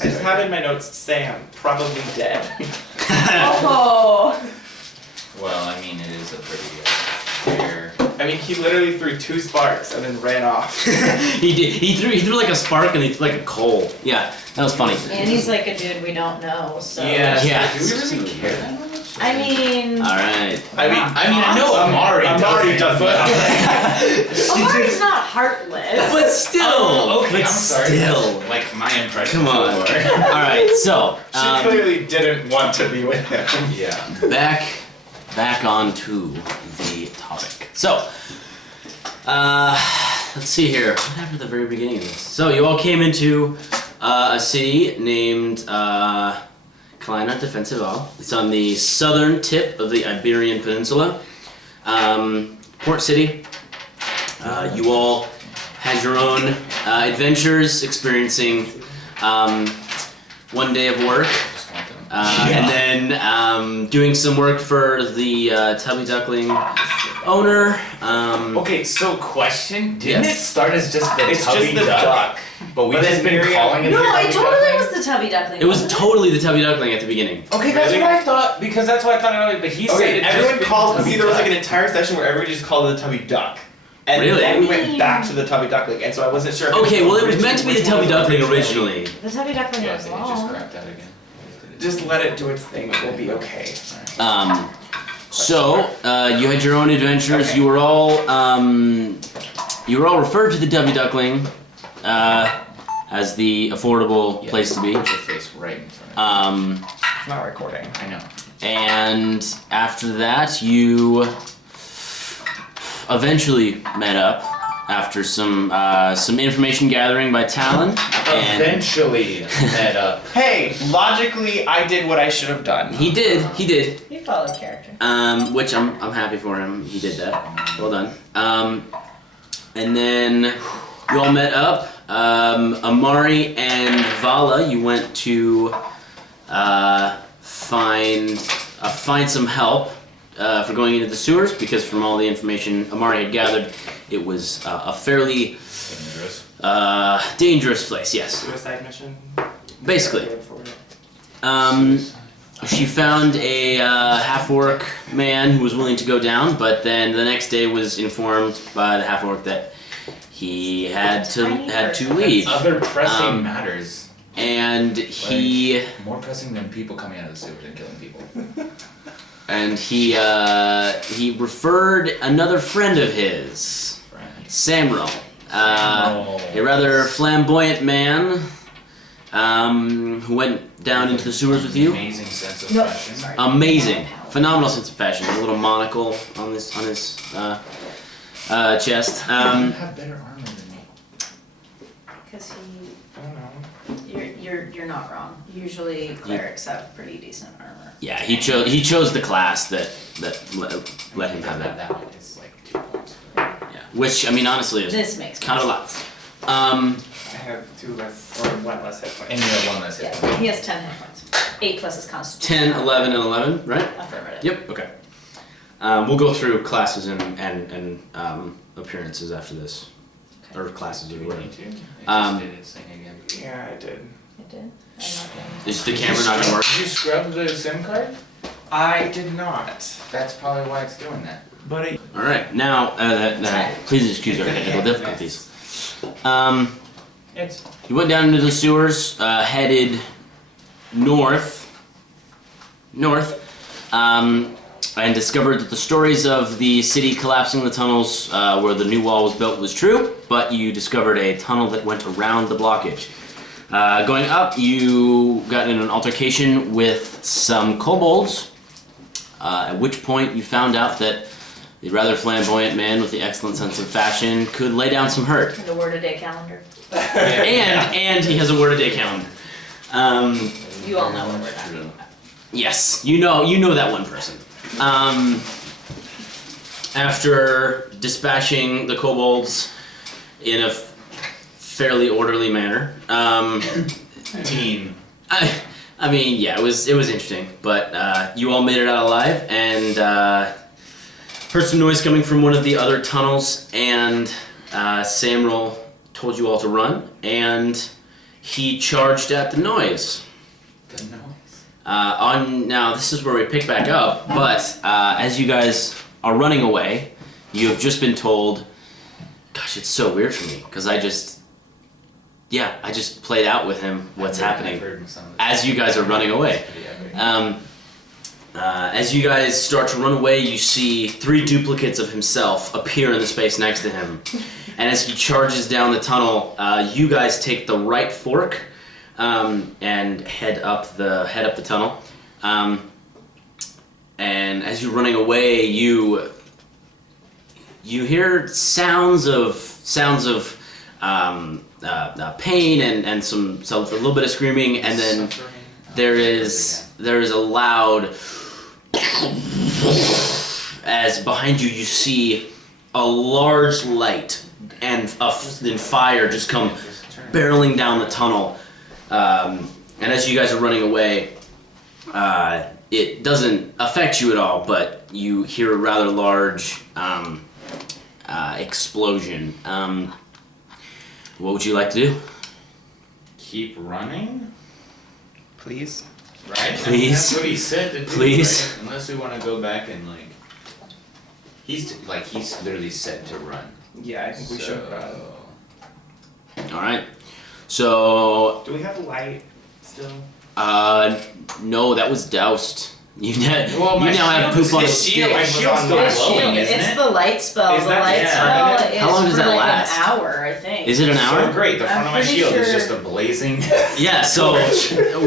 I just have in my notes Sam, probably dead. Oh. Well, I mean, it is a pretty fair. I mean, he literally threw 2 sparks and then ran off. He did. He threw like a spark and he threw like a coal. Yeah, that was funny. And he's like a dude we don't know, so. Yeah. Do we really care that much? I mean. All right. I know Amari does, but Amari's not heartless. But still. Oh, okay, But I'm sorry. still. That's, like my impression. Come on. All right. So. She clearly didn't want to be with him. Yeah. Back on to the topic. So. Let's see here. What happened at the very beginning of this? So you all came into a city named Kleina Defensival. It's on the southern tip of the Iberian Peninsula. Port city. You all had your own adventures, experiencing 1 day of work. And then doing some work for the Tubby Duckling owner. Okay, so question: Didn't Yes. it start as just the It's tubby just the duck? duck. But we've But just then been Miriam- calling it No, the it Tubby totally Duckling? was the Tubby Duckling. It was wasn't totally the Tubby Duckling at the beginning. Okay, that's Really? what I thought, because that's what I thought it was, but he said Okay, it everyone just called. Tubby See, there was like Duck. an entire session where everybody just called it the Tubby Duck. And Really? then we went back to the Tubby Duckling, and so I wasn't sure. If Okay, well it was meant to be the which one Tubby was Duckling originally. The Tubby Duckling Yeah, was they just long. cracked out again. Just let it do its thing. It will be okay. So you had your own adventures. Okay. You were all referred to the Tubby Duckling as the affordable place to be. Put your face right in front of It's not recording. I know. And after that, you eventually met up after some information gathering by Talon. And Eventually met up. Hey, logically, I did what I should have done. he did. You followed character. Which I'm happy for him. He did that. Well done. And then you all met up. Amari and Vallah, you went to find some help for going into the sewers, because from all the information Amari had gathered, it was a fairly dangerous place. Yes, Suicide mission. basically. She found a half-orc man who was willing to go down, but then the next day was informed by the half-orc that he had to leave. Other pressing matters. And he More pressing than people coming out of the sewers and killing people. and he referred another friend of his, Samro, a rather flamboyant man who went down into the sewers with you. Amazing sense of No, fashion. sorry. Amazing, phenomenal sense of fashion. A little monocle on his chest. You have better armor than me. Because I don't know. you're not wrong. Usually clerics have pretty decent armor. Yeah, he chose the class that let him have that. That one is like 2 points. Yeah, which I mean honestly is This makes kind of a lot. I have 2 less, or 1 less hit points. And you have one less hit. Yeah, he has 10 hit points. 8 plus his constitution. 10, 11, and 11, right? Affirmative. Yep. Okay. We'll go through classes and appearances after this, or classes Do or we whatever. need to? It just did its thing again. Yeah, I did. It did? I'm not doing Is the camera not gonna work? Did you scrub the SIM card? I did not. That's probably why it's doing that. But it, All right. Now, please excuse our technical difficulties. You went down into the sewers, headed north, and discovered that the stories of the city collapsing the tunnels where the new wall was built was true, but you discovered a tunnel that went around the blockage. Going up, you got in an altercation with some kobolds, at which point you found out that the rather flamboyant man with the excellent sense of fashion could lay down some hurt. The word a day calendar. And he has a word a day calendar. You all know what we're talking about. Yes, you know that one person. After dispatching the kobolds in a fairly orderly manner, Team. I mean, yeah, it was interesting, but you all made it out alive, and heard some noise coming from one of the other tunnels, and Samrel told you all to run, and he charged at the noise. The noise. Now this is where we pick back up, but as you guys are running away, you have just been told. Gosh, it's so weird for me because I just played out with him what's happening as you guys are running away. As you guys start to run away, you see 3 duplicates of himself appear in the space next to him. And as he charges down the tunnel, you guys take the right fork and head up the tunnel. And as you're running away, you hear sounds of pain and some a little bit of screaming, and then there is a loud as behind you see a large light and then fire just come barreling down the tunnel, and as you guys are running away, it doesn't affect you at all, but you hear a rather large explosion. What would you like to do? Keep running? Please? Right? Please. That's what he said to do, Please. right? Unless we want to go back and he's literally said to run. Yeah, I think we should. Alright. So, Do we have light still? no, that was doused. You Well, my now have shield poop on a is- stick. My shield's still It's glowing, isn't It's it? the light spell. Is The that- light yeah. spell is How long does for that like last? an hour, I think. Is it an hour? So great, the front I'm of my pretty shield is sure- just a blazing. Yeah, so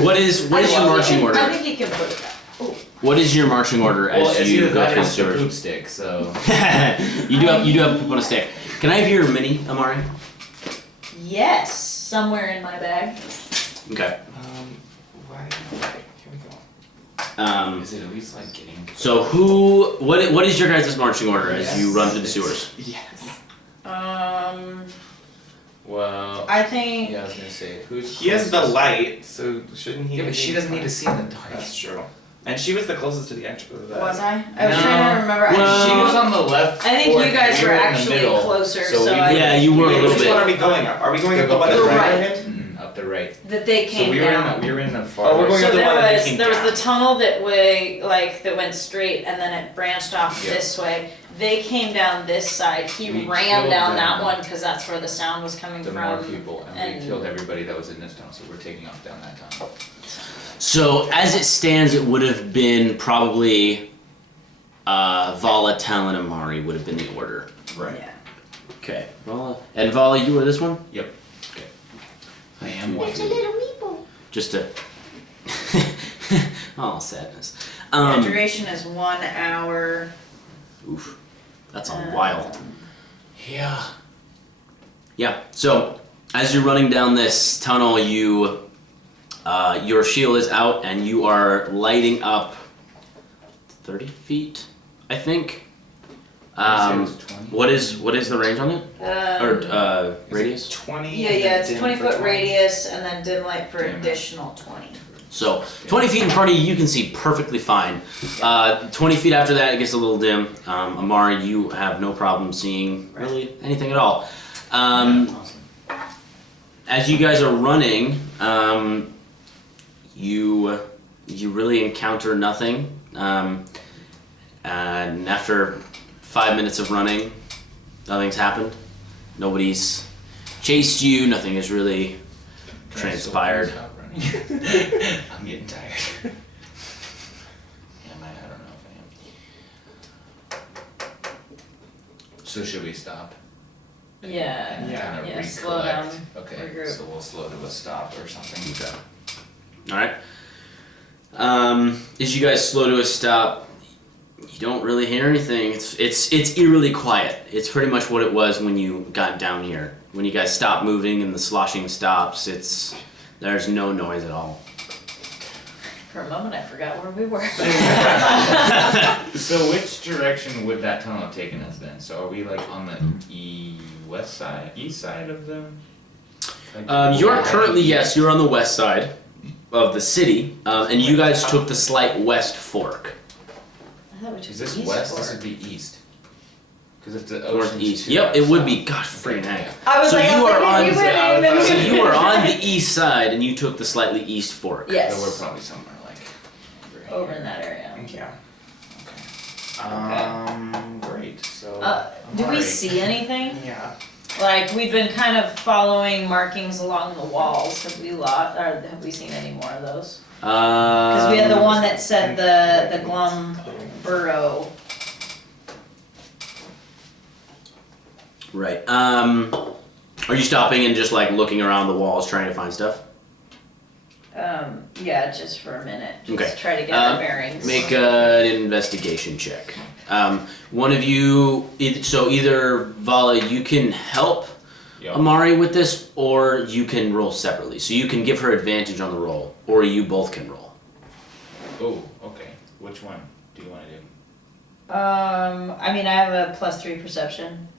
what is your marching I order? think you can put that. Oh. What is your marching order Well, as it's you either go that through or the it's the sewers? poop stick, so. you do have poop on a stick. Can I have your mini, Amari? Yes, somewhere in my bag. Okay. Why? Here we go. Is it at least getting. So what is your guys' marching order as you run through the sewers? Yes. Well. I think. Yeah, I was gonna say who's. He has the closest? light, so shouldn't he? Yeah, but she doesn't need to see in the dark. That's true. And she was the closest to the entrance. Was I? I was No. trying to remember. Well- She was on the left. I think fork, you guys we were in the actually middle, closer, so so we- I- Yeah, you were a Wait, little which one are bit. we going up? Are we going up the Go one up that's the right? right. Up the right. that they So came we were down. in the far. Oh, we're going So up the one that there came was down. the tunnel that that went straight and then it branched off Yeah. this way. They came down this side. He We ran killed down them. that one because that's where the sound was coming The from. more people, and we and- killed everybody that was in this tunnel, so we're taking off down that tunnel. So as it stands, it would have been probably Vallah, Talon, and Amari would have been the order. Right. Yeah. Okay. And Vallah, you were this one? Yep. Okay. I am It's a watching. little meeple. Just to. Oh, sadness. The duration is 1 hour. Oof. That's a while. Yeah. Yeah. So as you're running down this tunnel, your shield is out and you are lighting up 30 feet, I think. What is the range on it? Radius? 20. Yeah, it's dim 20 for foot 20. radius and then dim light for Dim. additional 20. So 20 feet in front of you can see perfectly fine. 20 feet after that, it gets a little dim. Amari, you have no problem seeing really anything at all. Awesome. As you guys are running, you really encounter nothing. And after 5 minutes of running, nothing's happened. Nobody's chased you. Nothing has really transpired. Stop running. I'm getting tired. Am I? I don't know if I am. So should we stop? Yeah. And Yeah. kind of Yeah, slow down, recollect? Okay, regroup. so we'll slow to a stop or something. Okay. All right. As you guys slow to a stop, you don't really hear anything. It's eerily quiet. It's pretty much what it was when you got down here. When you guys stop moving and the sloshing stops, there's no noise at all. For a moment, I forgot where we were. So which direction would that tunnel have taken us then? So are we on the east side of the? You're currently, yes, you're on the west side of the city, and you guys took the slight west fork. I thought we took Is this the east west? fork. This would be east. Because if the ocean's northeast. to Yep, the it would south. be. Gosh, freaking heck. I was So like, you are on. you so So you are on the east side, and you took the slightly east fork. So Yes. we're probably somewhere like Over in that area. Yeah. Great. So. Do we Amari. see anything? Yeah. Like, we've been kind of following markings along the walls. Have we seen any more of those? Because we had the one that said the Glum Burrow. Right. Are you stopping and just like looking around the walls trying to find stuff? Yeah, just for a minute. Just Okay. try to get our bearings. Make an investigation check. One of you, either Vallah, you can help Yep. Amari with this, or you can roll separately. So you can give her advantage on the roll, or you both can roll. Oh, okay. Which one do you want to do? I mean, I have a +3 perception.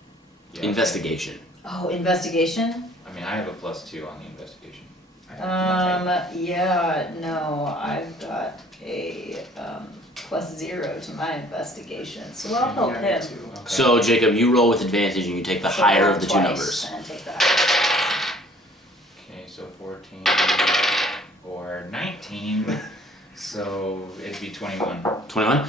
Yeah. Investigation. Oh, investigation? I mean, I have a +2 on the investigation. I have nothing. Yeah, no, I've got a +0 to my investigation, so I'll help Yeah, me him. too. Okay. So Jacob, you roll with advantage, and you take the So higher roll of the two twice numbers. And take the higher. Okay, so 14 or 19. So it'd be 21. 21.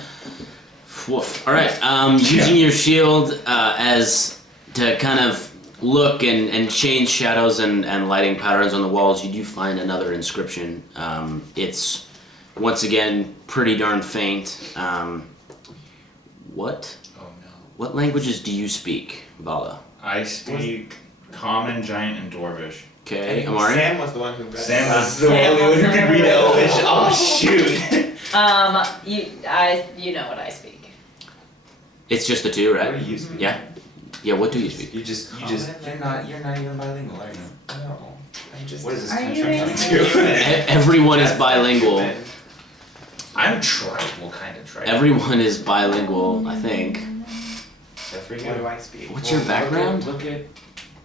Woof. All right. Using your shield as to kind of look and change shadows and lighting patterns on the walls, you do find another inscription. It's once again pretty darn faint. What? Oh no. What languages do you speak, Vallah? I speak Common, Giant, and Dwarvish. Okay, Amari. Sam was the one who read Sam it. was the Sam only one was who could the read one. Elvish. Oh shoot. You know what I speak. It's just the two, What right? do you speak? Yeah. Yeah. What do you speak? You just you're not even bilingual, are you? No. I'm just. What is this Are country you coming in- to? Everyone is bilingual. I'm tribal, kind of tribal. Everyone is bilingual, I think. Except for you. What do I speak? What's your background? Look at.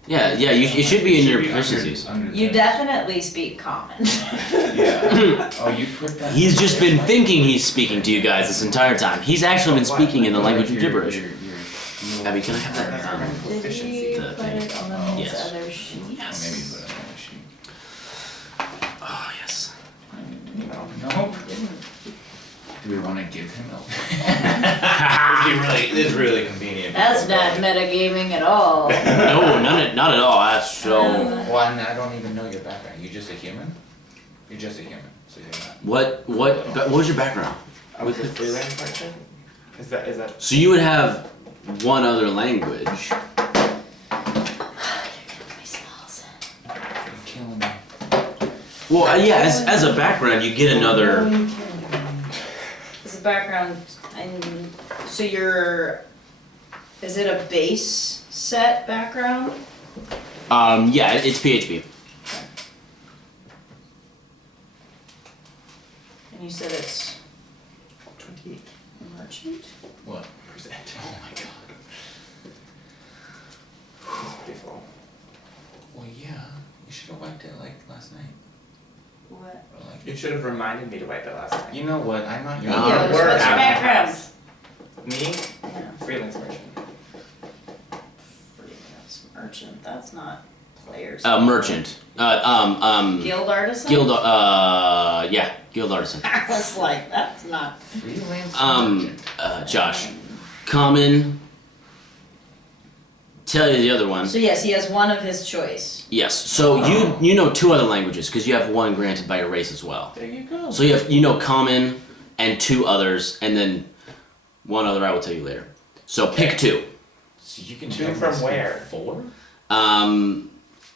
Yeah. It should be in your under- proficiencies. under You the- definitely speak common. Yeah. Oh, you put that. He's just been thinking he's speaking to you guys this entire time. He's actually been speaking in the language of gibberish. Abby, can I have that? That's our mental Did efficiency. you The put thing. it on Oh, his yes. other sheet? Maybe put it on the sheet. Oh yes. No. Nope. Do we want to give him a? It's really convenient. That's not metagaming at all. No, not at all. That's so. Well, I don't even know your background. You just a human? You're just a human, so you're not. What was your background? I was a freelance merchant. Is that? So you would have one other language. You're killing me. Well, yeah. As a background, you get another. As a background, so is it a base set background? Yeah, it's PHP. And you said it's 28. merchant? What? Percent? Oh my god. Before. Well, yeah. You should have wiped it like last night. What? Or like. You should have reminded me to wipe it last night. You know what? I'm not your. Hey, yo, we're what's your at my background? house. Me? Yeah. Freelance merchant. Freelance merchant, that's not players. Merchant. Guild artisan? Guild. Yeah, guild artisan. I was like, that's not. Freelance. merchant. Josh. Common. Tell you the other one. So yes, he has one of his choice. Yes. So you know two other languages because you have one granted by your race as well. There you go. So you know common and two others, and then one other I will tell you later. So pick two. So you can Two tell me from to where? speak 4?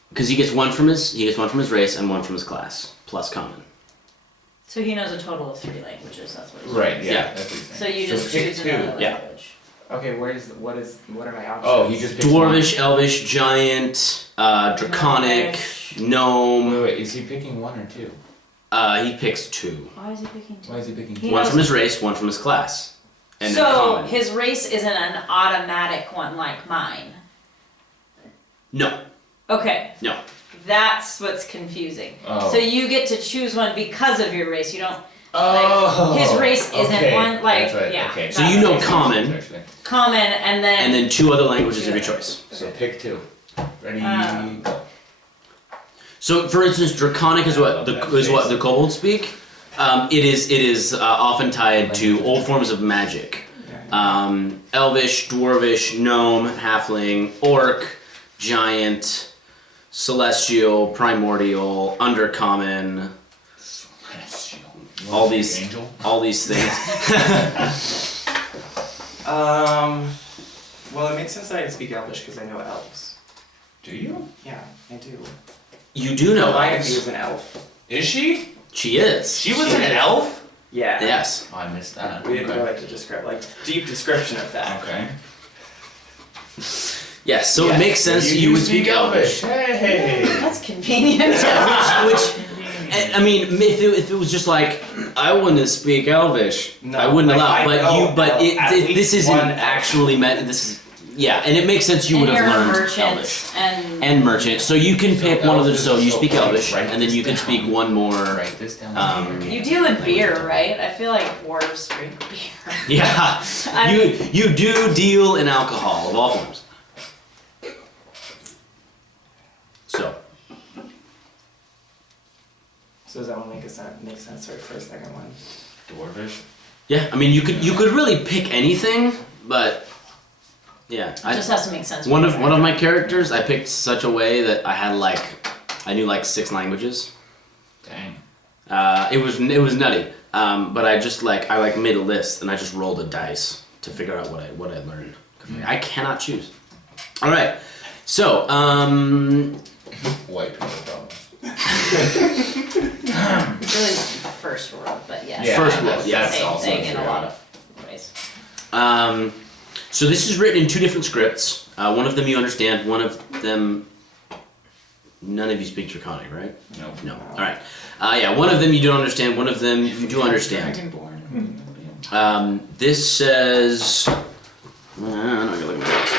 Because he gets one from his race and one from his class plus common. So he knows a total of 3 languages, that's what he's Right. saying. Yeah. Yeah. That's what he's saying. So you just pick choose 2. another Yeah. language. Okay, what are my options? Oh, he just picks one. Dwarvish, Elvish, Giant, Draconic, Elvish. Gnome. Wait. Is he picking 1 or 2? He picks two. Why is he picking 2? Why is he picking He 2? One knows- from his race, one from his class. And then So common. his race isn't an automatic one like mine. No. Okay. No. That's what's confusing. Oh. So you get to choose one because of your race. You don't Oh. His race isn't okay. one, like, That's right. yeah. Okay. So you know common, Actually. Common, and then. 2 other languages of your choice. So pick 2. Ready? Go. So, for instance, Draconic is what the Kobolds speak. It is often tied to old forms of magic. Elvish, Dwarvish, Gnome, Halfling, Orc, Giant, Celestial, Primordial, Undercommon. Celestial. All these things. Well, it makes sense that I'd speak Elvish because I know elves. Do you? Yeah, I do. You do know Vallah elves. is an elf. Is she? She is. She was an elf? Yeah. Yes. Oh, I missed that. We didn't go into deep description of that. Okay. Yes. So it Yes. makes sense you would speak Elvish. Hey. That's convenient. Which, I mean, if it was just like I wouldn't speak Elvish, No, I wouldn't like, allow. I But know you, but at this least isn't one elf. actually meant. This is and it makes sense you would And have you're a learned merchant, Elvish and merchant. So you can pick one of the. So you speak okay, Elvish, write and then you can this speak down. one more. Write this down. you deal in beer, right? I feel like dwarves drink beer. Yeah, you do deal in alcohol of all forms. So Does that one make sense for a second one? Dwarvish. yeah, I mean you could really pick anything, but yeah, It just has to make sense. one of my characters I picked such a way that I had I knew 6 languages. Dang. It was nutty. But I made a list and I just rolled a dice to figure out what I learned. I cannot choose. All right, so White people problems. It's really first world, but yes. Yeah, First world, that's- yeah. that's Same also thing in a true. lot of ways. so this is written in 2 different scripts. One of them you understand. One of them, none of you speak Draconic, right? Nope. No. All right. Yeah, one of them you don't understand. One of them you do understand. This says. I'm not gonna look at this.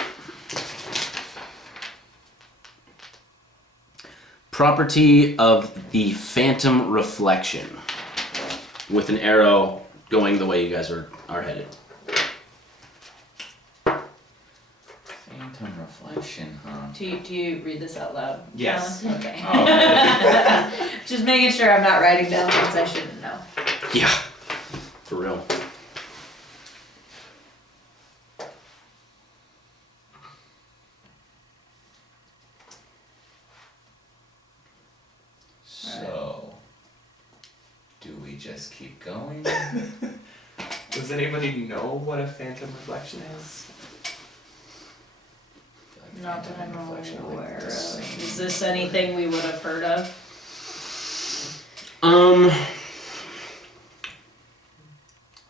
Property of the Phantom Reflection, with an arrow going the way you guys are headed. Phantom reflection, huh? Do you read this out loud? Yes. Alan? Okay. Oh. Just making sure I'm not writing down things I shouldn't know. Yeah, for real. So, do we just keep going? Does anybody know what a phantom reflection is? Not that I'm Reflection, like aware of. this. Is this anything we would have heard of?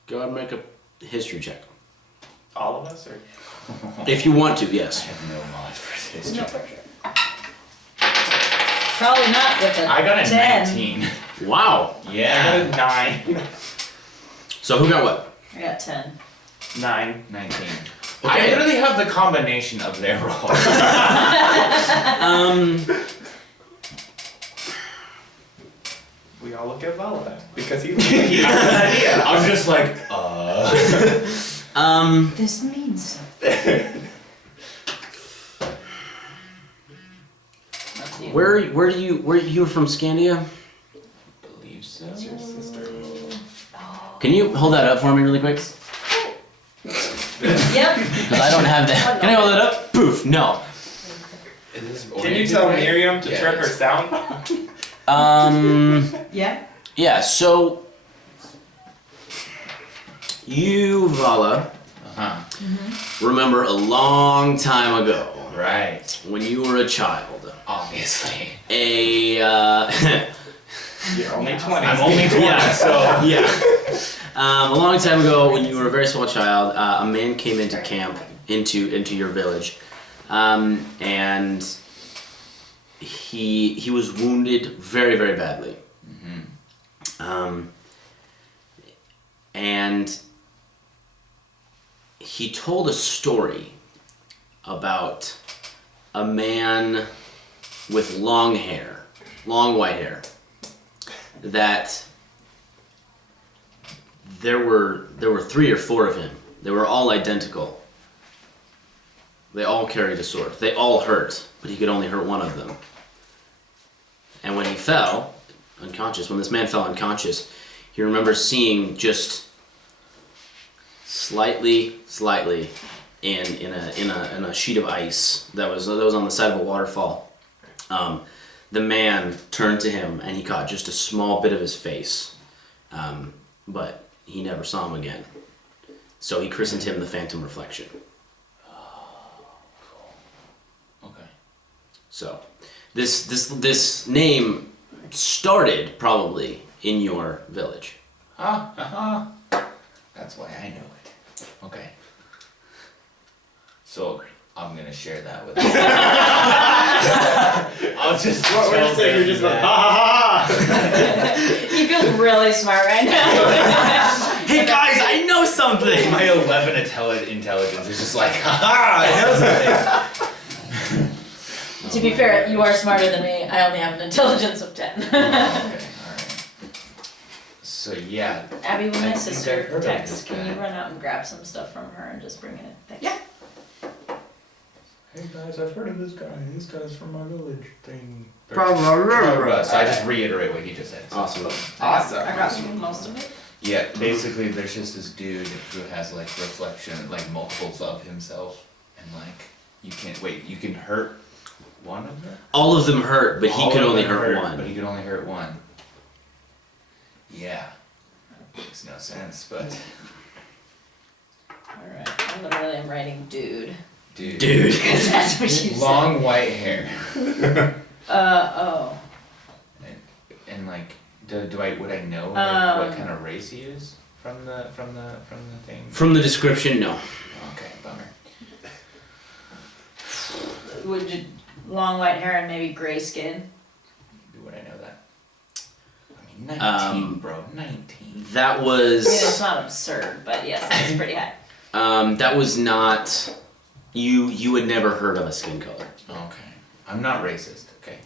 Go ahead and make a history check. All of us, or? If you want to, I yes. have no knowledge for history. No pressure. Probably not with a I got a 10. 19. Wow. Yeah. I got a 9. So who got what? I got 10. 9. 19. Okay. I literally have the combination of their roll. We all look at Vallah because he has an idea. I'm just like, This means something. Where you from Scandia? believe so. That's your sister. Can you hold that up for me really quick? Yep. Because I don't have that. Can I hold that up? Poof. No. Can you tell Miriam to turn her Yes. sound? Yeah. Yeah. So you, Vallah, Uh-huh. remember a long time ago Right. when you were a child. Obviously. You're You're only 20. I'm only 20, Yeah. so. Yeah. A long time ago, when you were a very small child, a man came into camp, into your village, and he was wounded very, very badly. And he told a story about a man with long hair, long white hair, that there were 3 or 4 of him. They were all identical. They all carried a sword. They all hurt, but he could only hurt one of them. And when he fell unconscious, when this man fell unconscious, he remembers seeing just slightly in a sheet of ice that was on the side of a waterfall. The man turned to him and he caught just a small bit of his face, but he never saw him again. So he christened him the Phantom Reflection. Okay. So this name started probably in your village. That's why I know it. Okay. So I'm gonna share that with you. I'll just What we're tell saying, them you're just like, that. ha ha ha! He feels really smart right now. Hey guys, I know something! My 11 intelligence is just like, haha, I know something. To be fair, you are smarter than me. I only have an intelligence of 10. Okay, alright. So yeah. Abby, when I my think sister I've heard of texts, this can guy. you run out and grab some stuff from her and just bring it in? Thanks. Yeah. Hey guys, I've heard of this guy. This guy's from my village thing. So Blah, blah, blah, blah. I just reiterate what he just said. So. Awesome. Awesome. I got most of it. Yeah, basically there's just this dude who has like reflection, like multiples of himself, and like you can hurt one of them? All of them hurt, but he All could of only them hurt one. But he could only hurt one. Yeah. Makes no sense, but Alright, I literally am writing dude. dude. Because that's what you Long white hair. said. Oh. And like would I know like, what kind of race he is from the thing? From the description, no. Okay, bummer. Would you, long white hair and maybe gray skin? Would I know that? I mean 19, bro. 19. That I mean, it's was not absurd, but yes, that's pretty high. that was not you had never heard of a skin color. Okay. I'm not racist, okay?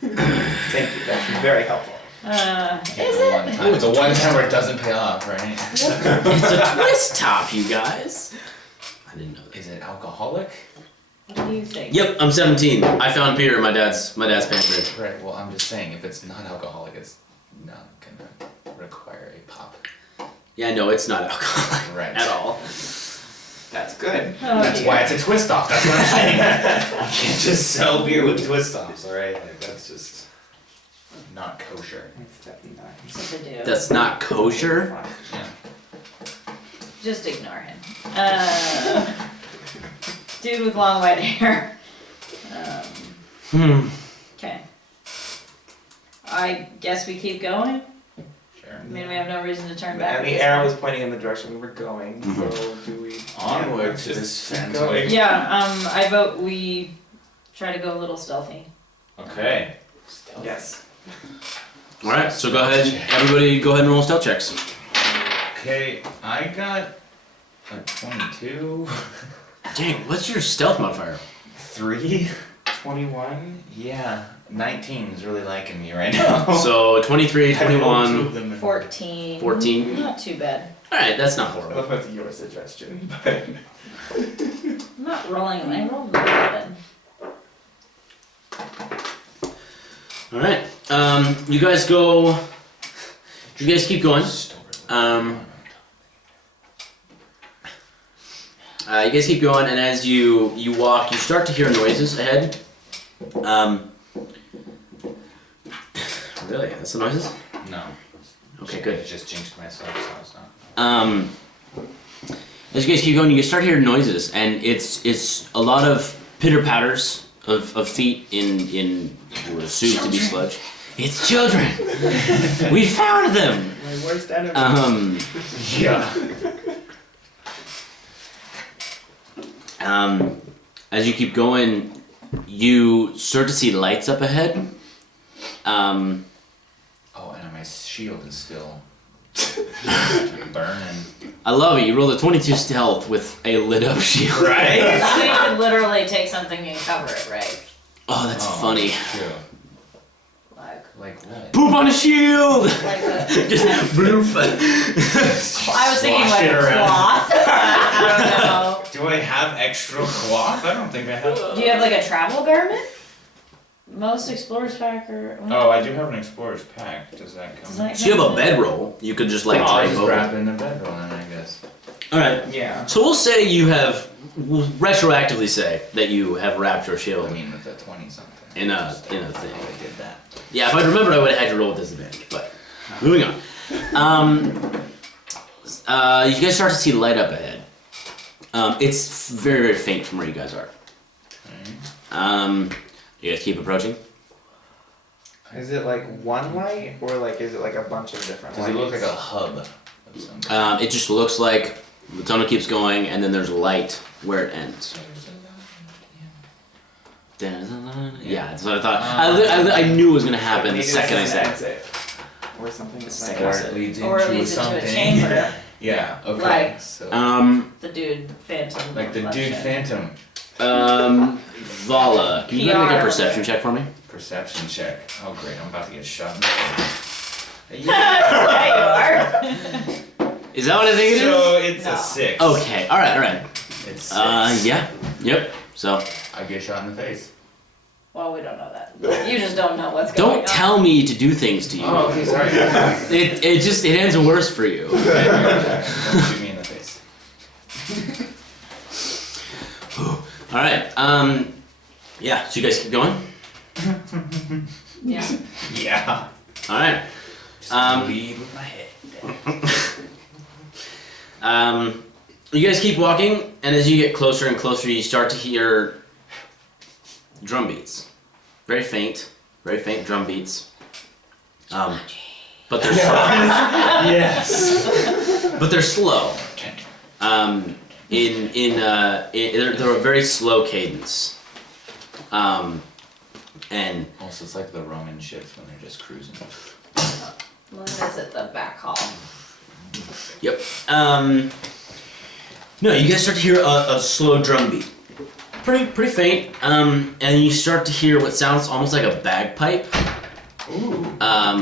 Thank you, that's very helpful. Is The one time where it doesn't pay off, right? It's a twist top, you guys. I didn't know that. Is it alcoholic? What do you think? Yep, I'm 17. I found beer in my dad's pantry. Right, well I'm just saying if it's not alcoholic it's not gonna require a pop. Yeah, no, it's not alcoholic Right. at all. That's good. Oh, That's dear. why it's a twist off, that's what I'm saying. You can't just sell beer with twist offs, alright? Like that's just not kosher. That's definitely nice. What to do. That's not kosher. Yeah. Just ignore him. Dude with long white hair. Okay. I guess we keep going. Sure. I mean, we have no reason to turn back. And the arrow was pointing in the direction we were going, so do we... Onward to just this keep phantom. going. Yeah, I vote we try to go a little stealthy. Okay. Yes. Alright, so go ahead. Everybody go ahead and roll stealth checks. Okay, I got a 22. Dang, what's your stealth modifier? 3? 21. Yeah, 19 is really liking me right now. So 23, I rolled 2 21, of them in- 14. 14. Not too bad. Alright, that's not I horrible. love that's your suggestion, but... I'm not rolling. I rolled an 11. Alright, you guys go. You guys keep going. You guys keep going, and as you walk, you start to hear noises ahead. Really? That's the noises? No. Okay, good. I just jinxed myself, so it's not. As you guys keep going, you start hearing noises, and it's a lot of pitter patters of feet in what would assume to be sludge. It's children. We found them. My worst enemy. Yeah. As you keep going, you start to see lights up ahead. Oh, and my shield is still burning. I love it. You rolled a 22 stealth with a lit up shield. Right? So you could literally take something and cover it, right? Oh, that's funny. True. Like, Like what? Poop on a shield! Like a, Just bloof. I was thinking Slosh like it a around. cloth. I Do I have extra cloth? I don't think I have. don't know. Do you have like a travel garment? Most explorers pack or. Oh, I do have an explorer's pack. Does that come? Does that So you have a count? bedroll. You could just like I'll drape just over. wrap it in a bedroll then, I guess. Alright. Yeah. So we'll say you have, we'll retroactively say that you have wrapped your I shield mean, with the 20 something. in a thing. I did that. Yeah, if I'd remembered, I would have had to roll with disadvantage. But moving on. You guys start to see light up ahead. It's very, very faint from where you guys are. You guys keep approaching. Is it like one light or like is it like a bunch of different Does lights? it look like a hub of some kind? It just looks like the tunnel keeps going, and then there's light where it ends. Yeah, that's what I thought. I knew it was gonna happen the Maybe second I this is an said it. exit. Or something that's Second like I Or said it leads Or it into leads into a something. chamber. Yeah, okay. Like- So, The dude phantom. like the dude reflection. phantom. Vallah, can you go make a PR. perception check for me? Perception check. Oh great, I'm about to get shot in the face. Yeah, you are. Is that what I think it is? So it's No. a 6. Okay, alright. It's 6. Yeah, yep. So, I get shot in the face. Well, we don't know that. You just don't know what's going on. don't tell me to do things to you. Oh, okay, sorry. It ends worse for you. Don't shoot me in the face. Alright, yeah, so you guys keep going? Yeah. Yeah. Alright. Just Um, lead with my head. You guys keep walking, and as you get closer and closer, you start to hear drum beats. Very faint drum beats. But they're Yes. but they're slow. They're a very slow cadence. And Also, it's like the Roman ships when they're just cruising. Mine is at the back hall. yep. No, you guys start to hear a slow drum beat. Pretty faint. And you start to hear what sounds almost like a bagpipe. Ooh. I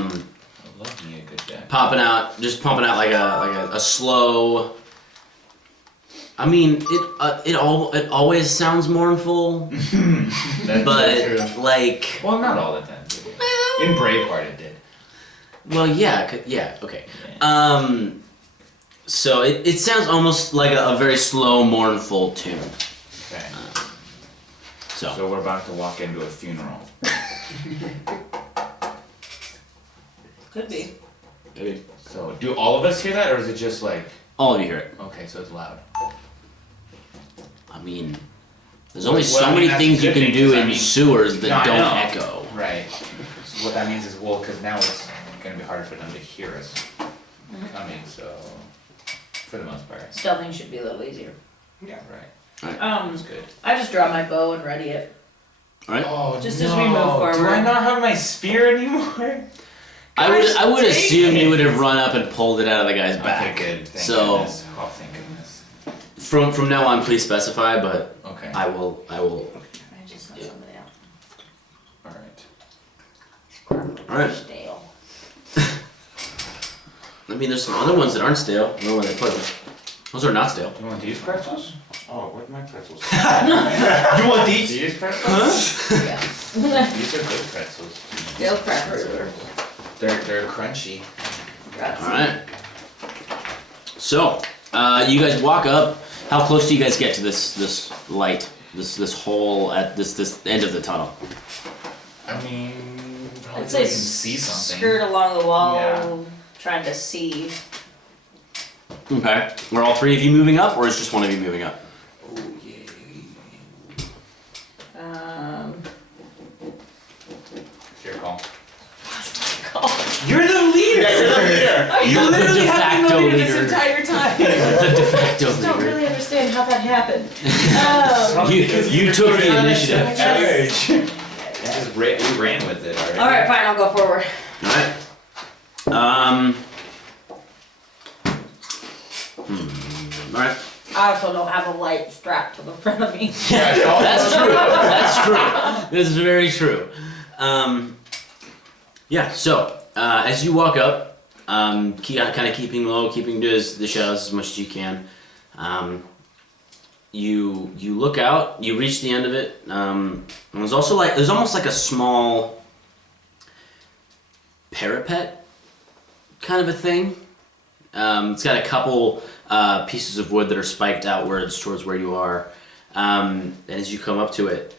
love me a good deck. pumping out like a slow. I mean, it always sounds mournful, That's but true. like, Well, not all the time. In Braveheart, it did. well, yeah, okay. So it sounds almost like a very slow, mournful tune. Okay. So So we're about to walk into a funeral. Could be. maybe So do all of us hear that, or is it just like? all of you hear it. Okay, so it's loud. I mean, there's only Well, so I mean, many that's things a you good can thing, do 'cause I in mean- sewers that No, I don't know. echo. Right. So what that means is, well, because now it's gonna be harder for them to hear us coming. So for the most part, Stealthing should be a little easier. yeah, right. That's good. I just draw my bow and ready it. Alright. Oh Just as we move Do I forward. not have my spear anymore? I would Gosh, assume dang you would it. have run up and pulled it out of the guy's back. Okay, good. Thank So- goodness. Oh, thank goodness. From now on, please specify, but Okay. I will. I just let somebody out. All right. Alright. Stale. I mean, there's some other ones that aren't stale. I don't know where they put them. Those are not stale. Do you want these pretzels? Oh, where's my pretzels? You want these? These pretzels? Yeah. These are good pretzels. Stale crackers. They're crunchy. Alright. So, you guys walk up. How close do you guys get to this light? This hole at this end of the tunnel? I mean, probably I'd so we say can see something. skirt along the wall, Yeah. trying to see. Okay. Are all three of you moving up, or is just one of you moving up? Oh yeah. It's your call. You're the leader. You're the leader. You're the de facto leader. this entire time. The de facto I don't leader. really understand how that happened. You took the initiative. We ran with it already. Alright, fine, I'll go forward. Alright. Alright. I also don't have a light strapped to the front of me. That's true. That's true. This is very true. Yeah. So as you walk up, kind of keeping low, keeping to the shadows as much as you can. You look out. You reach the end of it. And there's almost like a small parapet kind of a thing. It's got a couple pieces of wood that are spiked outwards towards where you are. And as you come up to it,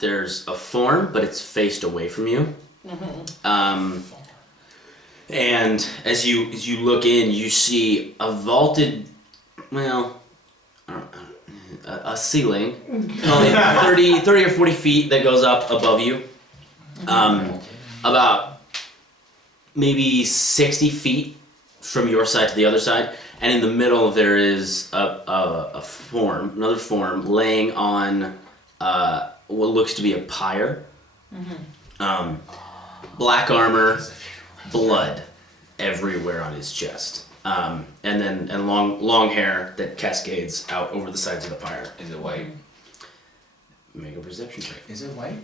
there's a form, but it's faced away from you. And as you look in, you see a vaulted, a ceiling, probably 30 or 40 feet that goes up above you. About maybe 60 feet from your side to the other side, and in the middle there is another form laying on what looks to be a pyre. Black armor, blood everywhere on his chest, and long hair that cascades out over the sides of the pyre. Is it white? Make a perception check. Is it white?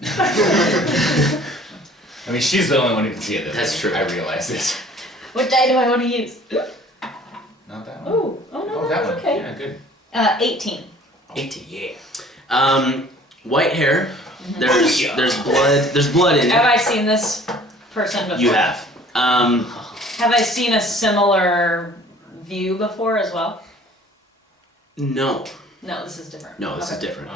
I mean, she's the only one who can see it. That's true. I realize this. What die do I want to use? Not that one. Oh no, that that's one. okay. Yeah, good. 18. 18, yeah. White hair. There's blood. There's blood in Have it. I seen this person before? You have. Have I seen a similar view before as well? No. No, this is different. No, this is Okay. different.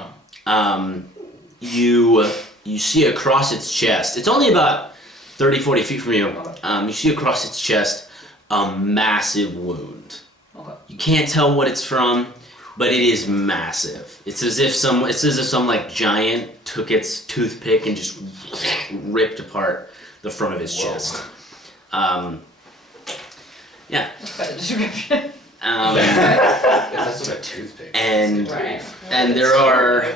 You see across its chest. It's only about 30, 40 feet from you. You see across its chest a massive wound. Okay. You can't tell what it's from, but it is massive. It's as if some like giant took its toothpick and just ripped apart the front of his chest. Yeah. That's quite a description. That's what a toothpick is. And Right. and there are. What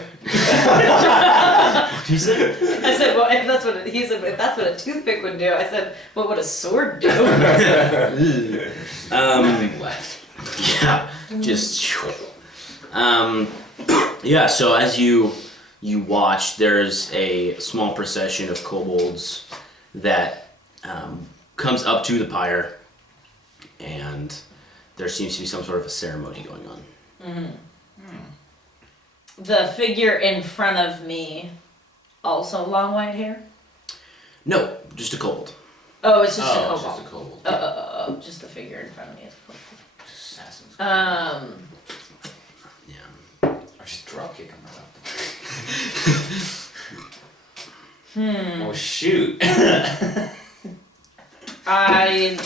did you say? I said, well, if that's what he said, if that's what a toothpick would do. I said, what would a sword do? Nothing left. Yeah, just. Yeah. So as you watch, there's a small procession of kobolds that comes up to the pyre, and there seems to be some sort of a ceremony going on. The figure in front of me, also long white hair? No, just a kobold. Oh, it's just a Oh, it's kobold. just a kobold. Oh, just the figure in front of me is a kobold. Assassin's Yeah. Or just dropkick him right off the Hmm. Oh shoot. I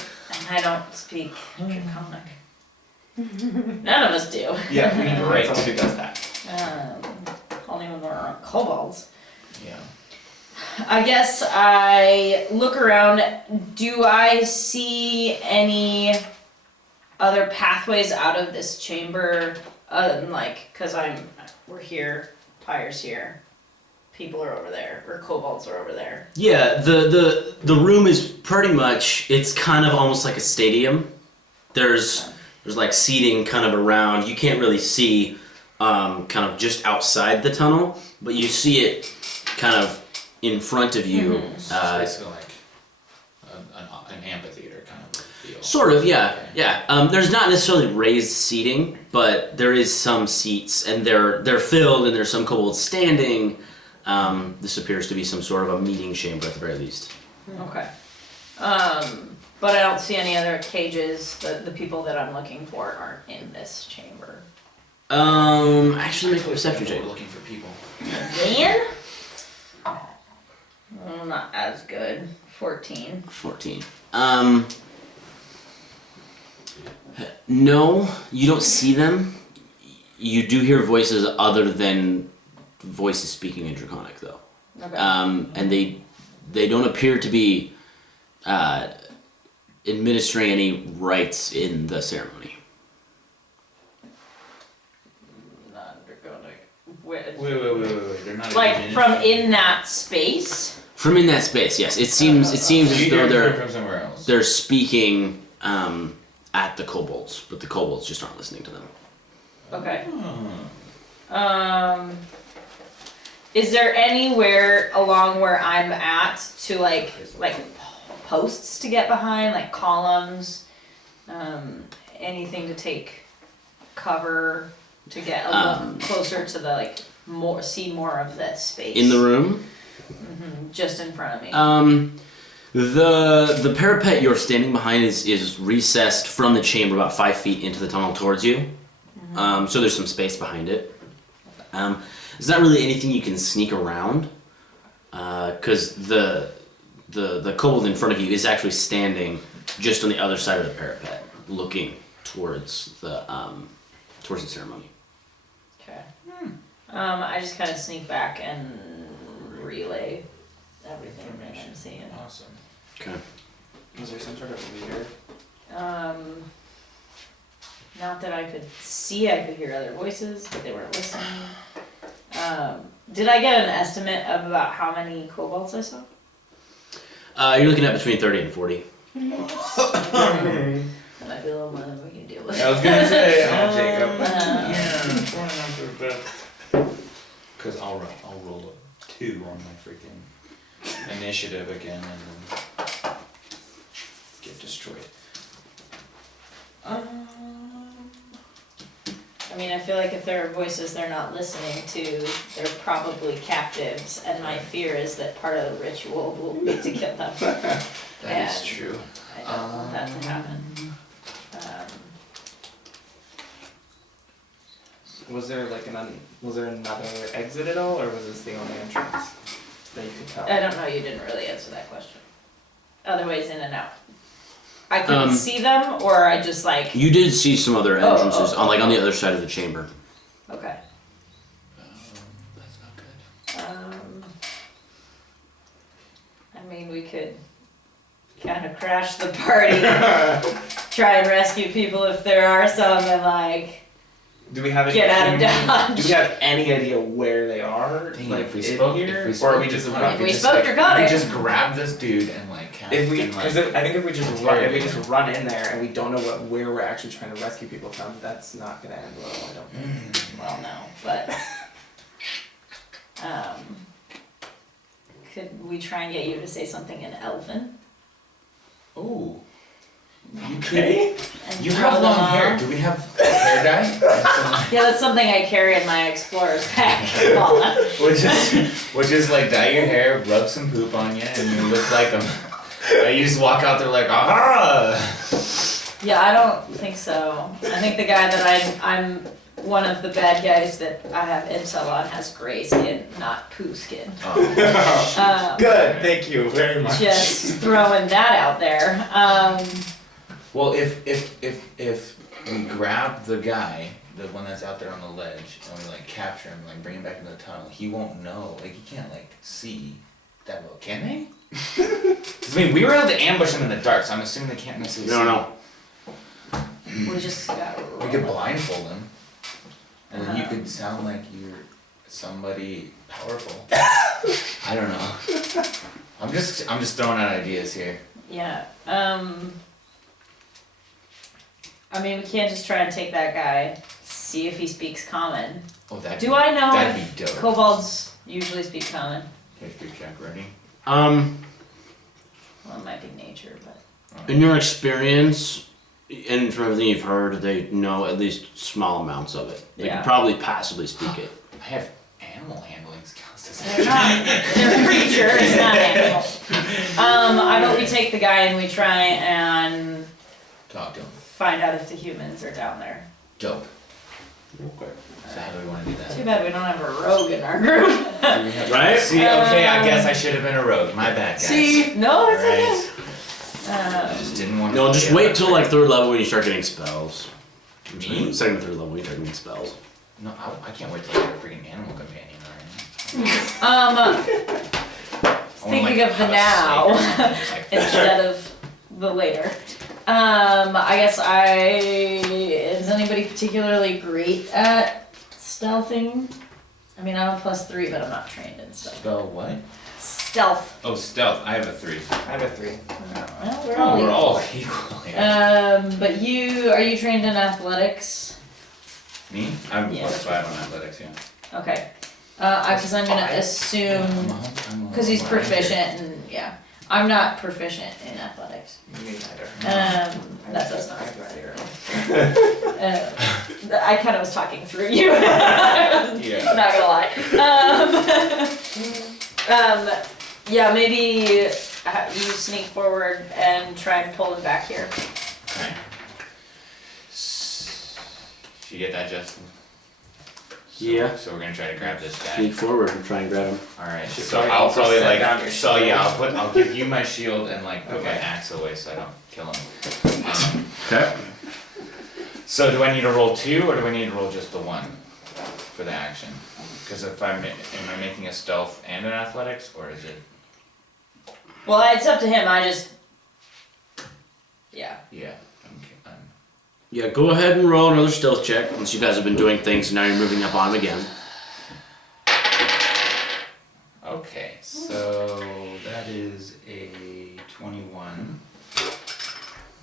don't speak Draconic. None of us do. Yeah, we need to write Someone someone who does that. Only when we're kobolds. Yeah. I guess I look around. Do I see any other pathways out of this chamber? Other than because we're here, Pyre's here, people are over there, or kobolds are over there. Yeah, the room is pretty much, it's kind of almost like a stadium. There's like seating kind of around. You can't really see kind of just outside the tunnel, but you see it kind of in front of you. So it's basically like an amphitheater kind of feel. Sort of, yeah, Okay. yeah. There's not necessarily raised seating, but there is some seats, and they're filled, and there's some kobolds standing. This appears to be some sort of a meeting chamber at the very least. Okay. But I don't see any other cages. The people that I'm looking for aren't in this chamber. Actually make a perception check. We're looking for people. Dan? Oh, not as good. 14. 14. No, you don't see them. You do hear voices other than voices speaking in Draconic, though. Okay. And they don't appear to be administering any rites in the ceremony. Not draconic. Wait. Wait. They're not Like even from in that space? From in that space, yes. It seems So as you though hear it they're from somewhere else. they're speaking at the kobolds, but the kobolds just aren't listening to them. Okay. is there anywhere along where I'm at to like posts to get behind, like columns, anything to take cover to get a little closer to the see more of this space In the room, just in front of me. the parapet you're standing behind is recessed from the chamber about 5 feet into the tunnel towards you. So there's some space behind it. There's not really anything you can sneak around, because the kobold in front of you is actually standing just on the other side of the parapet, looking towards the ceremony. Okay. I just kind of sneak back and relay everything that I'm seeing. Awesome. Okay. Was there some sort of leader? Not that I could see, I could hear other voices, but they weren't listening. Did I get an estimate of about how many kobolds I saw? You're looking at between 30 and 40. That might be a little more than we can deal with. I was gonna say, Jacob. Cause I'll roll a 2 on my freaking initiative again and then get destroyed. I mean, I feel like if there are voices they're not listening to, they're probably captives, and my fear is that part of the ritual will be to kill them. That is true. I don't want that to happen. Was there was there another exit at all, or was this the only entrance that you could tell? I don't know, you didn't really answer that question. Other ways in and out. I couldn't see them, or I just You did see some other entrances on the other side of the chamber. Okay. That's not good. I mean, we could kind of crash the party, try and rescue people if there are some, and Do we have get out of Dodge. Do we have any idea where they are? Dang, Like if we in spoke, here, if we or spoke we just to run? If we spoke Draconic. we just grab this dude and cast If we, and, because I think if we just run in there and we don't know where we're actually trying to rescue people from, that's not gonna end well. I don't think. Well, no, but could we try and get you to say something in Elven? Ooh. You Okay. And You throw have them long off? hair. Do we have a hair dye? Yeah, that's something I carry in my explorer's pack. Vallah. Which is like dye your hair, rub some poop on you, and you look like them. You just walk out there like, aha! Yeah, I don't think so. I think the guy that I'm one of the bad guys that I have intel on has gray skin, not poo skin. Oh. Good, thank you very much. Just throwing that out there. Well, if we grab the guy, the one that's out there on the ledge, and we capture him, bring him back into the tunnel, he won't know. He can't see that well. Can they? 'Cause, I mean, we were able to ambush him in the dark, so I'm assuming they can't necessarily see. No. We just got. We could blindfold him, and then you could sound like you're somebody powerful. I don't know. I'm just throwing out ideas here. Yeah. I mean, we can't just try and take that guy, see if he speaks common. Oh, Do I know that'd if be dope. kobolds usually speak common? History check ready. Well, it might be nature, but. In your experience, and from everything you've heard, they know at least small amounts of it. They Yeah. could probably passably speak it. I have animal handling skills. They're not. They're creatures, not animals. I vote we take the guy and we try and Talk to him. find out if the humans are down there. Dope. Okay. So how do we want to do Too that? bad we don't have a rogue in our group. Right? See, okay, I guess I should have been a rogue. My bad, guys. See? No, it's Alright. okay. I just didn't want to. No, just wait till 3rd level when you start getting spells. Me? 2nd and 3rd level when you start getting spells. No, I can't wait till I get a freaking animal companion already. Thinking of the now instead of the later. I guess is anybody particularly great at stealthing? I mean, I'm a +3, but I'm not trained in stealth. Spell what? Stealth. Oh, stealth. I have a 3. I have a 3. Well, we're Oh, all we're equal. all equal. Yeah. But are you trained in athletics? Me? I'm Yeah. +5 on athletics, yeah. Okay. Because I'm gonna assume, because he's proficient and, yeah. I'm not proficient in athletics. Me neither. That does not I kind of was talking through you. Yeah. Not gonna lie. Yeah, maybe you sneak forward and try and pull him back here. Okay. You get that, Justin? Yeah. So we're gonna try to grab this guy. Sneak forward and try and grab him. Alright, Should so probably I'll also probably set down like, your so shield. yeah, I'll give you my shield and like put my Okay. axe away so I don't kill him. Okay. So do I need to roll 2 or do I need to roll just the 1 for the action? Because if am I making a stealth and an athletics or is it? Well, it's up to him. Yeah. Yeah. Yeah, go ahead and roll another stealth check once you guys have been doing things and now you're moving up on him again. Okay, so that is a 21.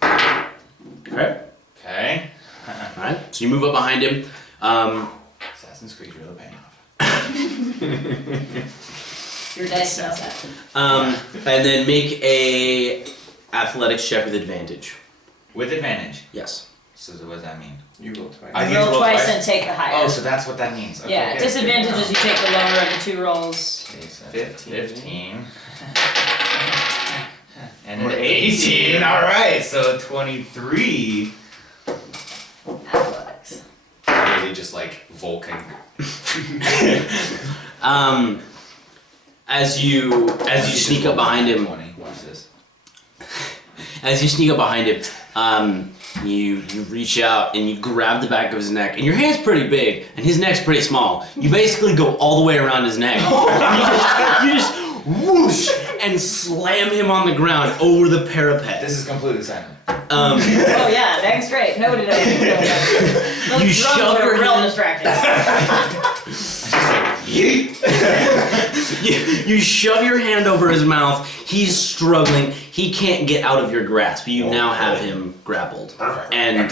Okay. Okay. Alright, so you move up behind him. Assassin's Creed's really paying off. Your dice knows that. And then make a athletics check with advantage. With advantage. Yes. So what does that mean? You roll twice. I get to Roll roll twice twice? and take the higher. Oh, so that's what that means. Okay, Yeah, good. disadvantage is you take the lower of the 2 rolls. Okay, so that's 15. 15. And an 18. Alright, so 23. Athletics. Really just like Vulcan. As you sneak up behind him, 20. Watch this. as you sneak up behind him, you reach out and you grab the back of his neck, and your hand's pretty big, and his neck's pretty small. You basically go all the way around his neck. you just whoosh and slam him on the ground over the parapet. This is completely silent. Oh yeah, neck straight. Nobody knows what's going on. Those You drums shove are your real hand- distracting. You shove your hand over his mouth. He's struggling. He can't get out of your grasp. You now have him grappled. And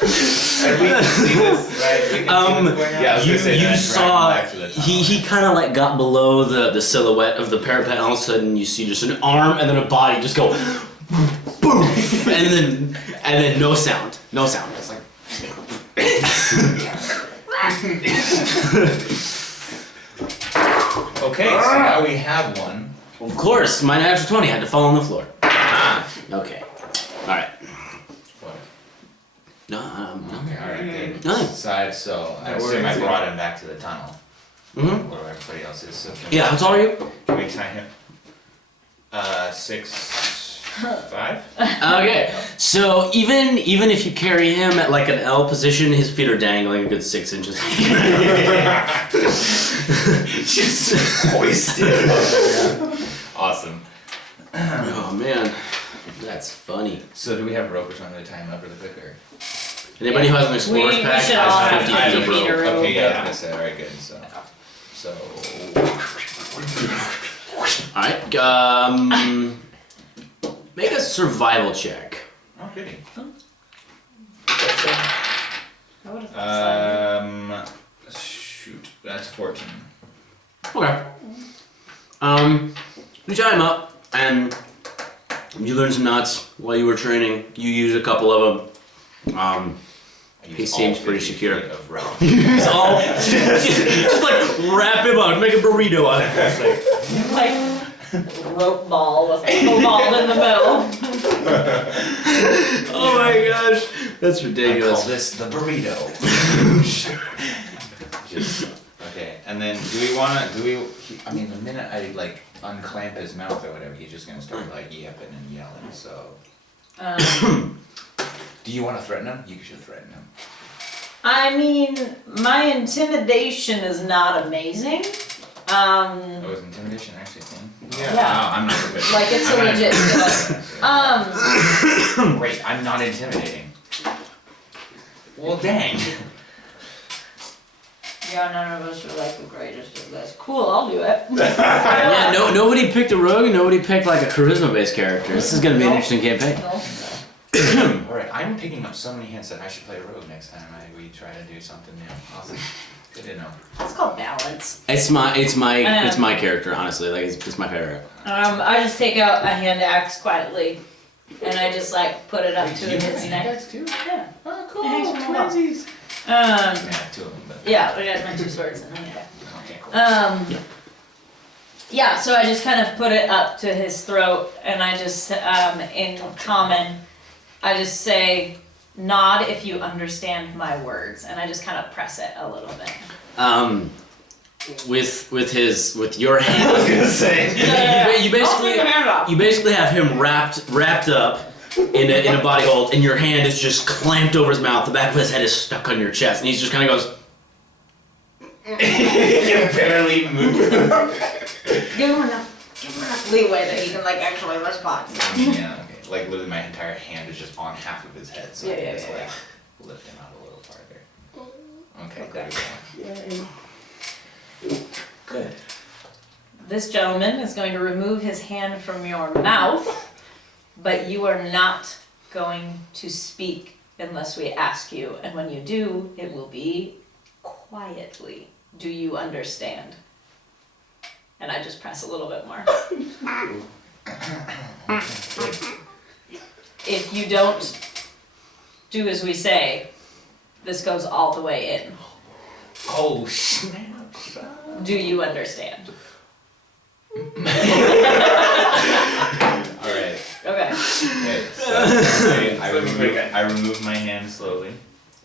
And we can see this, right? We can see this going on? Yeah, I was you gonna say that, saw dragging back to the tunnel. he kind of like got below the silhouette of the parapet, and all of a sudden you see just an arm and then a body just go boom, and then no sound. It's like okay, so now we have one. Of course, my natural 20 had to fall on the floor. Ah. Okay, all right. What? No, Okay, alright, good. Nothing. So I Yeah, assume where I is he? brought him back to the tunnel. Mm-hmm. Where everybody else is. So Yeah, how tall are you? Can we tie him? 6'5". Okay, so even if you carry him at like an L position, his feet are dangling a good 6 inches. Just hoisted. Awesome. Oh man, that's funny. So do we have a rope or something to tie him up really quick, or? Anybody who has an explorer's We pack should all has have 50 I feet have of a feet rope. of rope. Okay, yeah, I Yeah. was gonna say, alright, good, so. Alright, make a survival check. Oh, goody. I would've thought Shoot, that's 14. Okay. You tie him up, and you learn some knots while you were training. You use a couple of them. I He used seems all pretty 50 secure. feet Of rope. It's all just like wrap him up, make a burrito out of it. It's like, like rope ball with a kobold in the middle. oh my gosh, that's I call ridiculous. this the burrito. Just, okay, and then I mean, the minute I like unclamp his mouth or whatever, he's just gonna start like yapping and yelling, so. Do you wanna threaten him? You should threaten him. I mean, my intimidation is not amazing. Oh, is intimidation actually a thing? Yeah. Wow, I'm not proficient. Like it's a I'm not legit skill. Great, I'm not intimidating. Well, dang. Yeah, none of us are like the greatest at this. Cool, I'll do it. Yeah, nobody picked a rogue, and nobody picked like a charisma-based character. This is gonna be an interesting campaign. No. Alright, I'm picking up so many hints that I should play rogue next time we try to do something new. Awesome. Good to know. It's called balance. It's my character, honestly. Like it's my favorite. I just take out a hand axe quietly, and I just like put it up to his neck. Too? Yeah. Oh, cool. It hangs from the wall. Twinsies. Yeah, 2 of them. But... yeah, we got my 2 swords in there. Okay, cool. Yeah, so I just kind of put it up to his throat, and I just, in common, I just say, nod if you understand my words, and I just kind of press it a little bit. With your hand. I was gonna say. You basically have him wrapped up in a body hold, and your hand is just clamped over his mouth. The back of his head is stuck on your chest, and he's just kind of goes. You can barely move. Give him enough leeway that he can like actually respond. Yeah, okay. Like literally my entire hand is just on half of his head, so I can just like lift him out a little farther. Okay. Good. This gentleman is going to remove his hand from your mouth, but you are not going to speak unless we ask you, and when you do, it will be quietly. Do you understand? And I just press a little bit more. If you don't do as we say, this goes all the way in. Oh snap! Do you understand? Alright. Okay. So I remove my hand slowly,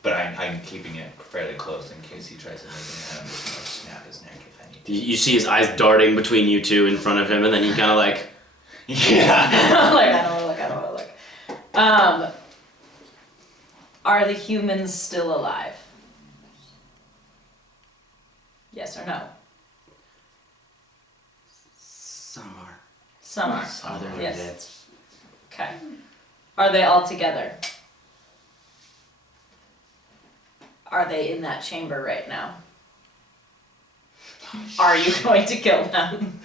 but I'm keeping it fairly close in case he tries to make it, and I'm just gonna snap his neck if I need to. You see his eyes darting between you two in front of him, and then he kind of like. Yeah. Like, I don't wanna look. Are the humans still alive? Yes or no? Some are. Some are. Other than Yes. dead. Okay. Are they all together? Are they in that chamber right now? Are you going to kill them?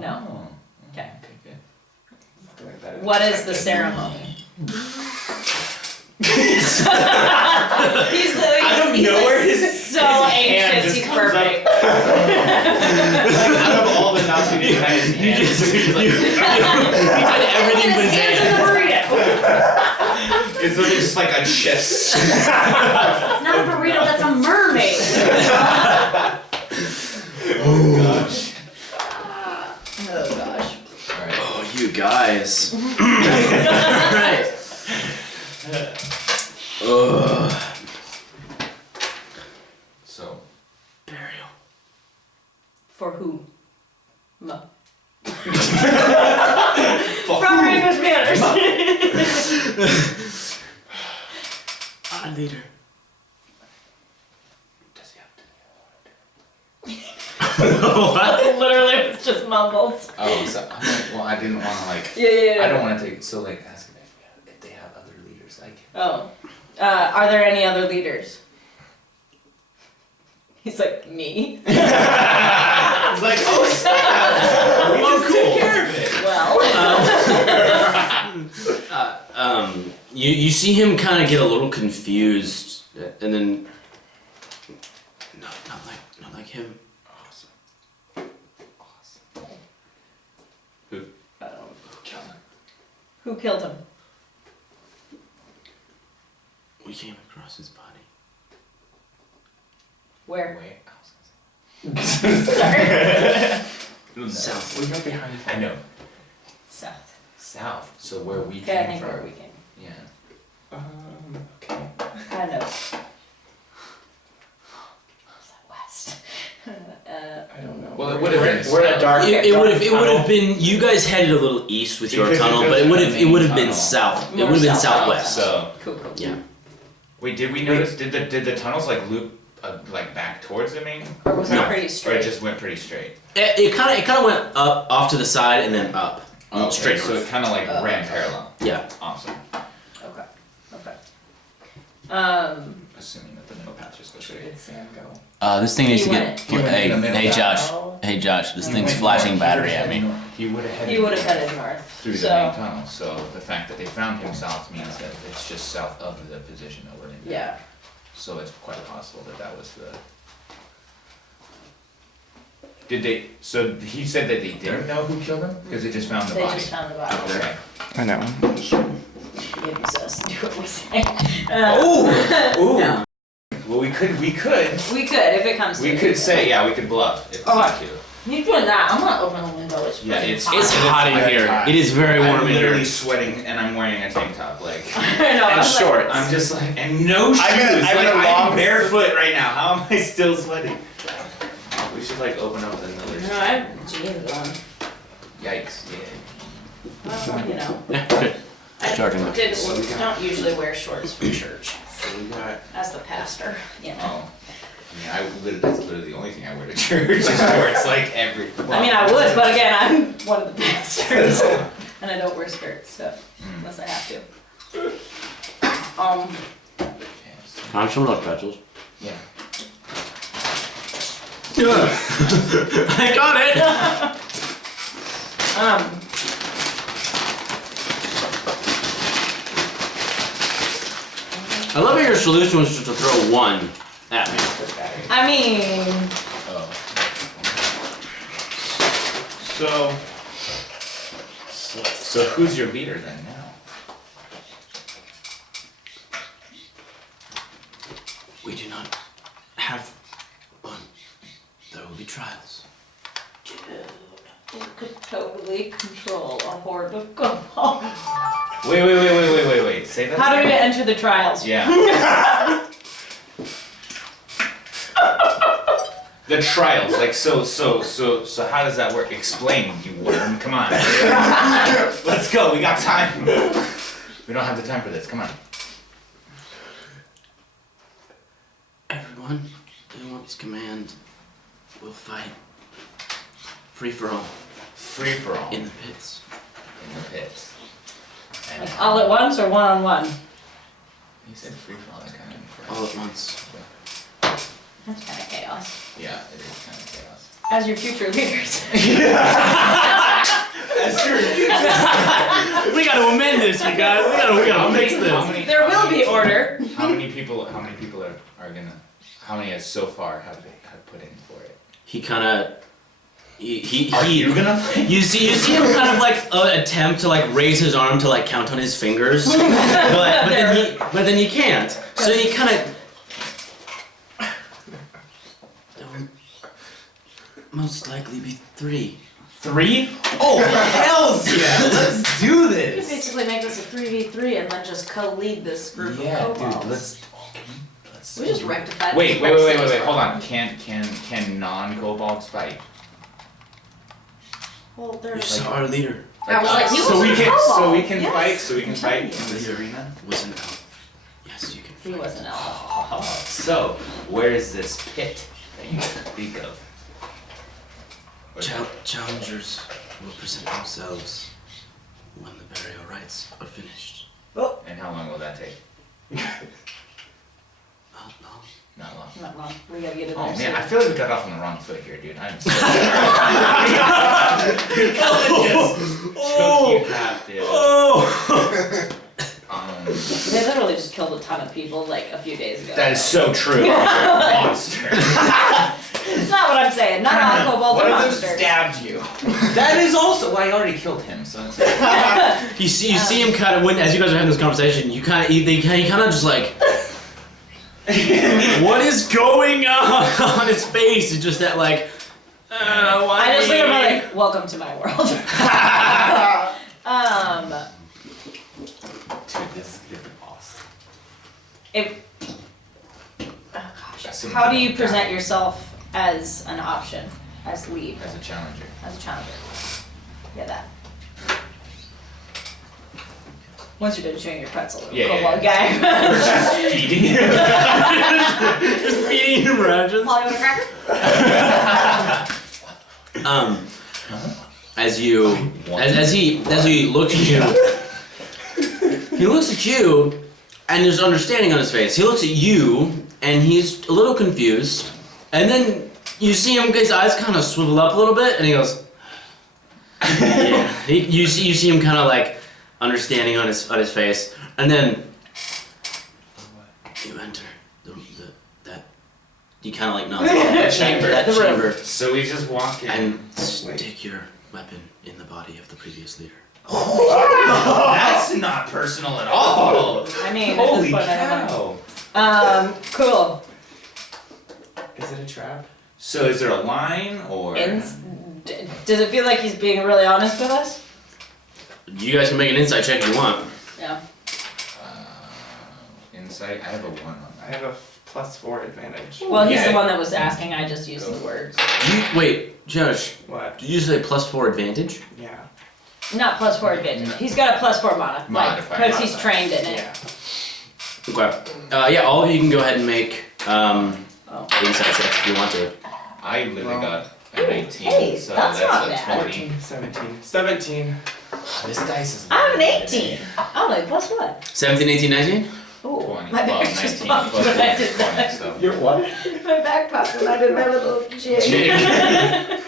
No. Oh, Okay. good. What is the ceremony? He's Out of nowhere, so anxious. He's perfect. Out of all the knots we did, his hand is just like. He did everything but his hand. It's literally just like a chest. It's not a burrito, that's a mermaid. Oh gosh. Oh gosh. Alright. Oh, you guys. Alright. Ugh. So. Burial. For who? No. Proper English manners. Our leader. Does he have to What? Literally, it's just mumbles. Oh, so I'm like, well, I didn't want to like. Yeah. I don't want to take. So like, ask him if they have other leaders. Like. Oh. Are there any other leaders? He's like, me? It's like, oh snap! We just took care of it. Well. You see him kind of get a little confused, and then. No, not like him. Awesome. Who? Who killed him? We came across his body. Where? Wait, I was gonna say. Sorry. South. We're right behind. I know. South. South. So where we Okay, I came think from. where we came. Yeah. Okay. I know. West. I don't know. Well, it would have been. We're in a dark. It would have been. You guys headed a little east with your Because tunnel, it but it would have been tunnel. south. It More would have been south. southwest. So. Cool. Yeah. Wait, did we notice? Did the tunnels like loop like back towards the main? Or was it No. pretty Or straight? it just went pretty straight. It kind of went up off to the side and then up. Okay, Straight so north. it kind of like ran parallel. Yeah. Awesome. Okay. Assuming that the middle path just goes straight. Did Sam go? This thing needs He to went- get. he went in the middle Hey, path. Josh. Hey, Josh. This thing's flashing battery at me. He would have He would have headed north. through the So, main tunnel, so the fact that they found him south means that it's just south of the position that we're in. yeah. So it's quite possible that that was the. Did they, so he said that they didn't know who killed him, because they just found the They body? just found the body. Okay. I know. Give us do what we say. Ooh! No. Well, we could, We could if it comes to we it. could say, yeah, we could bluff if we Oh, want to. You doing that? I'm gonna open the window. It's Yeah, freaking it's- hot. It's hot in here. It is very warm I'm in literally here. sweating and I'm wearing a tank top, like, I know. and I'm short. Like, I'm just like, and no shoes. I'm in a like, long I'm barefoot right now. How am I still sweating? We should like open up another. no, I have jeans on. Yikes! Yeah. Well, you know. Yeah, good. I Charging up. don't usually wear shorts for church. So we got. As the pastor, you know. Oh. I mean, that's literally the only thing I wear to church is shorts, like every. I mean, I would, but again, I'm one of the pastors, and I don't wear skirts, so unless I have to. I'm sure not pretzels. Yeah. I got it! I love how your solution was just to throw one at me. I mean, Oh. So who's your leader then now? We do not have one. There will be trials. dude, you could totally control a horde of kobolds. Wait. Say that. How do we again. enter the trials? Yeah. The trials, like so how does that work? Explain, you worm. Come on. Let's go, we got time. We don't have the time for this, come on. Everyone's command will fight. Free for all. Free for all. In the pits. In the pits. And Like all at once or one on one? you said free for all, that kind of. All at once. That's kind of chaos. Yeah, it is kind of chaos. As your future leaders. That's true. We gotta amend this, you guys. We gotta fix this. There will be order. How many people are gonna, how many has so far have put in for it? He kinda he Are you gonna play? You see him kind of like attempt to like raise his arm to like count on his fingers, but then he can't. So he kind of. There will most likely be 3. 3? Oh, hells yeah! Let's do You could this! basically make this a 3v3 and then just co-lead this group Yeah, of kobolds. dude, let's We just rectified Wait, this whole hold system. on. Can non-kobolds fight? Well, there's You saw our leader I was like, he so was we a can kobold. fight, Yes, so we can I'm fight telling in you. this arena? was an elf. Yes, you can. He was an elf. Oh, so where is this pit that you speak of? Challengers will present themselves when the burial rites are finished. And how long will that take? Not long. Not long. Not long. We gotta get it Oh there man, I soon. feel like we got off on the wrong foot here, dude. I'm so took you captive. They literally just killed a ton of people like a few days ago. That is so true. You're a monster. It's not what I'm saying. Not all kobolds One are of them monsters. stabbed you. That is also. Well, I already killed him, so it's. You see him kind of when as you guys are having this conversation, he kind of just like. What is going on his face? Is just that like. Why I just me? think about like, welcome to my world. Dude, this is gonna be awesome. Gosh. How do you present yourself as an option, as lead, As a challenger. as a challenger? Yeah, that. Once you're done chewing your pretzel, Yeah, kobold yeah, guy. Just feeding him. Just feeding him rations. Molly, want a cracker? As he looks at you, he looks at you, and there's understanding on his face. He looks at you, and he's a little confused. And then you see his eyes kind of swivel up a little bit, and he goes, yeah. You see him kind of like understanding on his face, and then you enter that. You kind of like nods. That chamber. So we just walk in. And stick your weapon in the body of the previous leader. That's not personal at all. I mean, Holy at this point, cow. Cool. Is it a trap? So is there a line or? Does it feel like he's being really honest with us? You guys can make an insight check if you want. Yeah. Insight. I have a 1 on I that. have a +4 advantage. Well, he's Yeah. the one that was asking. I just used the words. Wait, Josh. What? Did you say +4 advantage? Yeah. Not +4 advantage. No. He's got a +4 modifier. Modifier. Because he's trained in it. Yeah. Okay. Yeah, all of you can go ahead and make Oh. insight checks if you want to. I literally got a 19, Hey, so that's that's not a bad. 20. 17. This dice is. I'm an loaded 18. today. I'm like, plus what? 17, 18, 19? Ooh, 20. my Well, back just 19 popped plus when I 20 did is that. 20, so. You're what? My back popped when I did my little jig.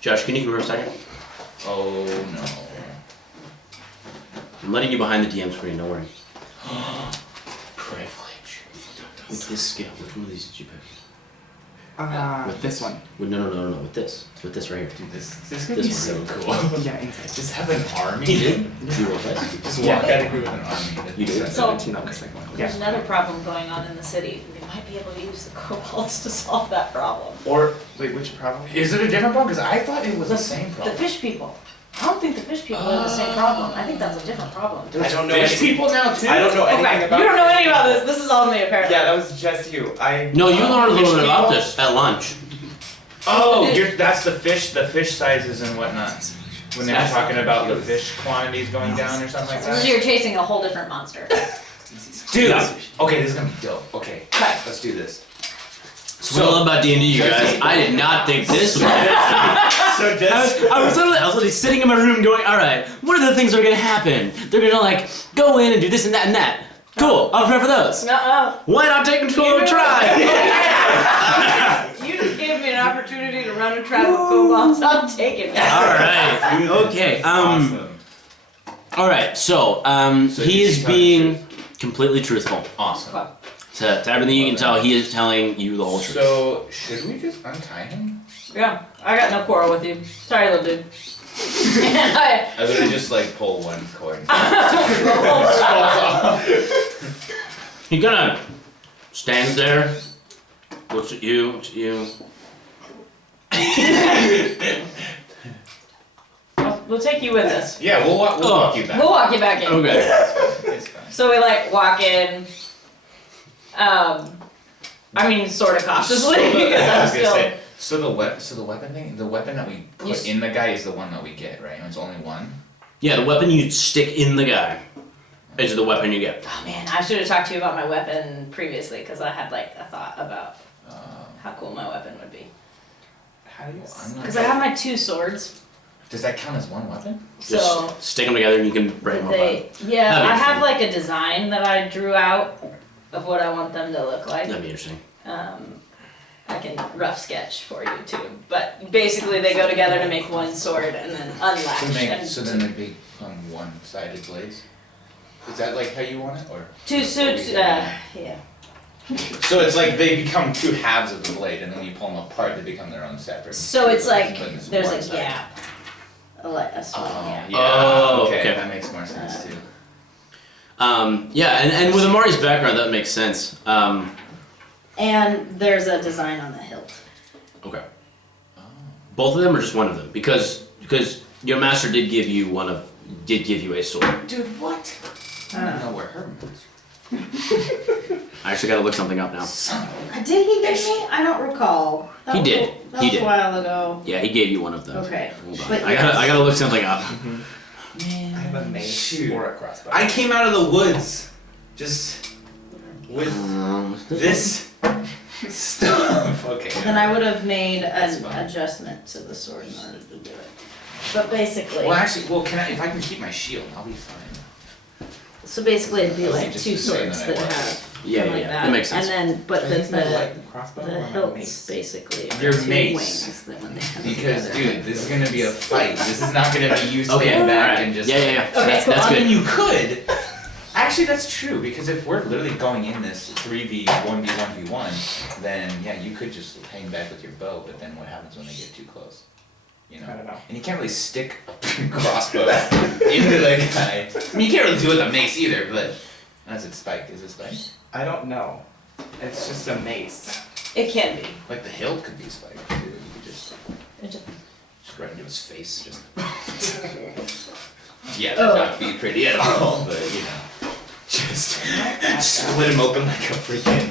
Josh, can you come over a second? Oh no. I'm letting you behind the DM screen, don't worry. Privilege. With this scale, which one of these did you pick? With this one. No, with this. With this right here. Dude, this could This be so one. cool. Yeah, insight. Just have an army, dude. You roll dice? Just walk out of here with an army. That'd be You do? so- 17 on the second one. There's another problem going on in the city. We might be able to use the kobolds to solve that problem. Or, wait, which problem? Is it a different problem? Because I thought it was the same The problem. fish people. I don't think the fish people are the same problem. I think that's a different problem. There's I don't know fish anything- people now too. I don't know anything Okay, about you don't know anything about this. This is all me apparently. Yeah, that was just you. No, you learned a little Fish bit about people? this at lunch. Oh, that's the fish sizes and whatnot. When they were That's talking about the confused. fish quantities going down or something like So that. you're chasing a whole different monster. Dude, okay, this is gonna be dope. Okay, Okay. let's do this. So what I love about D&D, you guys, I did not think this would happen. So this. I was literally sitting in my room going, alright, what are the things that are gonna happen? They're gonna like, go in and do this and that and that. Cool, I'll prepare for those. No, Why not take control of a tribe? you just gave me an opportunity to run a tribe of kobolds. I'm taking it. Alright, okay, Awesome. alright, so, So he you is see how being completely truthful. Awesome. To everything you can tell, he is telling you the whole truth. So should we just untie him? Yeah, I got no quarrel with you. Sorry, little dude. I literally just like pull one cord. He kind of stands there, looks at you, We'll take you with us. Yeah, we'll walk you back. We'll walk you back in. Okay. It's fine. So we like walk in. I mean, sort of cautiously because I I'm was gonna still. say, so the weapon thing, the weapon that we put s- in the guy is the one that we get, right? And it's only one. Yeah, the weapon you stick in the guy is the weapon you get. Oh man, I should have talked to you about my weapon previously because I had like a thought about how cool my weapon would be. How do you... I'm not Because I have my 2 swords, Does that count as one weapon? so Just stick them together and you can break them apart. yeah, That'd be I have interesting. like a design that I drew out of what I want them to look like. That'd be interesting. I can rough sketch for you too, but basically they go together to make one sword and then unlatch. and So then they become one-sided blades. Is that like how you want it, or? two suits, yeah. So it's like they become 2 halves of the blade, and then you pull them apart, they become their own separate. So it's like But it's there's a one-sided. gap, a small Oh, gap. yeah. Oh, okay. okay. That makes more sense too. Yeah, and with Amari's background, that makes sense. And there's a design on the hilt. Okay. Both of them or just one of them? Because your master did give you a sword. Dude, what? I don't know where her moves. I actually gotta look something up now. Did he give me? I don't recall. That He was did. a- That He was did. a while ago. Yeah, he gave you one of them. Okay. Hold on. But I gotta look something up. I have a mace Shoot. or a crossbow. I came out of the woods, just with this stuff. Okay. Then I would have made That's an fine. adjustment to the sword in order to do it. But basically, Well, actually, if I can keep my shield, I'll be fine. So basically, it'd be like Just two saying swords that that I have Yeah, something yeah, like yeah. that. That makes sense. And then, but Is that the like crossbow or my hilts mace? basically are Your two mace. wings that when they come Because, together. dude, this is gonna be a fight. This is not gonna be you Okay, stand back alright. and just. Yeah. Okay, That's, cool. that's I mean, good. you could. Actually, that's true because if we're literally going in this 3v, 1v1v1, then yeah, you could just hang back with your bow. But then what happens when they get too close? You know. I don't know. And you can't really stick a crossbow into the guy. I mean, you can't really do it with a mace either. But unless it's spiked, is it spiked? I don't know. It's just a mace. It can be. Like the hilt could be spiked too. You could just It just- right into his face, just. Yeah, that'd not be pretty at all, but you know, just split him open like a freaking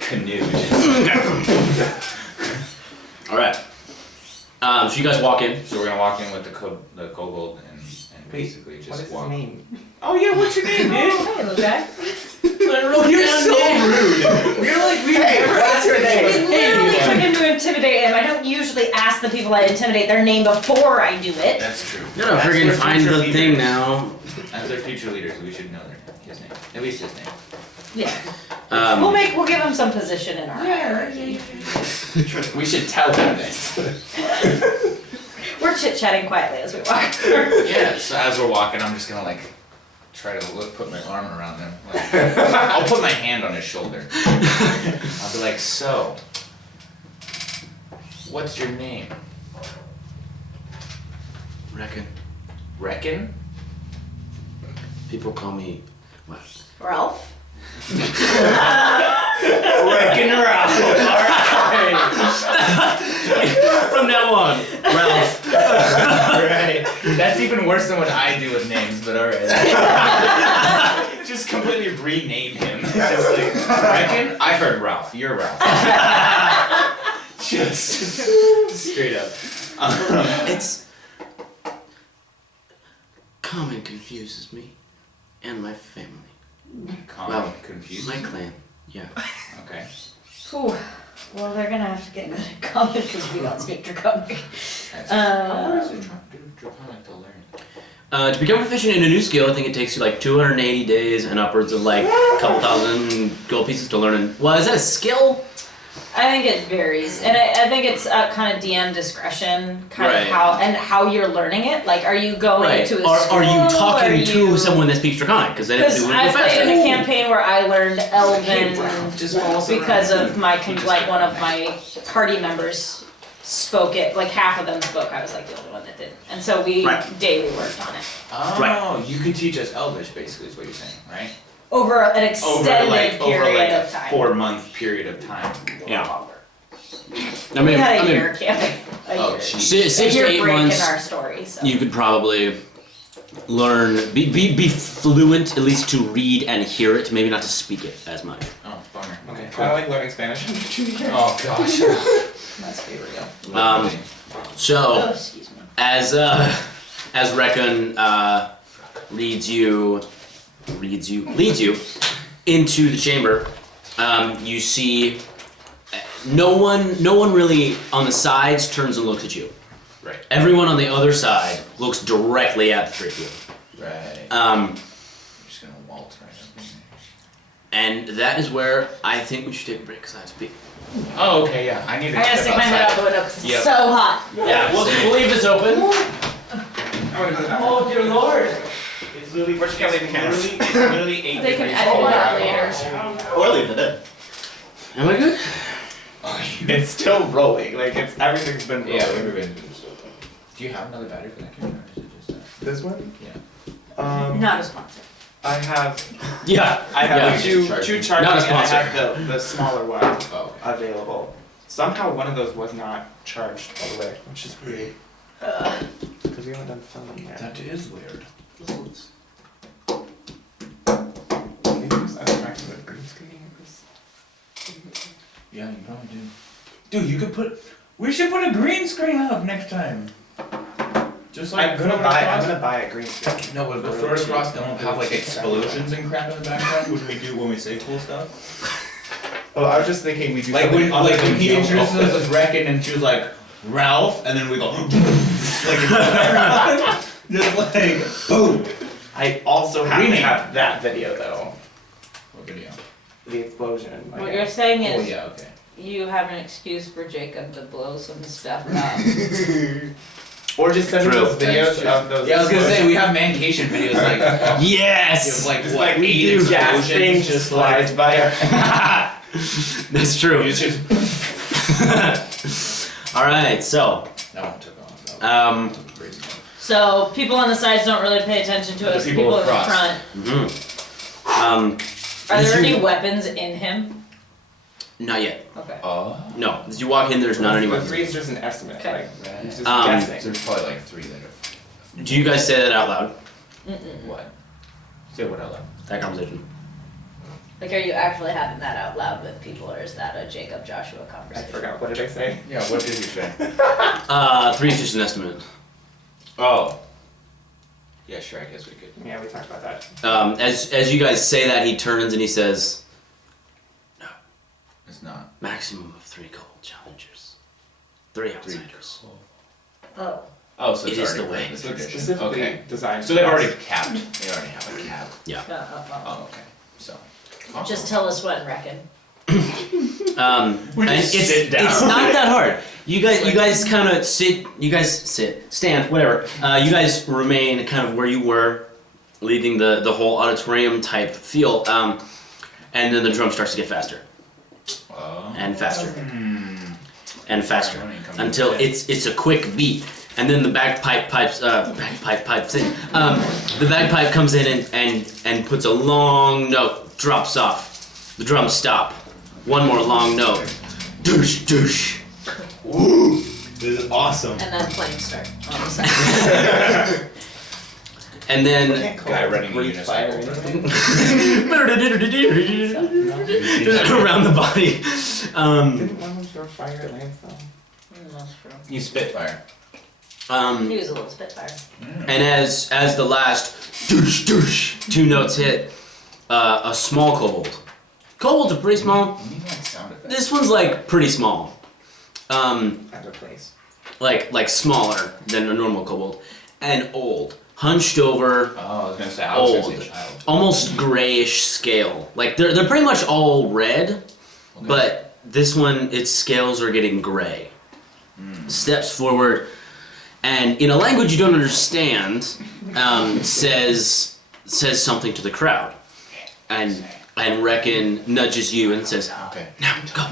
canoe. All right. So you guys walk in. So we're gonna walk in with the kobold and basically What just is his walk. name? Oh yeah, what's your name, dude? Hey, little guy. You're so rude. You're like we never asked your It name. literally took him to intimidate him. I don't usually ask the people I intimidate their name before I do it. That's true. You gotta That's friggin' their find future the thing leaders. now. As their future leaders, we should know his name. At least his name. Yeah. We'll give him some position in our hierarchy. We should tell him this. We're chit-chatting quietly as we walk. Yeah, so as we're walking, I'm just gonna like try to put my arm around him. Like, I'll put my hand on his shoulder. I'll be like, so, what's your name? Reckon. Reckon? People call me what? Ralph? Reckon Ralph. From now on, Ralph. Alright. That's even worse than what I do with names, but alright. Just completely rename him. Just like, Reckon? I heard Ralph. You're Ralph. Just straight up. It's common confuses me and my family. Calm, confused. My clan. Yeah. Okay. Whew. Well, they're gonna have to get good at common because we don't speak Draconic. How hard is it Draconic to learn? To become proficient in a new skill, I think it takes you like 280 days and upwards of like a couple thousand gold pieces to learn. And well, is that a skill? I think it varies, and I think it's kind of DM discretion, kind Right. of how you're learning it. Like, are you going Right. to a Are school? you talking are to you... someone that speaks Draconic? Because then it's Because doing I it played faster. in a campaign where I learned Elven Just follows because around. of my like one of my party members spoke it. Like half of them spoke. I was like the only one that didn't, and so we Right. daily worked on it Oh, Right. you can teach us Elvish, basically, is what you're saying, right? over an extended period of time. 4-month period of time. Yeah. Longer. I mean, we had a year camping. A Oh, year. jeez. 6 a to year 8 break months. in our story. So. You could probably learn, be fluent at least to read and hear it, maybe not to speak it as much. Oh, bummer. Okay. Kind of like learning Spanish after 2 years. Oh, gosh. Let's be real. Literally. Oh, So, excuse me. as Reckon leads you into the chamber, you see no one really on the sides turns and looks at you. Right. Everyone on the other side looks directly at the three of you. Right. Um, Just gonna waltz right up in and that is where I think we should take a break because I have to pee. there. Oh, okay, yeah. I need to I gotta step stick my head out outside. the window because it's Yep. so hot. Yeah, we'll leave this open. Oh, dear lord. It's literally, First you can't leave the camera. it's literally 8 They can degrees edit it below. out later. Or leave it in. Am I good? It's still rolling. Like everything's been rolling. Yeah, everybody. Do you have another battery for that camera? Or is it just This one? Yeah. Not a sponsor. I have Yeah. two Charging. two charging Not a and I sponsor. have the smaller one Oh, available. Somehow one of those was not charged all the way, which is weird. Because we haven't done filming yet. That is weird. Maybe it was abstracted with green screening. Yeah, you probably do. Dude, you could put. We should put a green screen up next time. Just like I'm throw gonna it buy. across- I'm gonna buy a green screen. No, but we'll throw it across and we'll have like explosions and crap in the background when we do when we say cool stuff. Oh, I was just thinking we do Like something when other like when than he kill. introduces us as Reckon and she was like Ralph and then we go like just like boom. I also have to Remake. have that video though. What video? The explosion. What you're saying Oh is yeah, okay. you have an excuse for Jacob to blow some stuff up. Or just send me True. those videos of those. Yeah, I was gonna say we have mancation videos like Yes! like Just what like eight we do gas thing explosions, just flies by. That's true. It's just Alright, so, That one took off. That one took crazy. So people on the sides don't really pay attention to The us. people People in the across. front. mhm. Are As there you- any weapons in him? Not yet. Okay. No. As you walk in, there's not any The weapons. 3 is just an estimate. Okay. Like, he's just Um, guessing. So there's probably like 3 that are. Do you guys say that out loud? What? Say what out loud? That conversation. Like, are you actually having that out loud with people, or is that a Jacob Joshua I conversation? forgot. What did I say? Yeah, what did you say? 3 is just an estimate. Oh. Yeah, sure, I guess we could. Yeah, we talked about that. As you guys say that, he turns and he says, It's not. maximum of 3 cold challengers. 3 outsiders. Oh. Oh, so it's It is already the way. part of the So it's tradition. specifically Okay. designed. So they've already capped. They already have a cap. Oh, okay. So. Just tell us when, reckon. We And just it's, sit down. it's not that hard. You guys kind of stand, whatever. You guys remain kind of where you were, leaving the whole auditorium type feel. And then the drum starts to get faster and faster and faster until it's a quick beat. And then the bagpipe thing. The bagpipe comes in and puts a long note, drops off. The drums stop. One more long note. Doosh doosh. Woo! This is awesome. And then flames start on the side. And then Guy running a Breathe fire unicycle. around the body. Didn't one of throw fire at Lance though? That's true. You Spitfire. He was a little spitfire. And as the last doosh doosh 2 notes hit, a small kobold. Kobolds are pretty small. You need like sound effects. This one's like pretty small. At a place. Like smaller than a normal kobold, and old, hunched over, Oh, I was gonna say, I was gonna Old. say child. almost grayish scale. Like they're pretty much all red, Okay. but this one its scales are getting gray. Steps forward, and in a language you don't understand, says something to the crowd, and Reckon nudges you and says, Okay. "Now go."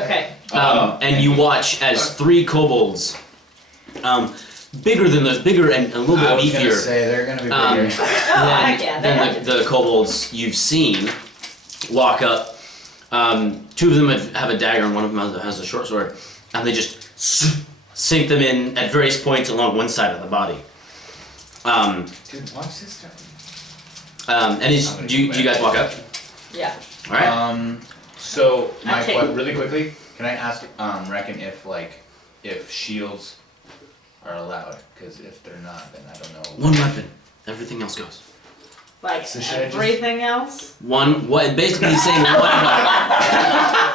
Okay. And you watch as 3 kobolds, bigger and a little bit I was gonna beefier say they're gonna be Um, bigger. heck yeah, they have than the kobolds you've seen walk up. 2 of them have a dagger and one of them has a short sword, and they just sink them in at various points along one side of the body. Dude, watch this stuff. And do you guys walk up? Yeah. All right. So my Okay. really quickly, can I ask Reckon if shields are allowed? Because if they're not, then I don't know. One weapon. Everything else goes. Like So should I just- everything else? Basically saying one weapon.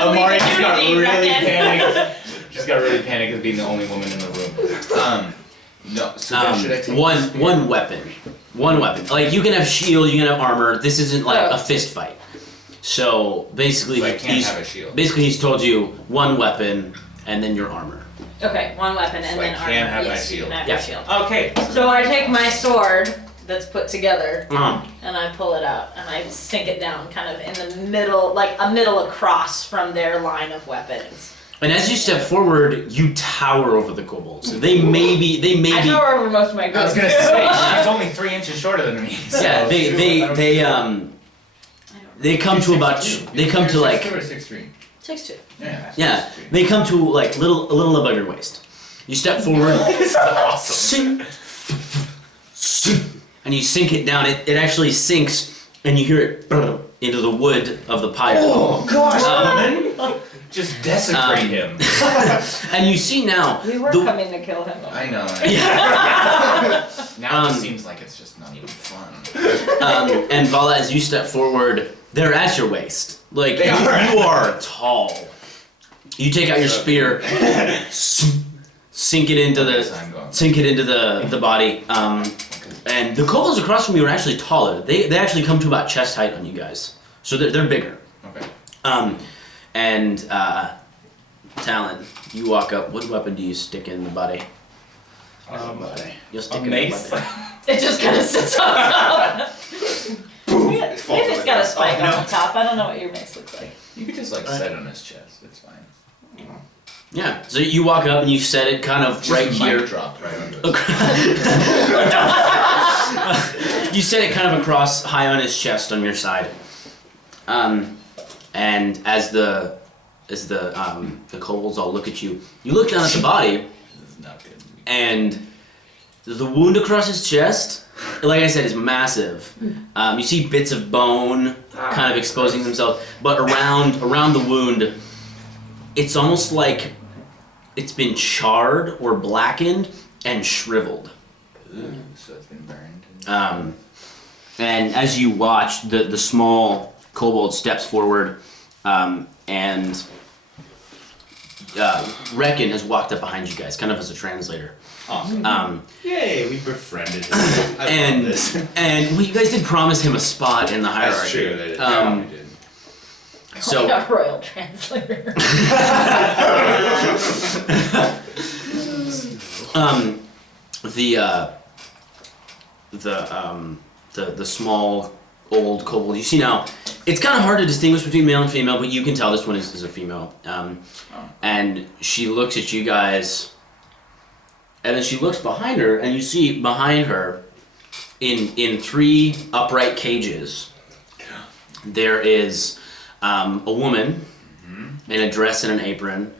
Amari just got Immunity, really Reckon. panicked. Just got really panicked as being the only woman in the room. No. So then should I take the spear? One weapon. One weapon. Like you can have shield, you can have armor. This isn't like Oh. a fist fight. So basically, So I can't he's have a shield. basically he's told you one weapon and then your armor. Okay, one weapon and So I then can armor. have my Yes, you shield. can have Yeah. your shield. Okay. So I take my sword that's put together Uh-huh. and I pull it out and I sink it down kind of in the middle, like a middle across from their line of weapons. And as you step forward, you tower over the kobolds. They may be. I tower over most of my group. I was gonna say she's only 3 inches shorter than me. So Yeah, I don't they come to about. They come to like. 6'2" 6'2". Yeah. Yeah, they come to like a little above your waist. You step forward. This is awesome. And you sink it down. It actually sinks, and you hear it into the wood of the pipe. Oh gosh, Um, woman! Just desecrate him. And you see now. We were the- coming to kill him. I know. Yeah. Now it just seems like it's just not even fun. And Vallah, as you step forward, they're at your waist. Like They you, are. you are tall. You take out your spear, sink it into Okay, so I'm going. the body. Because And the kobolds across from you are actually taller. They actually come to about chest height on you guys. So they're bigger. Okay. And Talon, you walk up. What weapon do you stick in the body? You'll stick A in mace? the body. It just kind of sits on top. Maybe It falls it's on got a the spike ground. on the top. I don't know what your mace looks like. You could just like set on his chest. It's fine. Yeah. So you walk up and you set it kind of Just right mic here. drop right under. You set it kind of across, high on his chest, on your side. And as the kobolds all look at you, you look down at the body, This is not good. and the wound across his chest, like I said, is massive. You see bits of bone kind of exposing themselves, but around the wound, it's almost like it's been charred or blackened and shriveled. Ooh, so it's been burned. And as you watch, the small kobold steps forward, and Reckon has walked up behind you guys, kind of as a translator. Awesome. Yay, we befriended him. I love And this. well, you guys did promise him a spot in the hierarchy. That's true. They did. Um, We did. So Like a royal translator. the small old kobold you see now, it's kind of hard to distinguish between male and female, but you can tell this one is a female. And she looks at you guys, and then she looks behind her, and you see behind her, in 3 upright cages, there is a woman in a dress and an apron,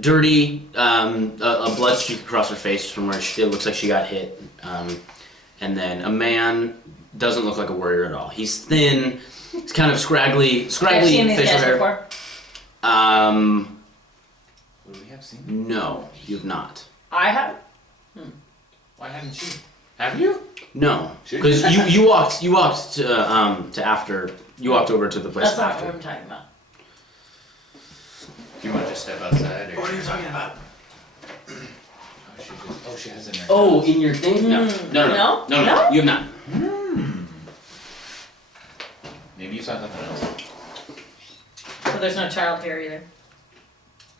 dirty, a blood streak across her face from where it looks like she got hit, and then a man, doesn't look like a warrior at all. He's thin, he's kind of scraggly I've seen these facial guys hair. before. Would we have seen? No, you've not. I have. Why haven't you? Have you? No, Should because you walked to after, you walked over to the place That's not after. what I'm talking about. Do you want to just step outside? Or... What are you talking about? She has it in her. Oh, in your thing? No. No, No? you have not. Maybe you saw something else. So there's no child here either.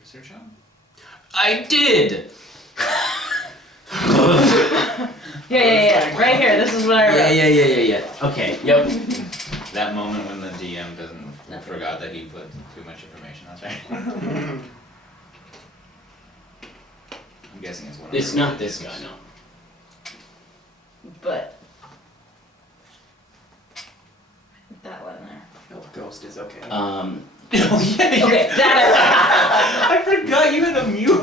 Is there a child? I did! Yeah. Right here. This is what I wrote. Yeah. Okay, yep. That moment when the DM forgot that he put too much information on there. I'm guessing it's one of It's the not this guy, no. But that one there. Oh, ghost is okay. Oh yeah, Okay, that I forgot you had a mule.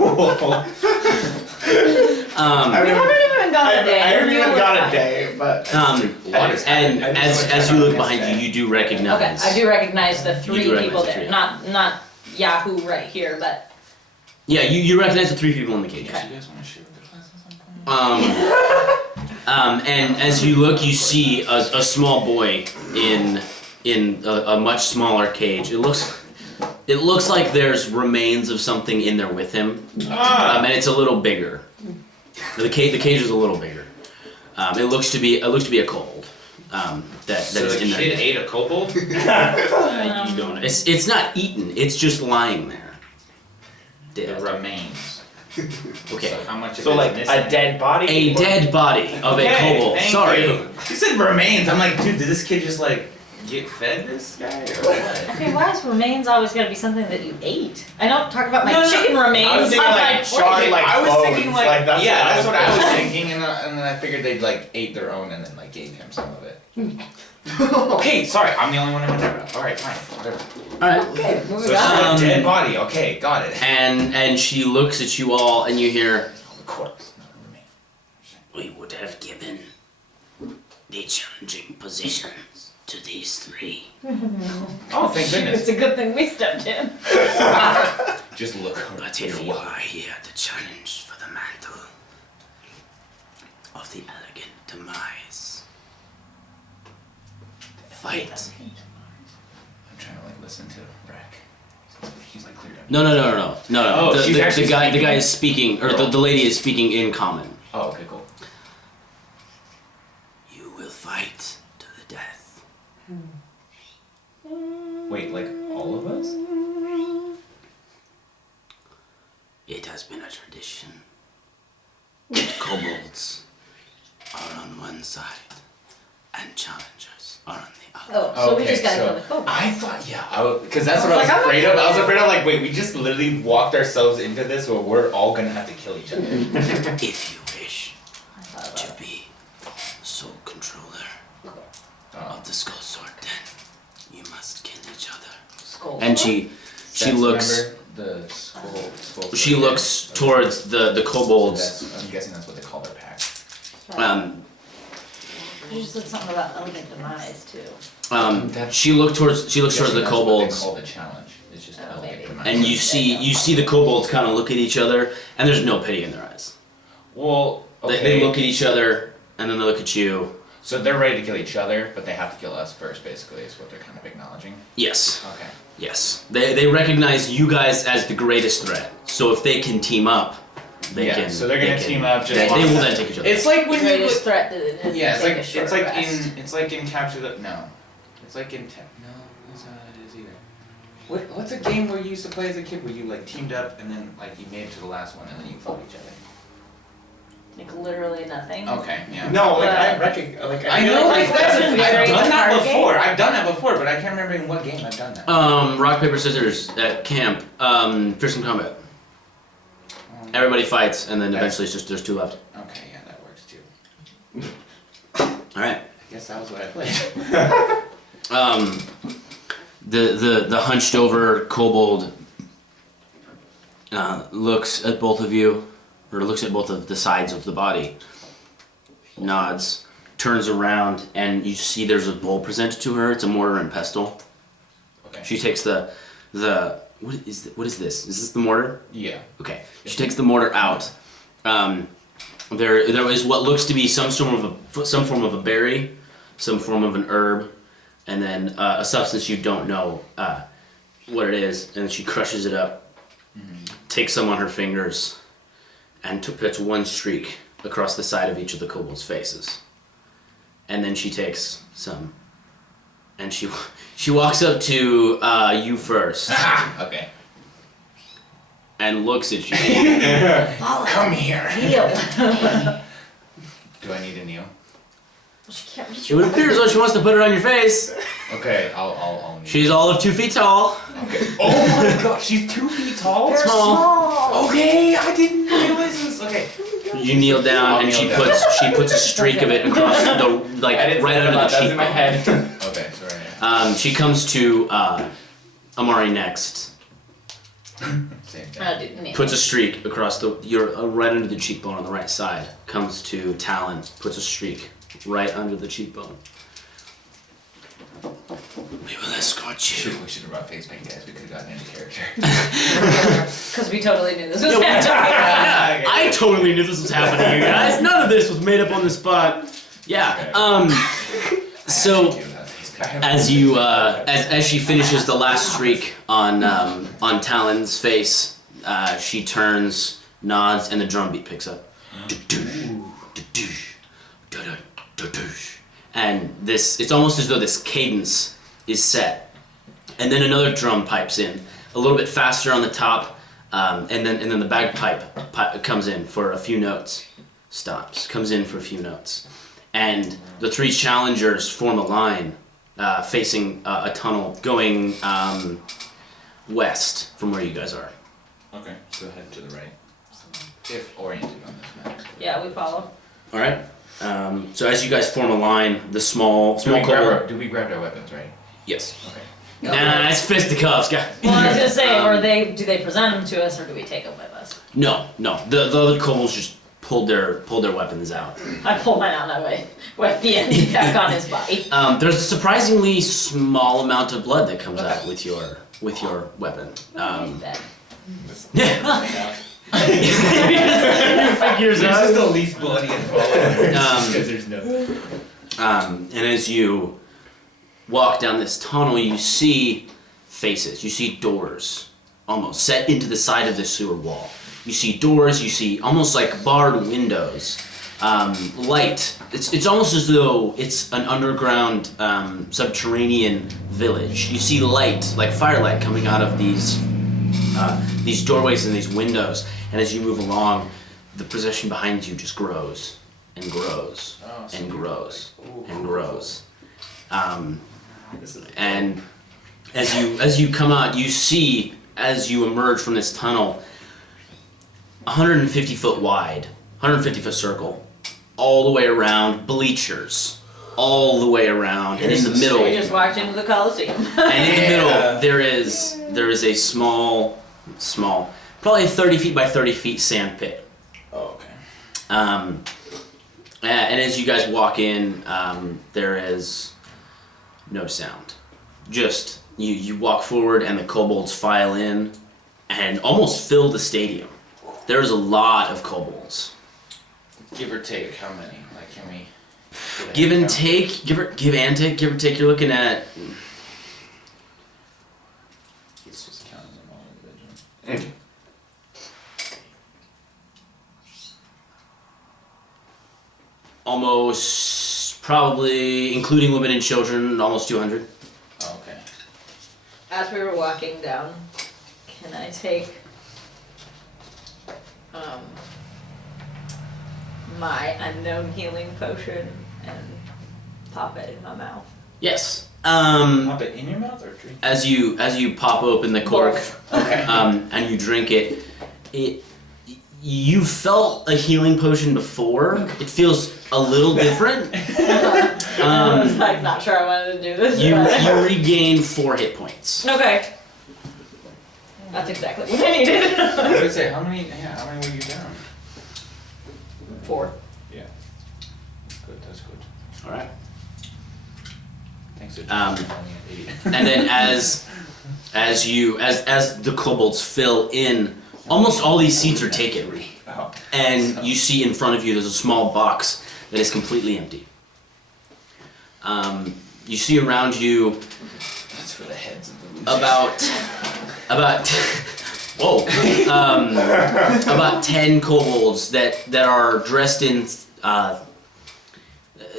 I we haven't even gone a day. I haven't even got a Fine. day, but And as you look behind you, you do Okay, recognize. I do recognize the 3 do recognize people the there. 3. Not Yahoo right here, but Yeah, you recognize the 3 people in the cages. Do you guys want to shoot the class at some point? And as you look, you see a small boy in a much smaller cage. It looks like there's remains of something in there with him, and it's a little bigger. The cage is a little bigger. It looks to be a kobold. That So is the in kid there. ate a kobold? You don't. It's not eaten. It's just lying there. The Dead. remains. Okay. So how much of so it like is missing? a dead body. A dead body of a kobold. Thank Sorry. You. You said remains. I'm like, dude, did this kid just like get fed this guy or what? okay, why is remains always gotta be something that you ate? I don't talk about my No, no, chicken remains. I was thinking on like my charred plate. like I was bones, thinking like, that's yeah, what that's what I was thinking. thinking, and then I figured they'd like ate their own and then like gave him some of it. Okay, sorry, I'm the only one who went there. All right, fine, whatever. All right. Okay, So moving she's on. a dead body. Okay, got it. And she looks at you all, and you hear, The corpse, not a remain. "We would have given the challenging positions to these 3. Oh, thank goodness. It's a good thing we stepped in. Just look. But if you are here to challenge for the mantle of the elegant demise, fight." I'm trying to like listen to Rack. He's like cleared up. No. Oh, she's actually the guy speaking? is speaking, or the lady is speaking in common. Oh, okay, cool. Wait, like all of us? It has been a tradition. Kobolds are on one side, and challengers are on the other. Oh, so we Okay, just gotta so kill the kobold. I thought, yeah, because that's I what I was was like, I'm afraid not- of. I was afraid of, like, wait, we just literally walked ourselves into this where we're all gonna have to kill each other. If you wish I thought about to it. be sole controller Oh. of the skull sword, then you must kill each other. Skull And sword? she That's, looks remember the skull she sword? looks Okay. towards the kobolds. I'm guessing that's what they call their pack. You just said something about elegant demise too. She looks towards the That's what kobolds. they call the challenge. It's just Oh, elegant maybe. demise. And you see the kobolds kind of look at each other, and there's no pity in their eyes. Well, okay. They look at each other, and then they look at you. So they're ready to kill each other, but they have to kill us first, basically, is what they're kind of acknowledging. Yes, Okay. yes. They recognize you guys as the greatest threat. So if they can team up, they Yeah, can. so they're they gonna can- team up, just They walk- will then take each other. It's like when you. Greatest threat that it Yeah, it's take like a short it's like rest. it's like in Capture the no, it's like in no, that's not what it is either. What's a game where you used to play as a kid where you like teamed up and then like you made it to the last one and then you fought each other? Like literally nothing. Okay, yeah. No, like Yeah. I recognize. Like I feel know, like like that's a I've very done that hard before. game. I've done that before, but I can't remember in what game I've done that. Rock paper scissors at camp. Fearsome combat. Everybody fights, and then eventually it's just there's two left. Okay, yeah, that works too. All right. I guess that was what I played. The hunched over kobold looks at both of you, or looks at both of the sides of the body, nods, turns around, and you see there's a bowl presented to her. It's a mortar and pestle. Okay. She takes the what is this? Is this the mortar? Yeah. Okay. She takes the mortar out. There is what looks to be some form of a berry, some form of an herb, and then a substance you don't know what it is. And she crushes it up, takes some on her fingers, and puts one streak across the side of each of the kobolds' faces. And then she takes some, and she walks up to you first Okay. and looks at you. Vallah, Come here. heal. Do I need a kneel? She can't reach It would appear as though she wants to put it on your face. Okay, I'll kneel. She's all of 2 feet tall. Okay. Oh my god, she's 2 feet tall? They're small. Okay, I didn't realize this. Okay. You kneel down I'll and kneel she down. puts a streak of it across the like I didn't right think under the about that. That's in my cheekbone. head. Okay, sorry. She comes to Amari next. Same thing. Oh, dude, me. Puts a streak across right under the cheekbone on the right side. Comes to Talon. Puts a streak right under the cheekbone. We will escort you. We should have brought face paint, guys. We could have gotten into character. Because we totally knew this was Yeah, we happening. I totally knew this was happening, you guys. None of this was made up on the spot. Yeah. So. As you, as she finishes the last streak on Talon's face, she turns, nods, and the drum beat picks up. And it's almost as though this cadence is set, and then another drum pipes in, a little bit faster on the top, and then the bagpipe comes in for a few notes, stops, comes in for a few notes, and the 3 challengers form a line. Facing a tunnel going west from where you guys are. Okay, so head to the right. If oriented on this map. Yeah, we follow. All right. So as you guys form a line, the small Do we kobold. grab our weapons, right? Yes. Okay. Nah, it's fisticuffs, guy. Well, I was gonna say, do they present them to us, or do we take them with us? No. The other kobolds just pulled their weapons out. I pulled mine out, and I wiped the end back on his body. There's a surprisingly small amount of blood that comes out with your weapon. That. Figures This out. is the least bloody and followers. Because there's no. And as you walk down this tunnel, you see faces. You see doors, almost set into the side of the sewer wall. You see doors. You see almost like barred windows, light. It's almost as though it's an underground subterranean village. You see light, like firelight, coming out of these doorways and these windows. And as you move along, the procession behind you just grows and grows and grows and grows. And as you come out, you see, as you emerge from this tunnel, 150 foot wide, 150 foot circle, all the way around, bleachers, all the way around, and in the middle. We just walked into the Coliseum. And in the middle, there is a small, probably a 30 feet by 30 feet sand pit. Oh, okay. And as you guys walk in, there is no sound. Just you walk forward, and the kobolds file in, and almost fill the stadium. There's a lot of kobolds. Give or take, how many? Like, can we... Give and take, give or take, you're looking at... It's just counting them all individually. Almost, probably, including women and children, almost 200. Oh, okay. As we were walking down, can I take my unknown healing potion and pop it in my mouth? Yes. Pop it in your mouth or drink? As you pop open the cork, Okay. and you drink it, you felt a healing potion before. It feels a little different. I was like, not sure I wanted to do this. You but- regain 4 hit points. Okay. That's exactly what I needed. I was gonna say, how many were you down? 4. Yeah. That's good. All right. Thanks for Um, telling me an idiot. And then as the kobolds fill in, almost all these seats are taken. Oh. And you see in front of you there's a small box that is completely empty. You see around you That's for the heads of the losers. about 10 kobolds that are dressed in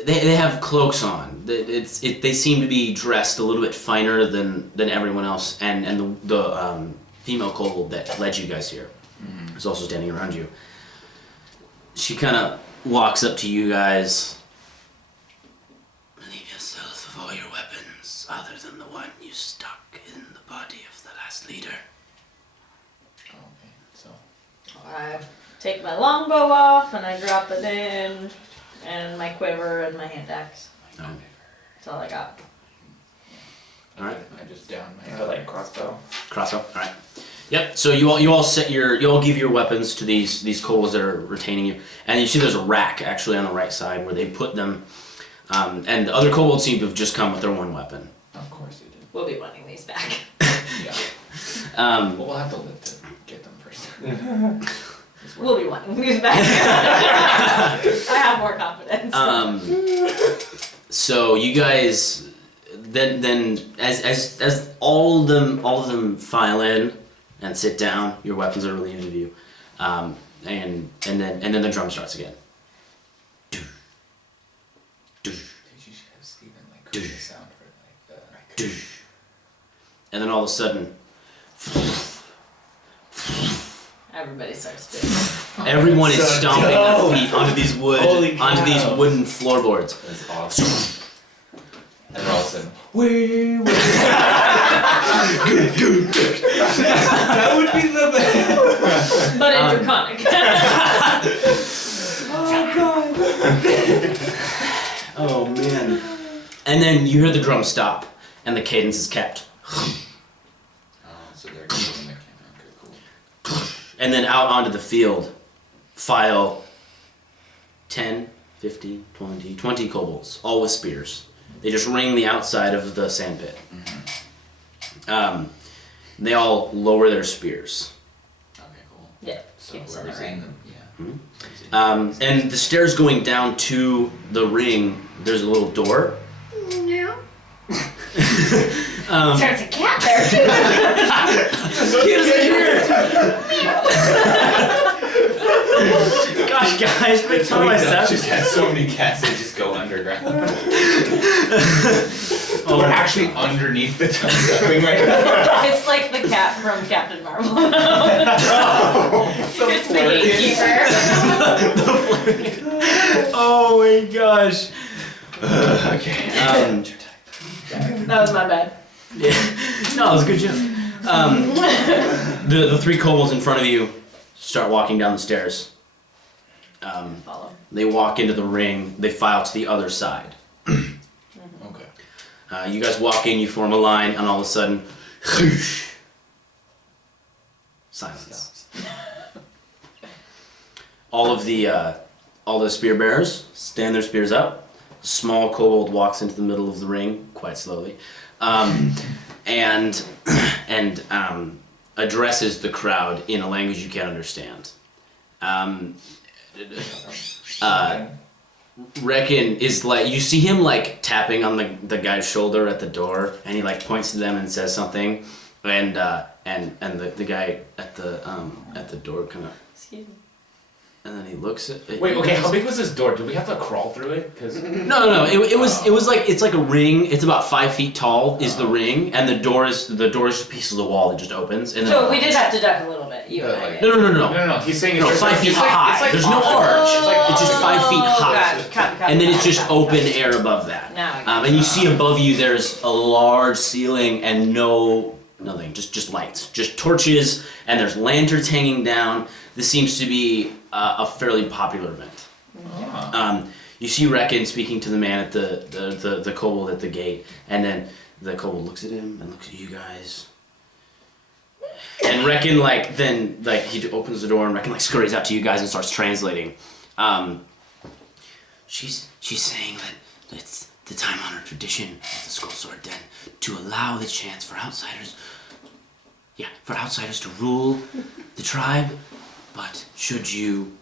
they have cloaks on. They seem to be dressed a little bit finer than everyone else, and the female kobold that led you guys here is also standing around you. She kind of walks up to you guys. Relieve yourself of all your weapons, other than the one you stuck in the body of the last leader. Okay, so. I take my longbow off and I drop it in, and my quiver and my hand axe. Oh. That's all I got. Alright. I just downed my. Like crossbow. Crossbow. All right. Yep. So you all give your weapons to these kobolds that are retaining you, and you see there's a rack actually on the right side where they put them, and the other kobolds seem to have just come with their one weapon. Of course they did. We'll be wanting these back. Yeah. Well, we'll have to live to get them first. We'll be wanting these back. I have more confidence. So you guys, then as all of them file in and sit down, your weapons are relieved of you, and then the drum starts again. Did you have Steven create a sound for the And then all of a sudden, Everybody starts doing it. everyone is So stomping dope. their feet onto these Holy these cow. wooden floorboards. That's awesome. And then all of a sudden, That would be the best. But in draconic. Oh man! And then you hear the drum stop, and the cadence is kept. so they're keeping the camera. Okay, cool. And then out onto the field, file 10, 15, 20 kobolds, all with spears. They just ring the outside of the sandpit. They all lower their spears. Okay, cool. Yeah, So keeps in the whoever's in ring. them, yeah. And the stairs going down to the ring, there's a little door. Yeah. There's a cat there too. Gosh, guys. Make fun of myself. Just has so many cats that just go underground. Oh, We're actually underneath the tumbling right now. It's like the cat from Captain Marvel. It's the gatekeeper. Oh my gosh. Okay. That was my bad. Yeah. No, it was a good joke. The three kobolds in front of you start walking down the stairs. Follow. They walk into the ring. They file to the other side. Okay. You guys walk in. You form a line, and all of a sudden, silence. All the spear bearers stand their spears up. Small kobold walks into the middle of the ring, quite slowly, and addresses the crowd in a language you can't understand. Reckon is like, you see him like tapping on the guy's shoulder at the door, and he like points to them and says something, and the guy at the door kind of. Excuse me. And then he looks at. Wait, okay, how big was this door? Did we have to crawl through it? Cause No. It was like, it's like a ring. It's about 5 feet tall is the ring, and the door is just pieces of the wall that just opens. And then So we did have to duck a little bit. You and I did. No. He's saying it's No, just 5 feet high. It's like There's no off- arch. It's just 5 feet high. Got And then it's just got open air above that. Now I got And you see above you there's a large ceiling and nothing, just lights, just torches, and there's lanterns hanging down. This seems to be a fairly popular event. You see Reckon speaking to the man at the kobold at the gate, and then the kobold looks at him and looks at you guys. And Reckon he opens the door, and Reckon scurries out to you guys and starts translating. She's saying that it's the time-honored tradition of the Skull Sword Den to allow the chance for outsiders to rule the tribe, but should you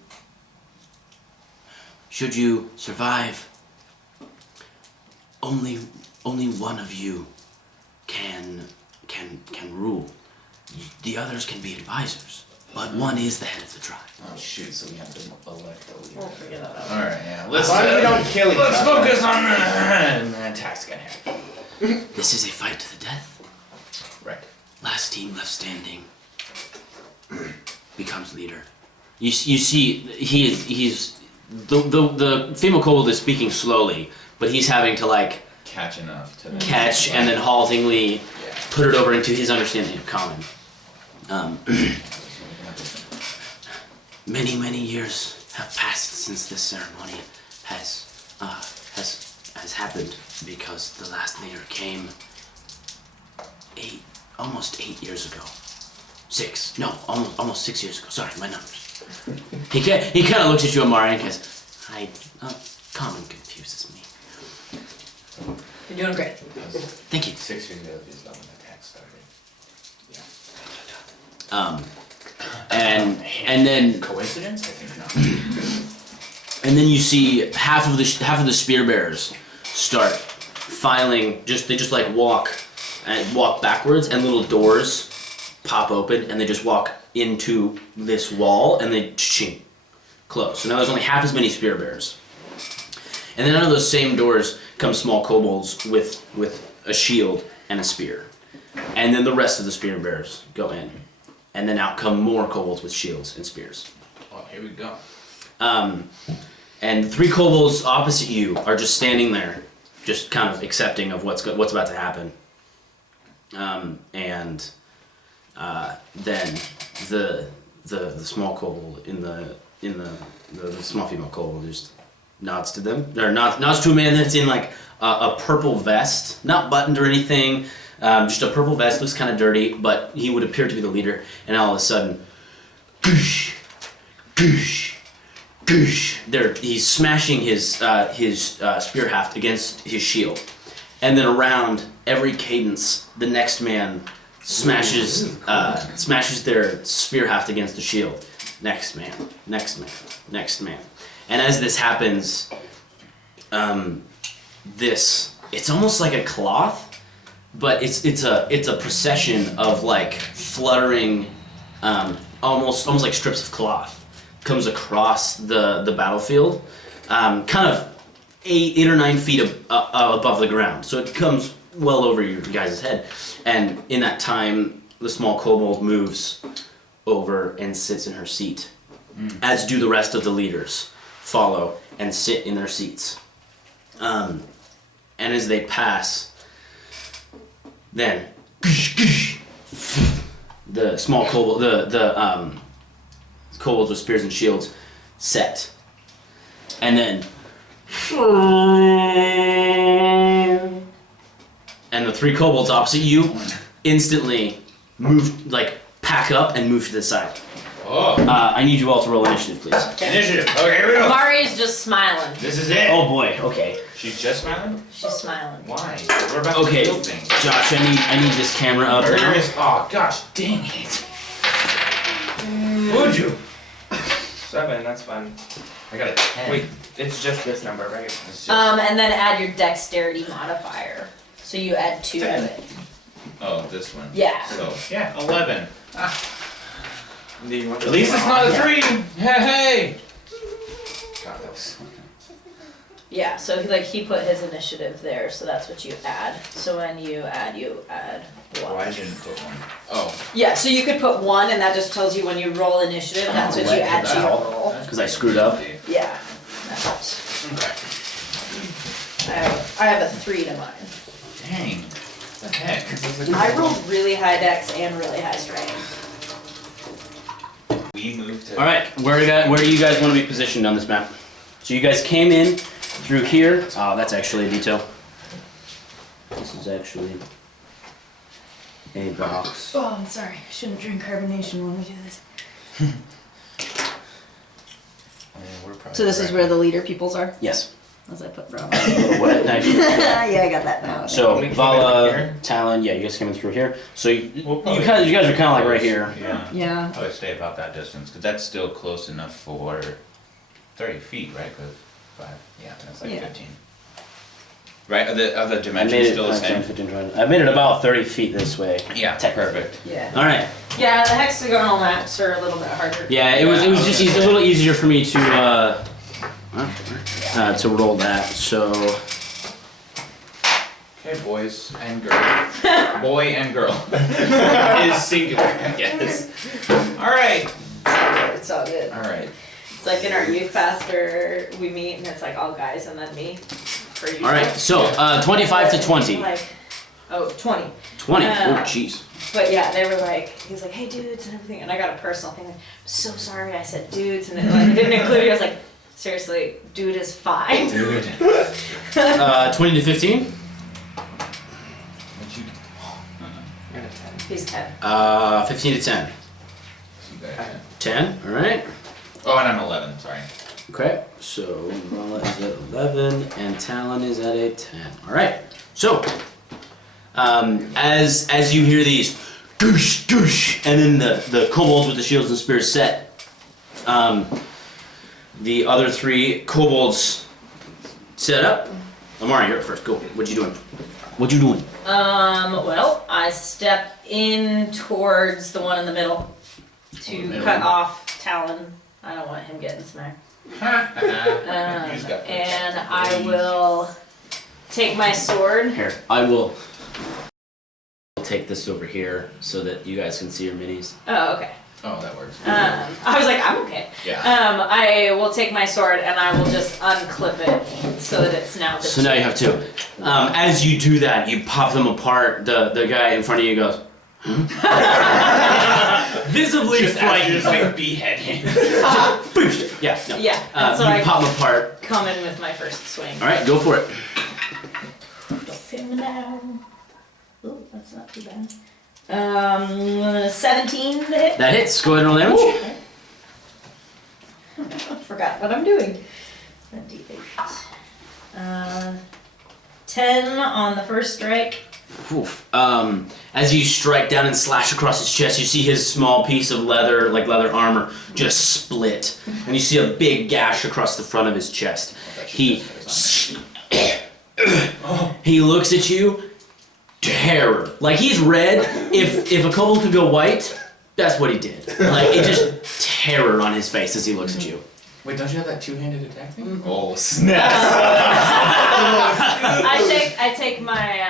survive, only one of you can rule. The others can be advisors, but one is the head of the tribe. Oh shoot! So we have to elect a leader. We'll figure that out. All right, yeah. As long as we don't kill each Let's other. focus on attacks gonna happen. This is a fight to the death. Right. Last team left standing becomes leader. You see, he's the female kobold is speaking slowly, but he's having to Catch enough to catch and then haltingly put it over into his understanding of common. Many years have passed since this ceremony has happened, because the last leader came almost 8 years ago. Almost 6 years ago. Sorry, my numbers. He kind of looks at you, Amari, and goes, common confuses me. You're doing great. Thank you. 6 years ago is when the attack started. And then Coincidence? I think not. And then you see half of the spear bearers start filing. They just walk backwards, and little doors pop open, and they just walk into this wall, and they close. So now there's only half as many spear bearers. And then out of those same doors come small kobolds with a shield and a spear. And then the rest of the spear bearers go in. And then out come more kobolds with shields and spears. Oh, here we go. And the three kobolds opposite you are just standing there, just kind of accepting of what's about to happen. Then the small kobold in the small female kobold just nods to them. Or nods to a man that's in a purple vest, not buttoned or anything. Just a purple vest, looks kind of dirty, but he would appear to be the leader. And all of a sudden, goosh, goosh, goosh. He's smashing his spear haft against his shield, and then around every cadence, the next man smashes their spear haft against the shield. Next man, next man, next man. And as this happens, it's almost like a cloth. But it's a procession of fluttering, almost like strips of cloth comes across the battlefield, kind of 8 or 9 feet above the ground. So it comes well over your guys' head. And in that time, the small kobold moves over and sits in her seat, as do the rest of the leaders follow and sit in their seats. And as they pass, then the small kobold, the kobolds with spears and shields set, and then and the 3 kobolds opposite you instantly move, like pack up and move to the side. Oh. I need you all to roll initiative, please. Initiative. Okay, here we go. Amari's just smiling. This is it. Oh boy. Okay. She's just smiling? She's smiling. Why? We're about Okay. to kill things. Josh, I need this camera up now. Oh gosh, dang it. Would you? 7, that's fun. I got a 10. Wait, it's just this number, right? It's just- And then add your dexterity modifier. So you add 2 to it. Oh, this one. Yeah. So, yeah, 11. Do you want At least it's not a Yeah. 3. Hey! God, that was... Yeah, so he put his initiative there, so that's what you add. So when you add 1. Oh, I didn't put one. Oh. Yeah, so you could put 1, and that just tells you when you roll initiative, that's what you add to your roll. Because I screwed up. Yeah. That's, Okay. I have a 3 to mine. Dang. What the heck? I rolled really high dex and really high strength. We moved to... All right, where do you guys want to be positioned on this map? So you guys came in through here. Oh, that's actually a detail. This is actually a box. Oh, I'm sorry. I shouldn't drink carbonation when we do this. we're probably So this is where the leader peoples are? Yes. As I put Bravo. A little wet. Nice. Yeah, I got that now. So We came in Vallah, here? Talon, yeah, you guys came in through here. So you We'll probably- guys are kind of like right here. Yeah. Yeah. Probably stay about that distance, because that's still close enough for 30 feet, right? 'Cause 5, yeah, that's like Yeah. 15. Right? Are the I made dimensions it. still the same? 15, 20. I made it about 30 feet this way. Yeah, Technically. perfect. Yeah. All right. Yeah, the hexagonal maps are a little bit harder. Yeah, it was just okay. a little easier for me to roll that. So Okay, boys and girl. Boy and girl. Is singular, yes. Alright. It's all good. Alright. It's like in our youth pastor, we meet and it's like all guys and then me. For you. all right. So 25 to 20. Like, 20. 20. Oh, Uh, jeez. But yeah, they were like, he's like, hey dudes and everything. And I got a personal thing like, I'm so sorry I said dudes and it like didn't include you. I was like, seriously, dude is fine. Dude. 20 to 15. What you... I got a 10. He's 10. 15 to 10. You guys. 10. All right. Oh, and I'm 11, sorry. Okay. So Vallah is at 11 and Talon is at a 10. All right. So as you hear these doosh doosh, and then the kobolds with the shields and spears set, the other 3 kobolds set up. Amari, you're up first. Go. What you doing? What you doing? Well, I step in towards the one in the middle to middle. cut off Talon. I don't want him getting smacked. You just got And I will take my sword. Here, I will take this over here so that you guys can see your minis. Oh, okay. Oh, that works. I was like, I'm okay. Yeah. I will take my sword and I will just unclip it so that it's now So now you have 2. As you do that, you pop them apart. The guy in front of you goes, visibly Just frightened. like beheading. Boosh. Yeah. No. Yeah, and so you I pop them apart. come in with my first swing. All right, go for it. Don't pin me down. Ooh, that's not too bad. 17 to hit. That hits. Go ahead and roll damage. I forgot what I'm doing. 28. 10 on the first strike. Oof. As you strike down and slash across his chest, you see his small piece of leather, like leather armor, just split, and you see a big gash across the front of his chest. He looks at you, terror. Like he's red. If a kobold could go white, That's what he did. Like, it just terror on his face as he looks at you. Wait, don't you have that two-handed attack thing? Mhm. Oh, snap! I take my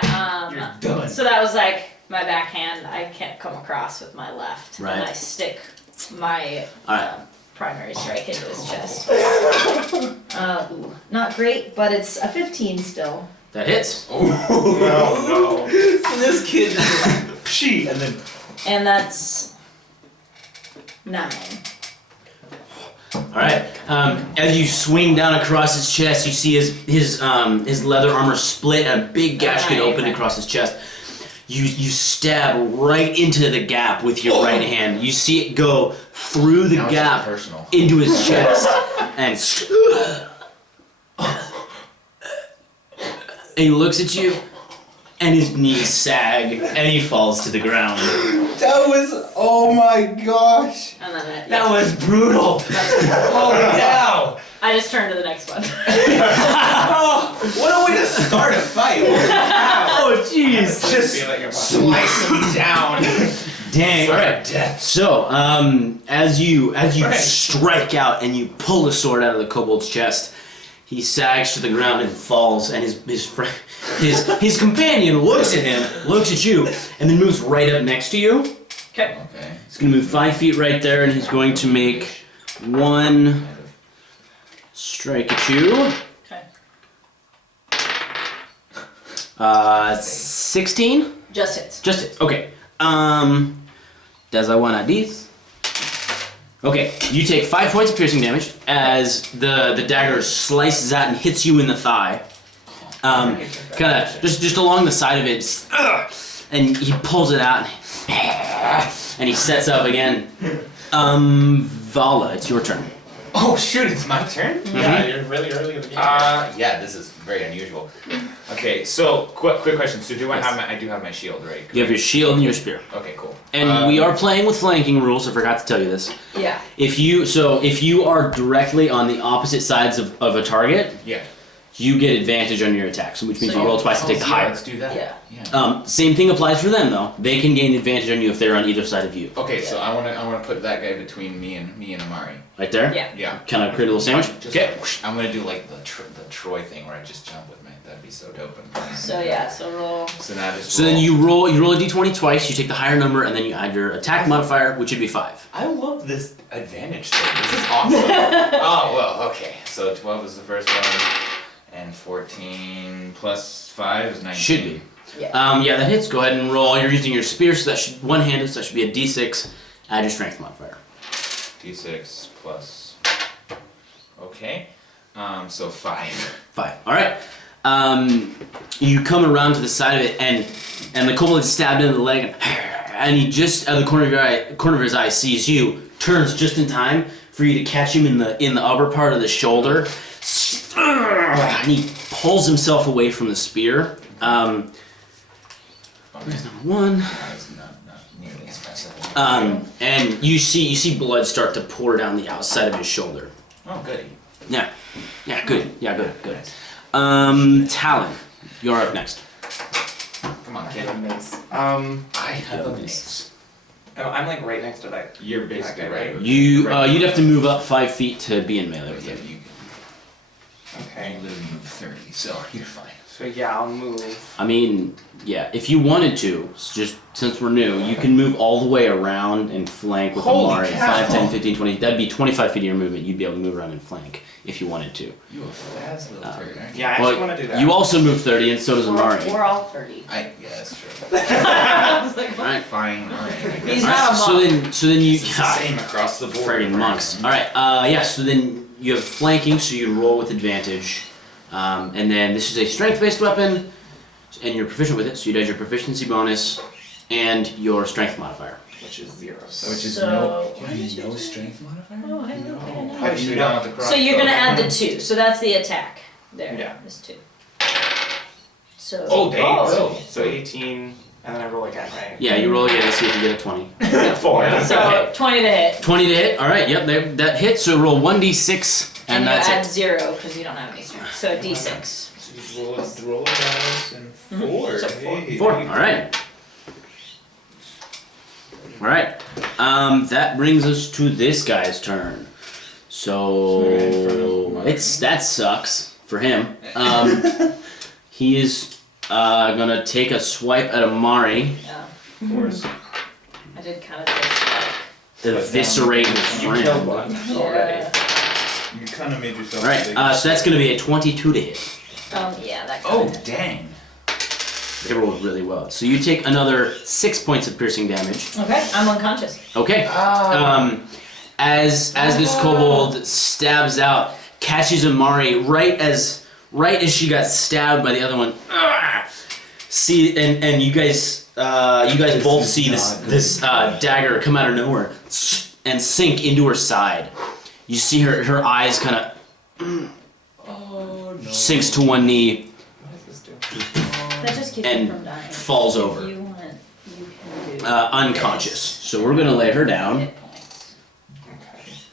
You're done. So that was like my backhand. I can't come across with my left, Right. and I stick my Alright. primary strike into his chest. Ooh, not great, but it's a 15 still. That hits. No. So this kid Pshee, and then And that's 9. Alright. As you swing down across his chest, you see his leather armor split and a big gash get opened across his chest. You stab right into the gap with your right hand. You see it go through the Now it's gap personal. into his chest. And he looks at you, and his knees sag, and he falls to the ground. That was, oh my gosh. And then that was brutal. Holy cow! I just turn to the next one. Oh, what a way to start a fight! Oh, jeez. Just slice him down. Dang. All right. Death. So, as you Right. strike out and you pull the sword out of the kobold's chest, he sags to the ground and falls, and his companion looks at him, looks at you, and then moves right up next to you. Okay. Okay. He's gonna move 5 feet right there, and he's going to make one strike at you. Okay. 16. Just hits. Just hits. Okay. Does I want these? Okay, you take 5 points of piercing damage as the dagger slices out and hits you in the thigh. Kind of just along the side of it, and he pulls it out, and he sets up again. Vallah, it's your turn. Oh shoot, it's my turn? Yeah, you're really early in the game. Yeah, this is very unusual. Okay, so quick question. So do I have I do have my shield, right? You have your shield and your spear, Okay, cool. and we are playing with flanking rules. I forgot to tell you this. Yeah. If you are directly on the opposite sides of a target, Yeah. you get advantage on your attacks, which means So you roll twice to take the higher. Let's do that. Yeah. Same thing applies for them though. They can gain advantage on you if they're on either side of you. Okay, so I wanna put that guy between me and Amari. Right there? Yeah. Yeah. Kind of create a little sandwich. Just, Okay. I'm gonna do like the Troy thing where I just jump with me. That'd be so dope. So yeah, so roll. So now just. So then you roll a d20 twice, you take the higher number, and then you add your attack modifier, which would be 5. I love this advantage thing. This is awesome. Oh well, okay. So 12 is the first one, and 14 plus 5 is 19. Should be. Yeah. Yeah, that hits. Go ahead and roll. You're using your spear, so that should one-handed, so that should be a d6. Add your strength modifier. D6 plus. Okay. So 5. 5. All right. You come around to the side of it, and the kobold is stabbed in the leg, and he just out of the corner of his eye sees you, turns just in time for you to catch him in the upper part of the shoulder, and he pulls himself away from the spear. There's number 1. It's not nearly as bad. And you see blood start to pour down the outside of his shoulder. Oh, goody. Yeah, good. Yeah, good. Talon, you're up next. Come on, I kid. have a mace. I have a mace. Oh, I'm like right next to that. You're basically Okay. right. You'd have to move up 5 feet to be in melee with Yeah, it. you Okay. live and move 30, so you're fine. So yeah, I'll move. I mean, yeah, if you wanted to, just since we're new, you can move all the way around and flank with Holy Amari. cow. 5, 10, 15, 20. That'd be 25 feet of your movement. You'd be able to move around and flank if you wanted to. You a fast little turd, aren't you? Yeah, I actually want to do that. You also move 30, and so does Amari. We're all 30. Yeah, that's true. I was like, Alright. Fine. Alright. He's not a So monk. then you. It's the same across the board. Friggin' monks. Alright, yeah, so then you have flanking, so you roll with advantage. And then this is a strength-based weapon, and you're proficient with it, so you'd add your proficiency bonus and your strength modifier. Which is 0. Which is So- no strength modifier? Oh, I know. How do you down with the crossbow? So you're gonna add the 2. So that's the attack. There. Yeah. Is 2. So. Oh, dang. Oh. So 18, and then I roll again, right? Yeah, you roll again, see if you get a 20. 4. So 20 to hit. 20 to hit, alright, yep, that hits, so roll 1d6, and you that's add it. 0 because you don't have any strength. So d6. So just roll a dice and 4. So 4. Hey. 4, alright. Alright, That brings us to this guy's turn. So that sucks for him. He is gonna take a swipe at Amari. Yeah. Of course. I did kind of just like. To eviscerate his You friend. killed one already. Yeah. You kind of made yourself. Alright, so that's gonna be a 22 to hit. Yeah, that. Oh, dang. They rolled really well. So you take another 6 points of piercing damage. Okay, I'm unconscious. Okay. As this kobold stabs out, catches Amari right as she got stabbed by the other one. See, and you guys both see this dagger come out of nowhere and sink into her side. You see her eyes kind of sinks to one knee. What does this do? That just keeps And me from dying. falls over. If you want, you can do. Unconscious. So we're gonna lay her down. Hit points.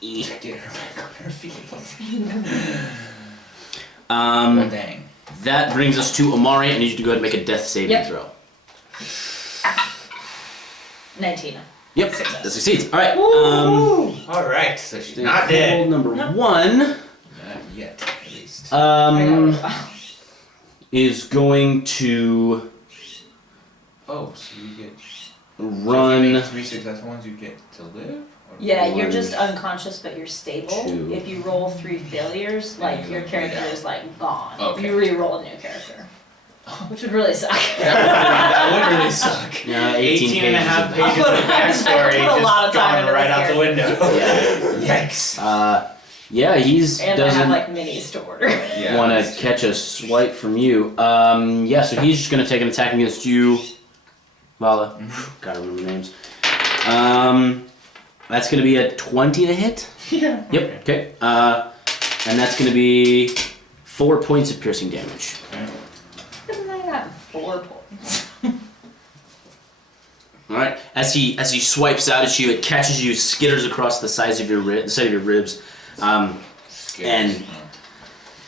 Okay. Get her back on her feet. Dang. That brings us to Amari. I need you to go ahead and make a death saving Yep. throw. 19. Yep, Success. that succeeds. All right. Alright, so she's Kobold not dead. number Nope. 1 Not yet, at least. is going to Oh, so you get. run. 3 successful ones, you get to live? Or- Yeah, you're One, just unconscious, but you're stable. 2. If you roll 3 failures, like you your bleed character out. is like gone. Okay. You re-roll a new character, which would really suck. That would really suck. Yeah, 18 and a half I pages put- of backstory I put a lot of just time gone into right this out the window. Yikes. Yeah, he's And I have doesn't like minis to order. Yeah. want to catch a swipe from you. Yeah, so he's just gonna take an attack against you, Vallah. Gotta remember names. That's gonna be a 20 to hit. Yeah. Yep. Okay. And that's gonna be 4 points of piercing damage. And I got 4 points. All right. As he swipes out at you, it catches you, skitters across the sides of the side of your ribs, Scares.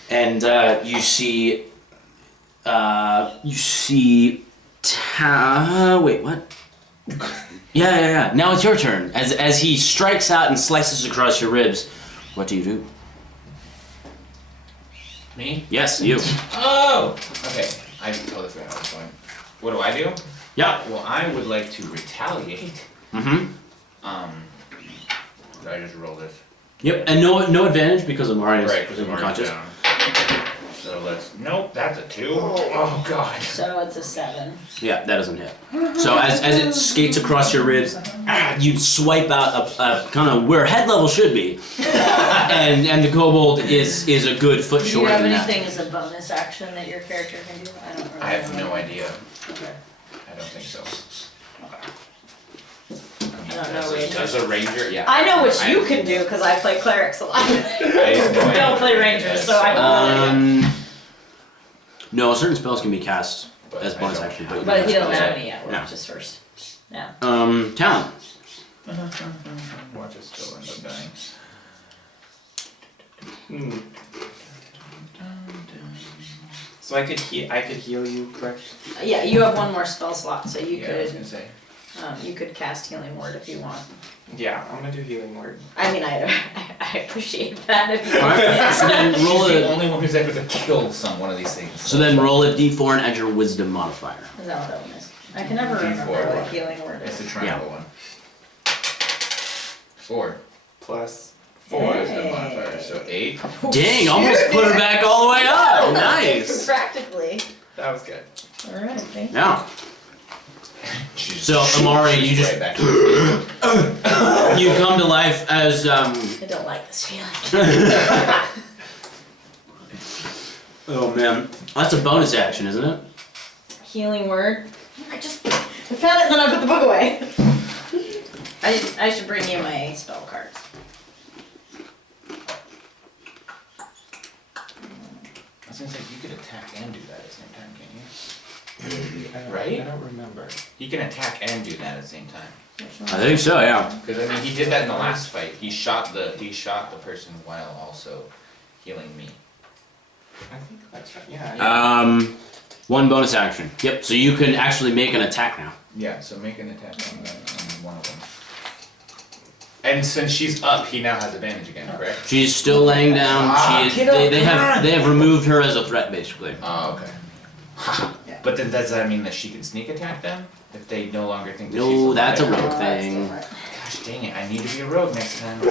and you see wait, what? Yeah. Now it's your turn. As he strikes out and slices across your ribs, what do you do? Me? Yes, you. Oh! Okay. I totally forgot how I was going. What do I do? Yeah. Well, I would like to retaliate. Mm-hmm. Did I just roll this? Yep. And no advantage because Amari is Right, because I'm already unconscious. down. So let's. Nope, that's a 2. Oh god. So it's a 7. Yeah, that doesn't hit. So as it skates across your ribs, you swipe out a kind of where head level should be, and the kobold is a good foot Do you short have than that. anything as a bonus action that your character can do? I don't really I have know. no idea. Okay. I don't think so. I don't know Rangers. Does a ranger? Yeah. I know what you I- can do because I play clerics a lot. I have no I don't idea. play rangers, so I don't know. No, certain spells can be cast But as I bonus don't action. have But those he doesn't spells. have any yet. We're Yeah. just first. Yeah. Talon. Watch it still end up dying. So I could heal you, correct? Yeah, you have one more spell slot, so you Yeah, I was could gonna say. you could cast Healing Word if you want. Yeah, I'm gonna do healing word. I mean, I appreciate that if you All want. right. So then roll She's the a. only one who's ever to kill one of these things. So then roll a d4 and add your wisdom modifier. Is that what that one is? I can never remember D4. what Healing Word It's the is. triangle one. 4. Plus Four Hey. is the modifier, so 8. Dang, almost put her back all the way up. Nice. Practically. that was good. Alright, thank you. Yeah. She's So Amari, you just right back to the you come to life as I don't like this feeling. Oh man, that's a bonus action, isn't it? Healing Word. I found it and then I put the book away. I should bring you my spell cards. I was gonna say, you could attack and do that at the same time, can't you? I don't remember. He can attack and do that at the same time. I think so. Yeah. Because I mean, he did that in the last fight. He shot the person while also healing me. I think that's right. Yeah. One bonus action. Yep. So you can actually make an attack now. Yeah, so make an attack on one of them. And since she's up, he now has advantage again, correct? She's still laying down. She is, Get up, they come on. have removed her as a threat, basically. Oh, okay. But then does that mean that she can sneak attack them? If they no longer think that she's No, a that's a threat? rogue thing. Gosh dang it, I need to be a rogue next time. The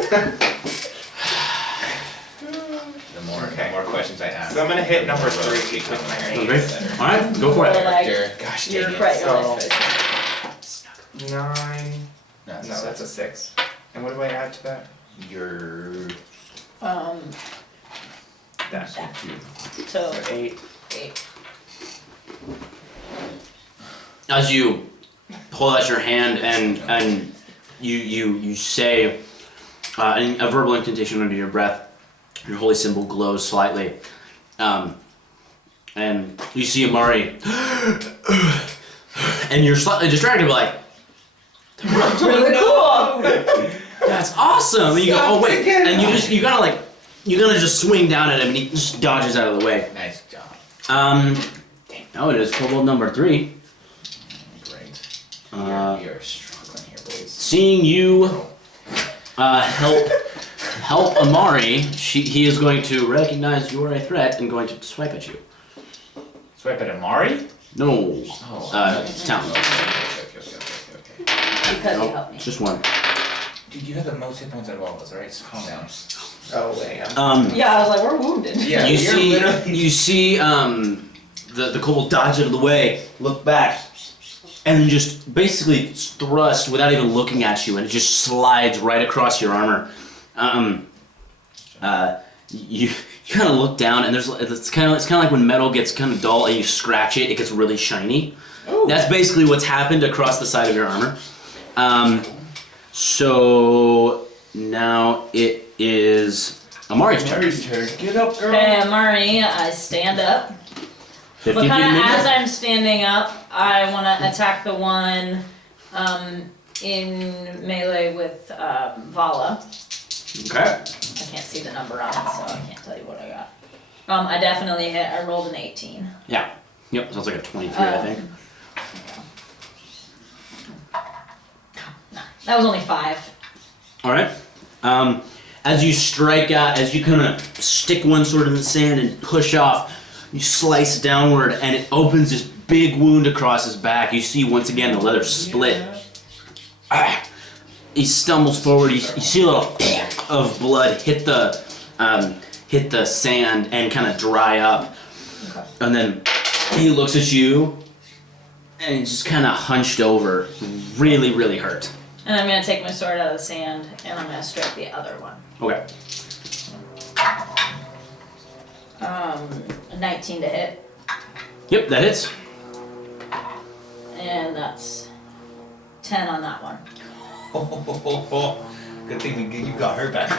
more questions I ask. So I'm gonna hit number the more rogue 3 with my become. Okay. All right, go for it. Character. Gosh You're dang it. right. So- You're 9. No, No, that's a 6. And what do I add to that? Your That. so So 8. 8. As you pull out your hand and you say a verbal incantation under your breath, your holy symbol glows slightly, and you see Amari, and you're slightly distracted, but like, Really cool. that's awesome. And you go, oh wait, and you gotta just swing down at him, and he just dodges out of the way. nice job. Now it is kobold number 3. Great. Uh, we are struggling here, boys. Seeing you help Amari, he is going to recognize you are a threat and going to swipe at you. Swipe at Amari? No, Oh. Talon. Okay. Because you Nope, helped me. just one. Dude, you have the most hit points out of all of us, right? So calm down. Oh, wait. Yeah, I was like, we're wounded. Yeah, you see the kobold dodge out of the way, look back, and then just basically thrust without even looking at you, and it just slides right across your armor. You kind of look down, and it's kind of like when metal gets kind of dull, and you scratch it, it gets really shiny. Ooh. That's basically what's happened across the side of your armor. So now it is Amari's turn. Get up, girl. Okay, Amari, I stand up. 50 But kind of feet as movement? I'm standing up, I want to attack the one in melee with Vallah. Okay. I can't see the number on it, so I can't tell you what I got. I definitely hit. I rolled an 18. Yeah. Yep, sounds like a 23, I think. Nah, that was only 5. Alright. As you strike out, as you kind of stick one sword in the sand and push off, you slice downward and it opens this big wound across his back. You see once again the leather split. He stumbles forward, you see a little of blood hit the sand and kind of dry up. Okay. And then he looks at you and he's just kind of hunched over, really, really hurt. And I'm going to take my sword out of the sand and I'm going to strike the other one. Okay. A 19 to hit. Yep, that hits. And that's 10 on that one. Good thing you got her back.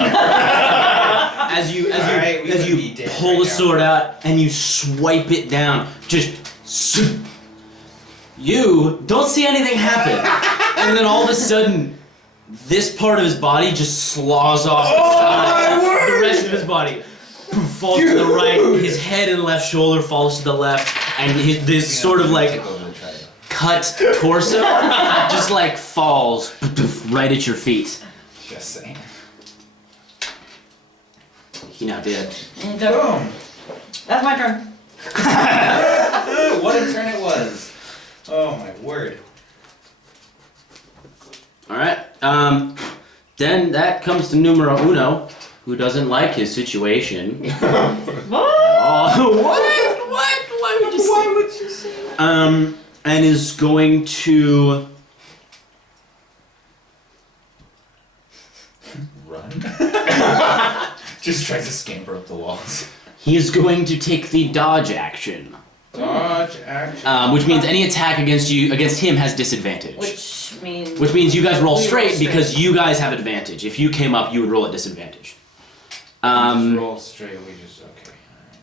As you Alright, we would be dead pull right the now. sword out and you swipe it down, you don't see anything happen, and then all of a sudden, this part of his body just slaws off the rest of his body. Falls to the right, his head and left shoulder falls to the left, and this sort of like cut torso just like falls right at your feet. Just saying. He now did. Boom. That's my turn. What a turn it was. Oh my word. Alright, then that comes to numero uno, who doesn't like his situation. What? Oh, what? Why would you say? Why would you say that? And is going to Run? Just tries to scamper up the walls. he is going to take the dodge action, Dodge action. which means any attack against him has disadvantage. Which means... Which means you guys roll We straight because you guys have advantage. If you came up, you would roll at disadvantage. Just roll straight. We just okay.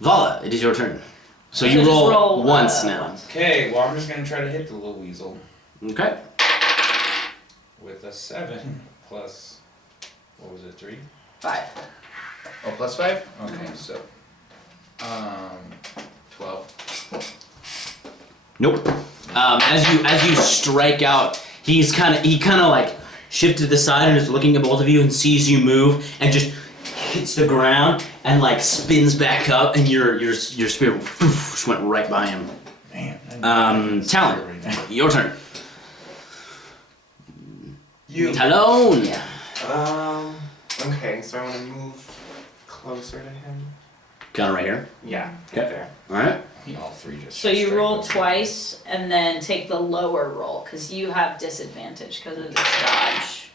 Vallah, it is your turn. So So you just roll, roll, once now. Okay. Well, I'm just gonna try to hit the little weasel Okay. with a 7 plus. What was it? 3. 5. Oh, plus 5? Okay, so. 12. Nope. As you strike out, he kind of like shifted to the side and is looking at both of you and sees you move and just hits the ground and like spins back up and your spear just went right by him. Man. Talon, Right now. your turn. You. Talon. Yeah. Okay, so I want to move closer to him. Kind of right here. Yeah. Okay. Right there. All right. All three just. So you straight roll up. twice and then take the lower roll because you have disadvantage because of this dodge.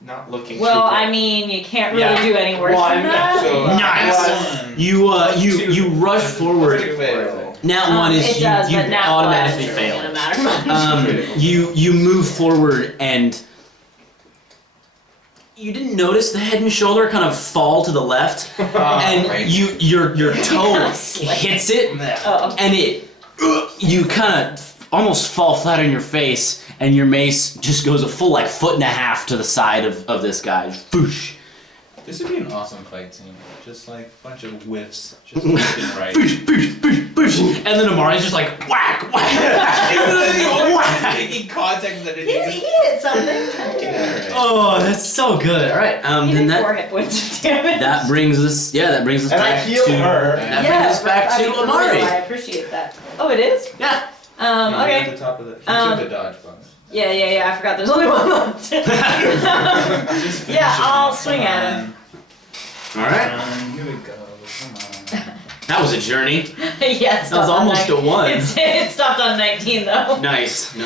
Not looking. Well, too I mean, you can't really Yeah. do any worse One. than that. So Nice. one. You rush forward. Critical fail. Nat one is it you, does, you but nat automatically one fail. doesn't matter much. You move forward and you didn't notice the head and shoulder kind of fall to the left, and right. your toe Slip. hits it, Oh. and you kind of almost fall flat on your face, and your mace just goes a full like 1.5 feet to the side of this guy. Boosh. This would be an awesome fight scene. Just like a bunch of whiffs, just left and right. Boosh, boosh, boosh, boosh. And then Amari's just like whack, whack. Making contact that it He hit something. Oh, that's so good. All right, He then did 4 that hit points of damage. that brings us And I back healed to her. that yeah, brings us back I to mean, for real, Amari. I appreciate that. Oh, it is? Yeah. At Okay. the top of the. He Um, took the dodge bonus. Yeah, I forgot there's only one left. Just finish yeah, him I'll off. swing Come at on. him. All right. Here we go. Come on. That was a journey. Yeah, it's That was almost a 1. It stopped on 19 though. Nice. So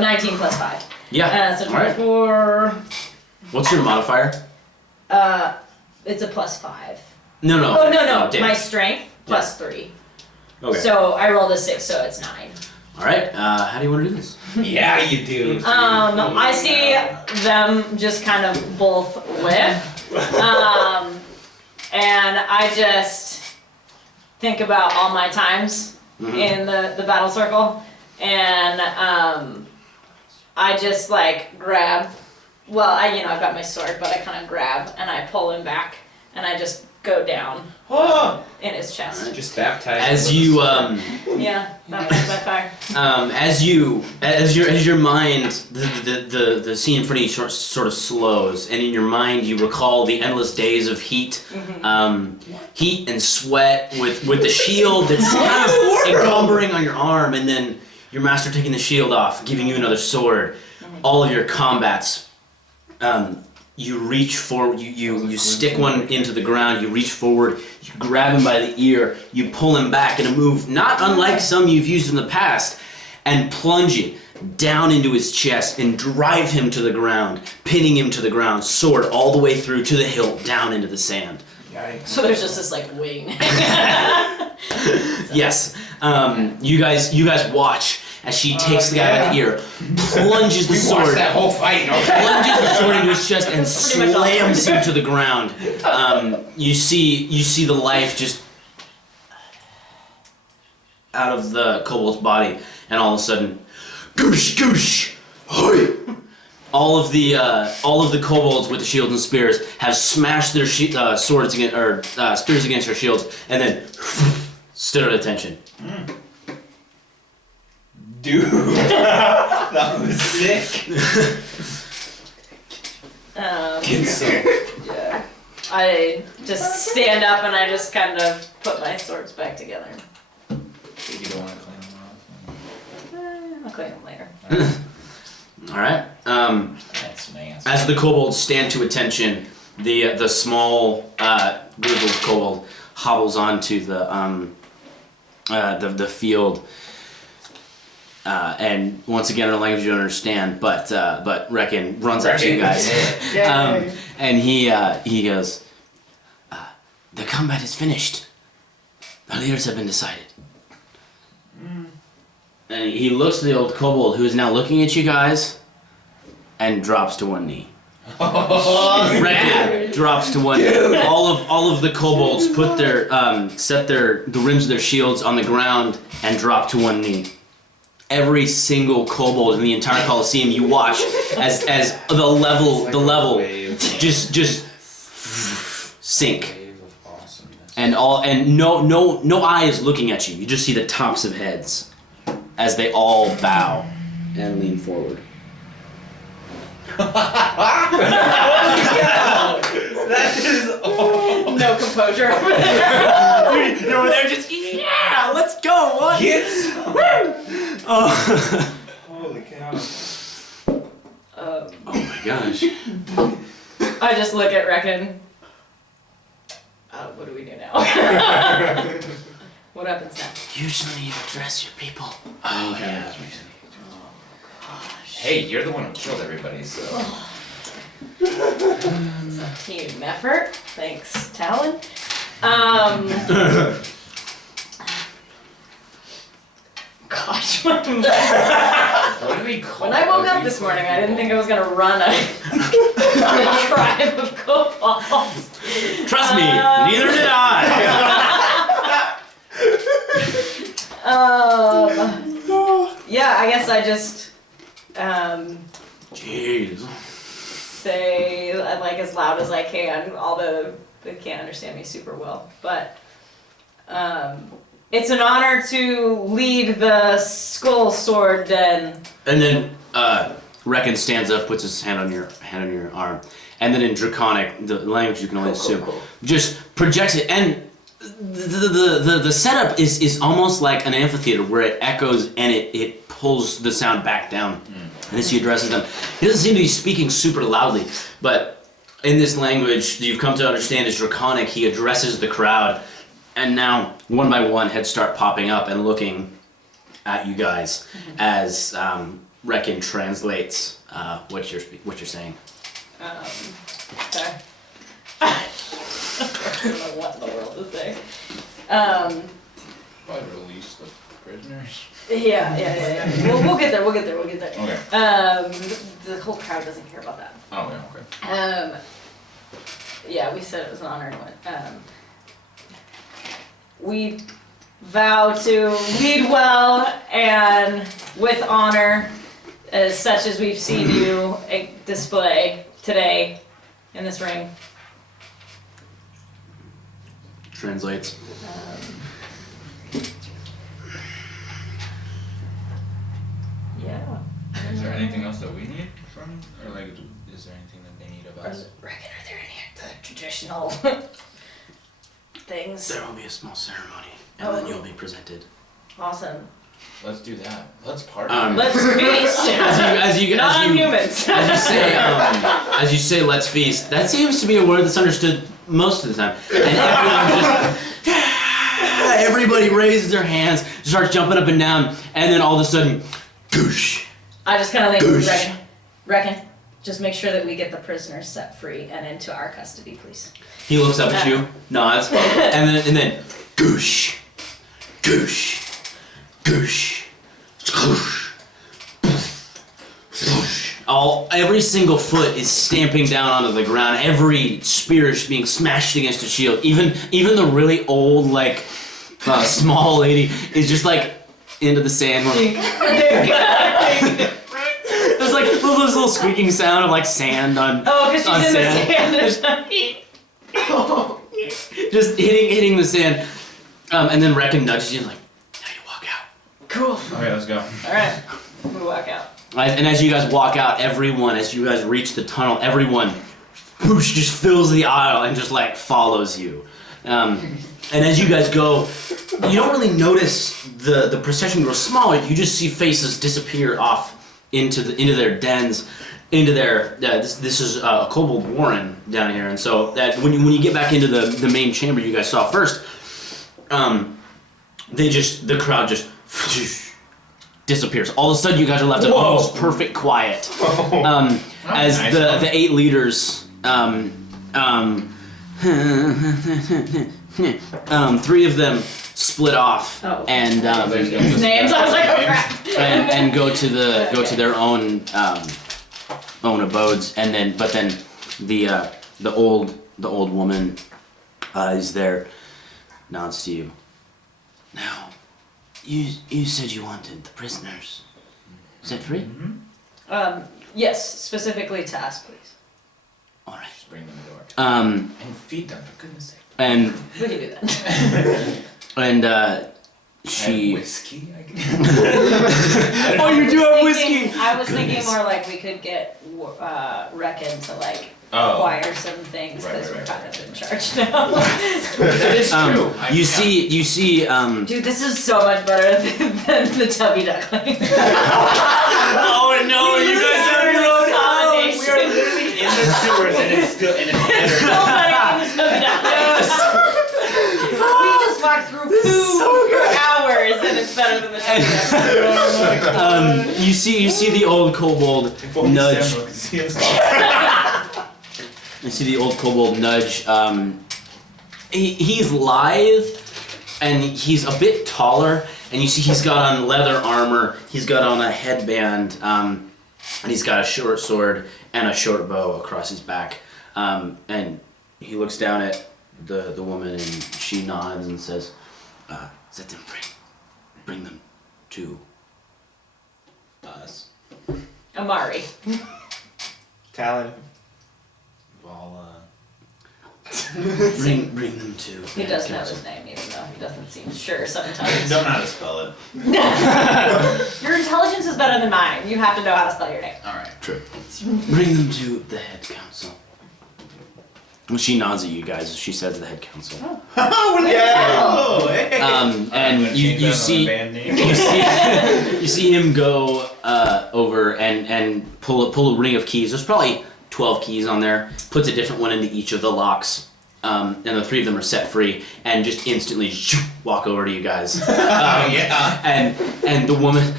19 plus 5. Yeah. So All right. 24. What's your modifier? It's a plus 5. No. Oh, no. damage. My strength plus 3. Okay. So I rolled a 6, so it's 9. All right. How do you want to do this? Yeah, you do. I see them just kind of both lift. And I just think about all my times in the battle circle. And I just like grab, well, I've got my sword, but I kind of grab and I pull him back and I just go down in his chest. Just baptize. As him you with a sword. Yeah, that was by fire. as your mind, the scene in front of you sort of slows, and in your mind you recall the endless days of heat, heat and sweat with the shield that's kind of encumbering on your arm, and then your master taking the shield off, giving you another sword. All of your combats. You reach forward, you stick one into the ground, you reach forward, you grab him by the ear, you pull him back in a move not unlike some you've used in the past, and plunge it down into his chest and drive him to the ground, pinning him to the ground, sword all the way through to the hilt, down into the sand. Yikes. So there's just this like wing. Yes, you guys watch as she takes the guy by the ear, plunges the We watched sword. that whole fight. Okay. Plunges the sword into his chest and That's pretty much all. slams him to the ground. You see the life just out of the kobold's body, and all of a sudden, goosh goosh, hoi! All of the kobolds with the shields and spears have smashed their swords against spears against their shields, and then stood at attention. Dude, that was sick. Yeah. I just stand up and I just kind of put my swords back together. You don't want to clean them off. I'll clean them later. All right. That's nice. As the kobolds stand to attention, the small grizzled kobold hobbles onto the field, and once again in a language you don't understand, but Reckon runs up to you guys, and he goes, "The combat is finished. The leaders have been decided." And he looks at the old kobold, who is now looking at you guys, and drops to one knee. Reckon drops to one knee. All of the kobolds put their set the rims of their shields on the ground and drop to one knee. Every single kobold in the entire Colosseum, you watch as the level just sink. Wave of awesomeness. And no eye is looking at you. You just see the tops of heads as they all bow and lean forward. That is. Oh. No composure over there. You're over there just, yeah, let's go, what? Yes. Oh. Holy cow. Oh my gosh. I just look at Reckon. What do we do now? What happens now? Usually you address your people. Oh, yeah. Hey, you're the one who killed everybody, so. It's a team effort. Thanks, Talon. Gosh, What do we call when I woke up this morning, I didn't think I was gonna run a tribe of kobolds. Trust me, neither did I. Yeah, I guess I just Jeez. say like as loud as I can, although they can't understand me super well. But it's an honor to lead the Skull Sword Den. And then Reckon stands up, puts his hand on your arm, and then in Draconic, the language you can only assume, just projects it. And the setup is almost like an amphitheater where it echoes and it pulls the sound back down. And as he addresses them, he doesn't seem to be speaking super loudly, but in this language that you've come to understand is Draconic, he addresses the crowd, and now one by one heads start popping up and looking at you guys as Reckon translates what you're saying. Okay. I don't know what in the world to say. Probably release the prisoners. Yeah. We'll get there. Okay. The whole crowd doesn't care about that. Oh, yeah, okay. Yeah, we said it was an honor. We vow to lead well and with honor, such as we've seen you display today in this ring. Translates. Yeah. Is there anything else that we need from, or like, is there anything that they need of us? Reckon, are there any of the traditional things? There will be a small ceremony, and then you'll be presented. Awesome. Let's do that. Let's party. Let's feast. As you Non-humans. as you say, let's feast. That seems to be a word that's understood most of the time, and everyone just everybody raises their hands, starts jumping up and down, and then all of a sudden, goosh. I just kind of Goosh. think, reckon, just make sure that we get the prisoners set free and into our custody, please. He looks up at you, nods, and then, goosh, goosh, goosh, goosh, goosh. Every single foot is stamping down onto the ground. Every spear is being smashed against a shield. Even the really old, like, small lady is just like into the sand. There's like this little squeaking sound of like sand on. Oh, because she's in sand. the sand. Just hitting the sand, and then Reckon nudges you like, now you walk out. Cool. Okay, let's go. Alright, we walk out. And as you guys walk out, as you guys reach the tunnel, everyone whoosh, just fills the aisle and just like follows you. And as you guys go, you don't really notice the procession grow smaller. You just see faces disappear off into their dens, into their this is a kobold warren down here. And so that when you get back into the main chamber you guys saw first, the crowd just disappears. All of a sudden, you guys are left in almost perfect quiet. As nice, the 8 leaders, 3 of them split off and His names, I was like, oh crap. and go to their own abodes, and then the old woman is there, nods to you. Now, you said you wanted the prisoners set free? Yes, specifically to us, please. All right. Just bring them to work. And feed them, for goodness sake. and We can do that. She. whiskey. I can... Oh, you do have whiskey. I was thinking more like we could get Reckon to like acquire some things because we're kind of in charge now. That is true. You see. Dude, this is so much better than the Tubby Duckling. Oh no! You guys have your own house. We are literally in the sewers and it's still better. Still better than the Tubby Duckling. We just walked through poo for hours and it's better than the Tubby Duckling. You see the old kobold nudge. You see the old kobold nudge. He's lithe, and he's a bit taller. And you see he's got on leather armor. He's got on a headband, and he's got a short sword and a short bow across his back. And he looks down at the woman, and she nods and says, "Set them free. Bring them to us." Amari. Talon. Vallah. Bring them to. He the doesn't know council. his name even though he doesn't seem sure I sometimes. don't know how to spell it. Your intelligence is better than mine. You have to know how to spell your name. All right. True. Bring them to the head council. Well, she nods at you guys. She says the head council. Oh, hey. And you see you see him go over and pull a ring of keys. There's probably 12 keys on there. Puts a different one into each of the locks. And the 3 of them are set free, and just instantly walk over to you guys. Yeah. And the woman,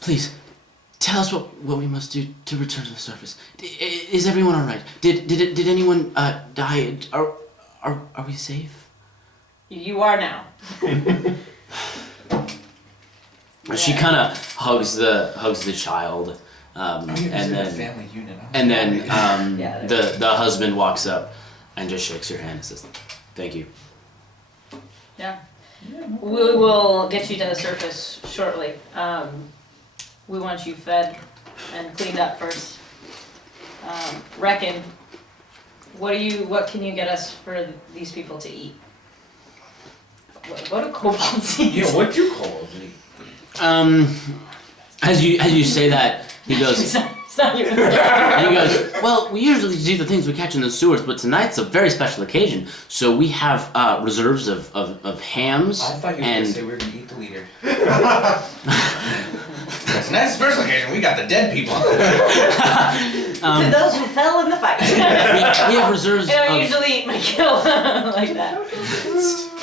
please, tell us what we must do to return to the surface. Is everyone all right? Did anyone die? Are we safe? You are now. She kind of hugs the child, and then family unit. Yeah, the husband walks up and just shakes your hand and says, "Thank you." Yeah. We will get you to the surface shortly. We want you fed and cleaned up first. Reckon, what can you get us for these people to eat? What do kobolds eat? Yeah, what do kobolds eat? As you say that, he goes. It's not even. And he goes, well, we usually do the things we catch in the sewers, but tonight's a very special occasion. So we have reserves of hams I thought you were and... going to say we were going to eat the leader. Tonight's a special occasion. We got the dead people. To those who fell in the fight. we have reserves I don't of... usually eat my kill like that.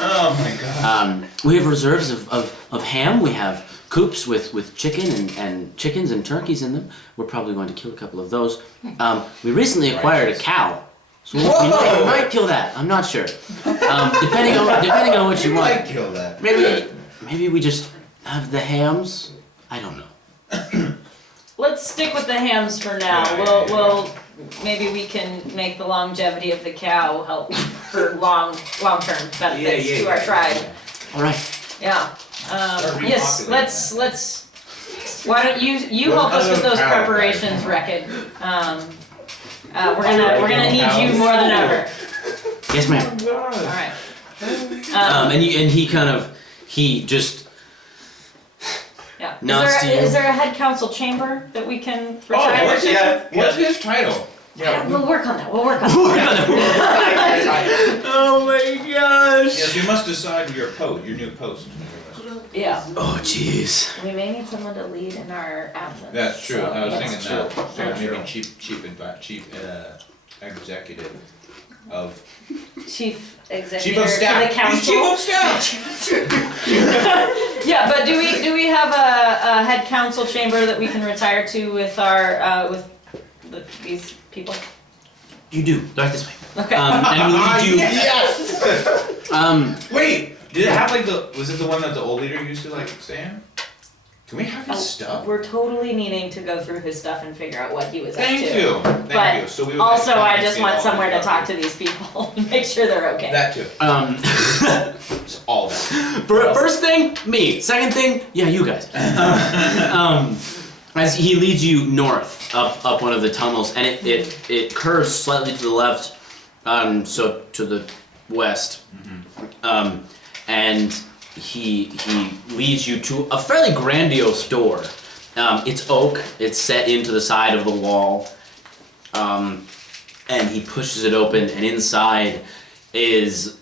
Oh my god. We have reserves of ham. We have coops with chicken and chickens and turkeys in them. We're probably going to kill a couple of those. We recently acquired a cow. So we might kill that. I'm not sure. Depending on what you want. might kill that. Maybe we just have the hams. I don't know. Let's stick with the hams for now. Yeah, We'll maybe we can make the longevity of the cow help for long-term benefits to our tribe. All right. Yeah. Yes. repopulating Let's. Why don't you help us with those preparations, Reckon? We're gonna need you more than ever. Yes, ma'am. All right. And he just Yeah. nods to you. Is there a head council chamber that we can Oh, retire what's to? what's his title? Yeah, we'll work on that. Oh my gosh. Yes, you must decide your new post. Yeah. Oh jeez. We may need someone to lead in our absence. That's true. so I was that's thinking that. true. So maybe chief executive of. Chief executive Chief of staff. to the council. Chief of staff. Yeah, but do we have a head council chamber that we can retire to with our these people? You do. Right this way. Okay. And we lead you. Yes. Wait, did it have was it the one that the old leader used to stay in? Can we have his stuff? We're totally needing to go through his stuff and figure out what he was up to. Thank you. But you. So we would Also, I confiscate just want all somewhere to the talk to these people and make sure they're okay. That too. Just all that. First thing, me. Second thing, yeah, you guys. As he leads you north up one of the tunnels, and it curves slightly to the left, so to the west, and he leads you to a fairly grandiose door. It's oak. It's set into the side of the wall, and he pushes it open, and inside is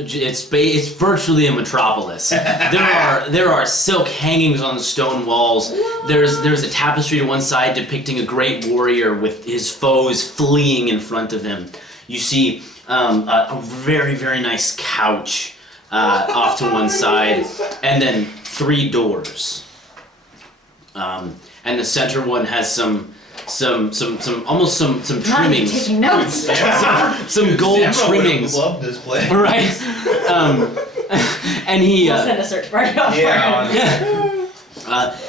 it's virtually a metropolis. There are silk hangings on the stone walls. There's a tapestry to one side depicting a great warrior with his foes fleeing in front of him. You see a very, very nice couch off to one side, and then 3 doors. And the center one has some trimmings. Taking notes. Some gold trimmings. Love this place. Right. And he We'll send a search party off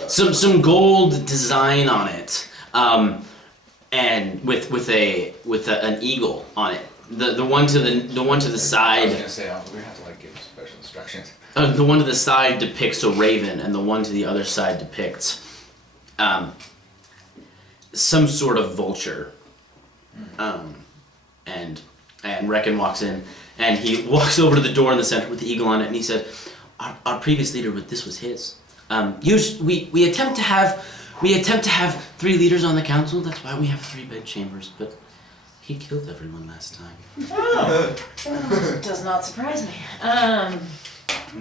some gold design on it, and with an eagle on it. The one to the I was side. gonna say, we're gonna have to like give special instructions. The one to the side depicts a raven, and the one to the other side depicts some sort of vulture. And Reckon walks in, and he walks over to the door in the center with the eagle on it, and he said, "Our previous leader, this was his. We attempt to have 3 leaders on the council. That's why we have 3 bedchambers. But he killed everyone last time." Does not surprise me.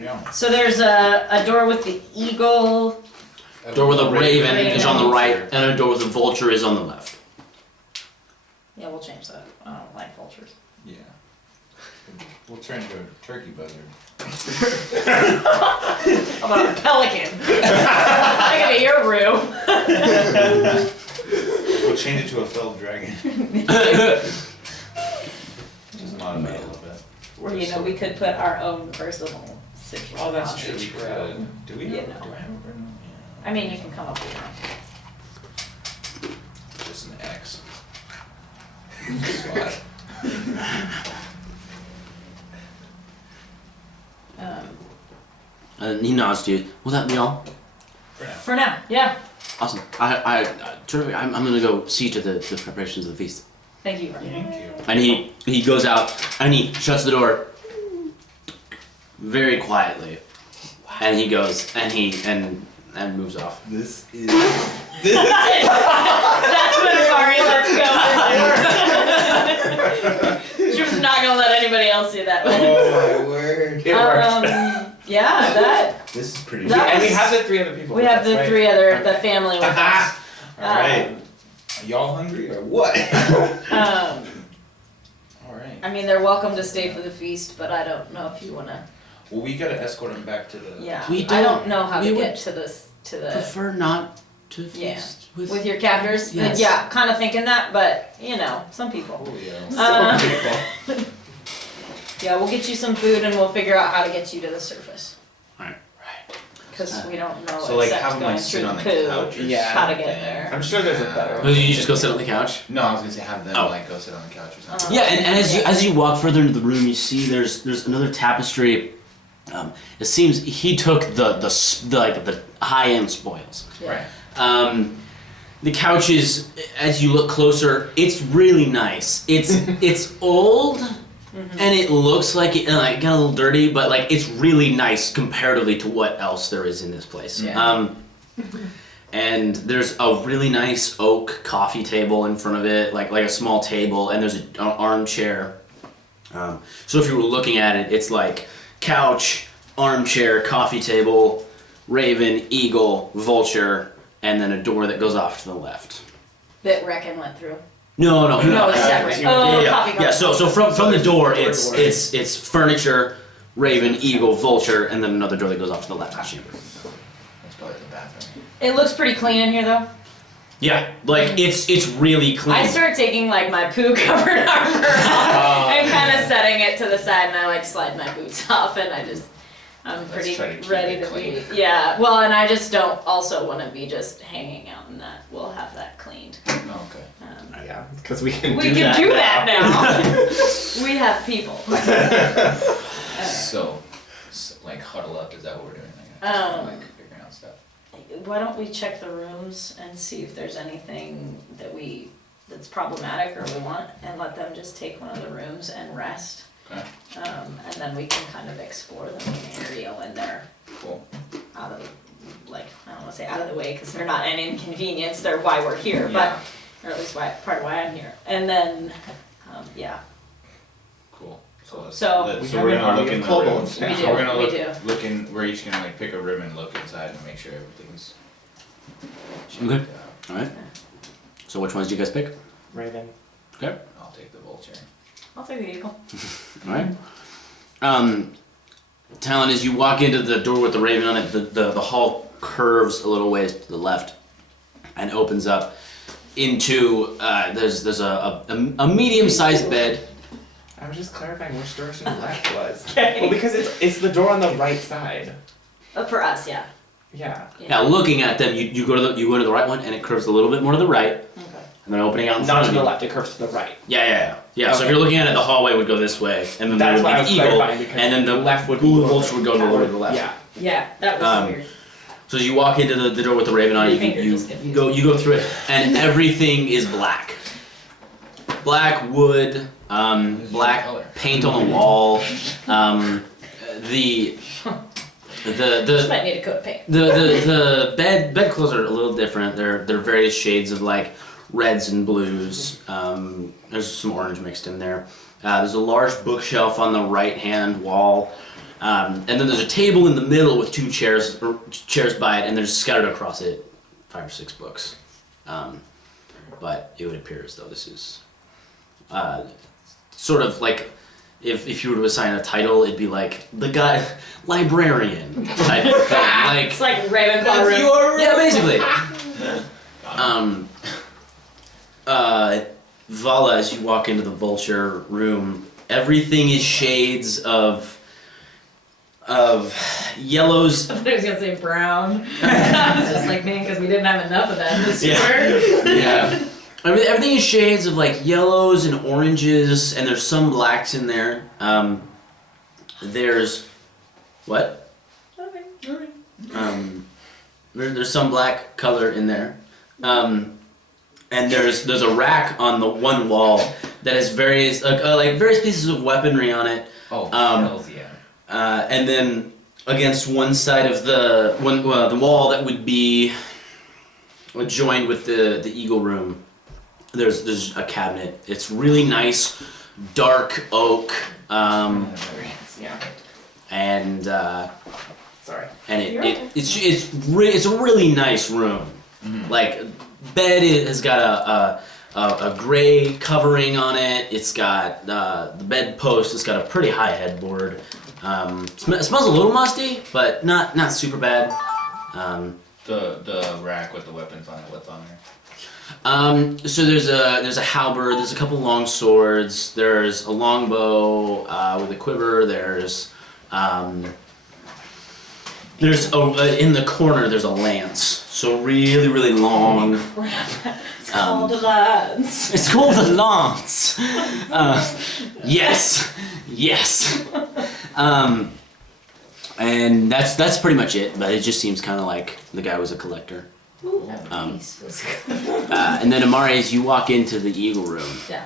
Yeah. So there's a door with the eagle. A door with a raven is on the right, Vulture. and a door with a vulture is on the left. Yeah, we'll change that. I don't like vultures. Yeah. We'll turn to a turkey buzzard. How about a pelican? I gotta your room. We'll change it to a felled dragon. Just mod it a little bit. Or we could put our own personal sexual. Oh, that's bondage true. We room. could. Do we? You Do I know. have a burner? I mean, you can come up with your Just an X. Spot. own. And he nods to you. Will that be all? For now. For now, yeah. Awesome. Terrific. I'm gonna go see to the preparations of the feast. Thank you. Ryan. Thank you. And he goes out and he shuts the door very quietly. And he goes and and moves off. This is. That's when Amari lets go. She was not gonna let anybody else see that. Oh my word. It worked. Yeah, that. This is pretty. That And we was- have the 3 other people. We with have us, the right? 3 other, the family with us. Alright. Y'all hungry or what? Um, Alright. I mean, they're welcome to stay for the feast, but I don't know if you wanna. Well, we gotta escort him back to the. Yeah. We I don't don't- know how we to would get to the. Prefer not to Yeah. feast With your captors. Yes. Yeah, kind of thinking that, but some people. Oh yeah. Yeah, we'll get you some food and we'll figure out how to get you to the surface. Right. Because we don't know So like except have him going like through sit on the the poo. couch or Yeah. How to get something. there. I'm sure there's a better Will you just go sit on the couch? No, I was gonna say have them Oh. like go sit on the couch or something. Yeah, and as you walk further into the room, you see there's another tapestry. It seems he took the high end spoils. Yeah. The couch is, as you look closer, it's really nice. It's old, and it looks like it got a little dirty, but like it's really nice comparatively to what else there is in this place. Yeah. And there's a really nice oak coffee table in front of it, like a small table, and there's an armchair. So if you were looking at it, it's like couch, armchair, coffee table, raven, eagle, vulture, and then a door that goes off to the left. That Reckon went through. No, No, it's separate. Oh, copy. Yeah, so from the door, it's furniture, raven, eagle, vulture, and then another door that goes off to the left. That's probably the bathroom. It looks pretty clean in here though. Yeah, like it's really clean. I start taking like my poo covered armor off and kind of setting it to the side, and I like slide my boots off, and I'm pretty try to keep ready it to clean. be. Yeah, well, and I just don't also want to be just hanging out in that. We'll have that cleaned. Oh, okay. Yeah, because we can We do can that do now. that now. We have people. So, like huddle up. Is that what we're doing? Like, like figuring out stuff. Why don't we check the rooms and see if there's anything that's problematic or we want, and let them just take one of the rooms and rest. Okay. And then we can kind of explore the main area when they're Cool. out of, like, I don't want to say out of the way because they're not an inconvenience. They're why we're here, Yeah. but or at least part of why I'm here. And then, yeah, Cool. So- We so have we're an gonna army look of in the kobolds room. now. So we're gonna We look, do. look in. We're each gonna like pick a room and look inside and make sure everything's. Okay. checked out. All right. So which ones do you guys pick? Raven. Okay. I'll take the vulture. I'll take the eagle. All right. Talon, as you walk into the door with the raven on it, the hall curves a little ways to the left and opens up into there's a medium-sized bed. I was just clarifying which direction the left was. Okay. Well, because it's the door on the right side. For us, yeah. Yeah. Now looking at them, you go to the right one and it curves a little bit more to the right, Okay. and then opening out in Not front to of the you. left, it curves to the right. Yeah. So if Okay. you're looking at it, the hallway would go this way, and then That's there why I would was be the eagle, clarifying because and then the left would blue be vulture would go to the left. Yeah. Yeah, that was weird. So as you walk into the door with the raven on My it, finger you just confused go through it, and everything is black. Black wood, black color. paint on the wall, the Just might need a coat of paint. the bed clothes are a little different. They're various shades of like reds and blues. There's some orange mixed in there. There's a large bookshelf on the right hand wall. And then there's a table in the middle with two chairs by it, and there's scattered across it 5 or 6 books. But it would appear as though this is sort of like if you were to assign a title, it'd be like the guy librarian type of thing. Like It's like Ravenclaw room. yeah, basically. Vallah, as you walk into the vulture room, everything is shades of yellows. I thought he was gonna say brown. I was just like, man, because we didn't have enough of that this year. Yeah. Everything is shades of like yellows and oranges, and there's some blacks in there. There's what? Okay. There's some black color in there. And there's a rack on the one wall that has various various pieces of weaponry on it. Oh, hells yeah. And then against one side of the wall that would be joined with the eagle room, there's a cabinet. It's really nice, dark oak, Yeah. and Sorry. it's a really nice room. Mm-hmm. Like bed has got a gray covering on it. It's got the bedpost. It's got a pretty high headboard. It smells a little musty, but not super bad. The rack with the weapons on it. What's on there? So there's a halberd. There's a couple long swords. There's a longbow with a quiver. There's in the corner there's a lance. So really long. It's called a lance. It's called a lance. Yes. And that's pretty much it. But it just seems kind of like the guy was a collector. Ooh, Um, nice. And then Amari, as you walk into the eagle room, Yeah.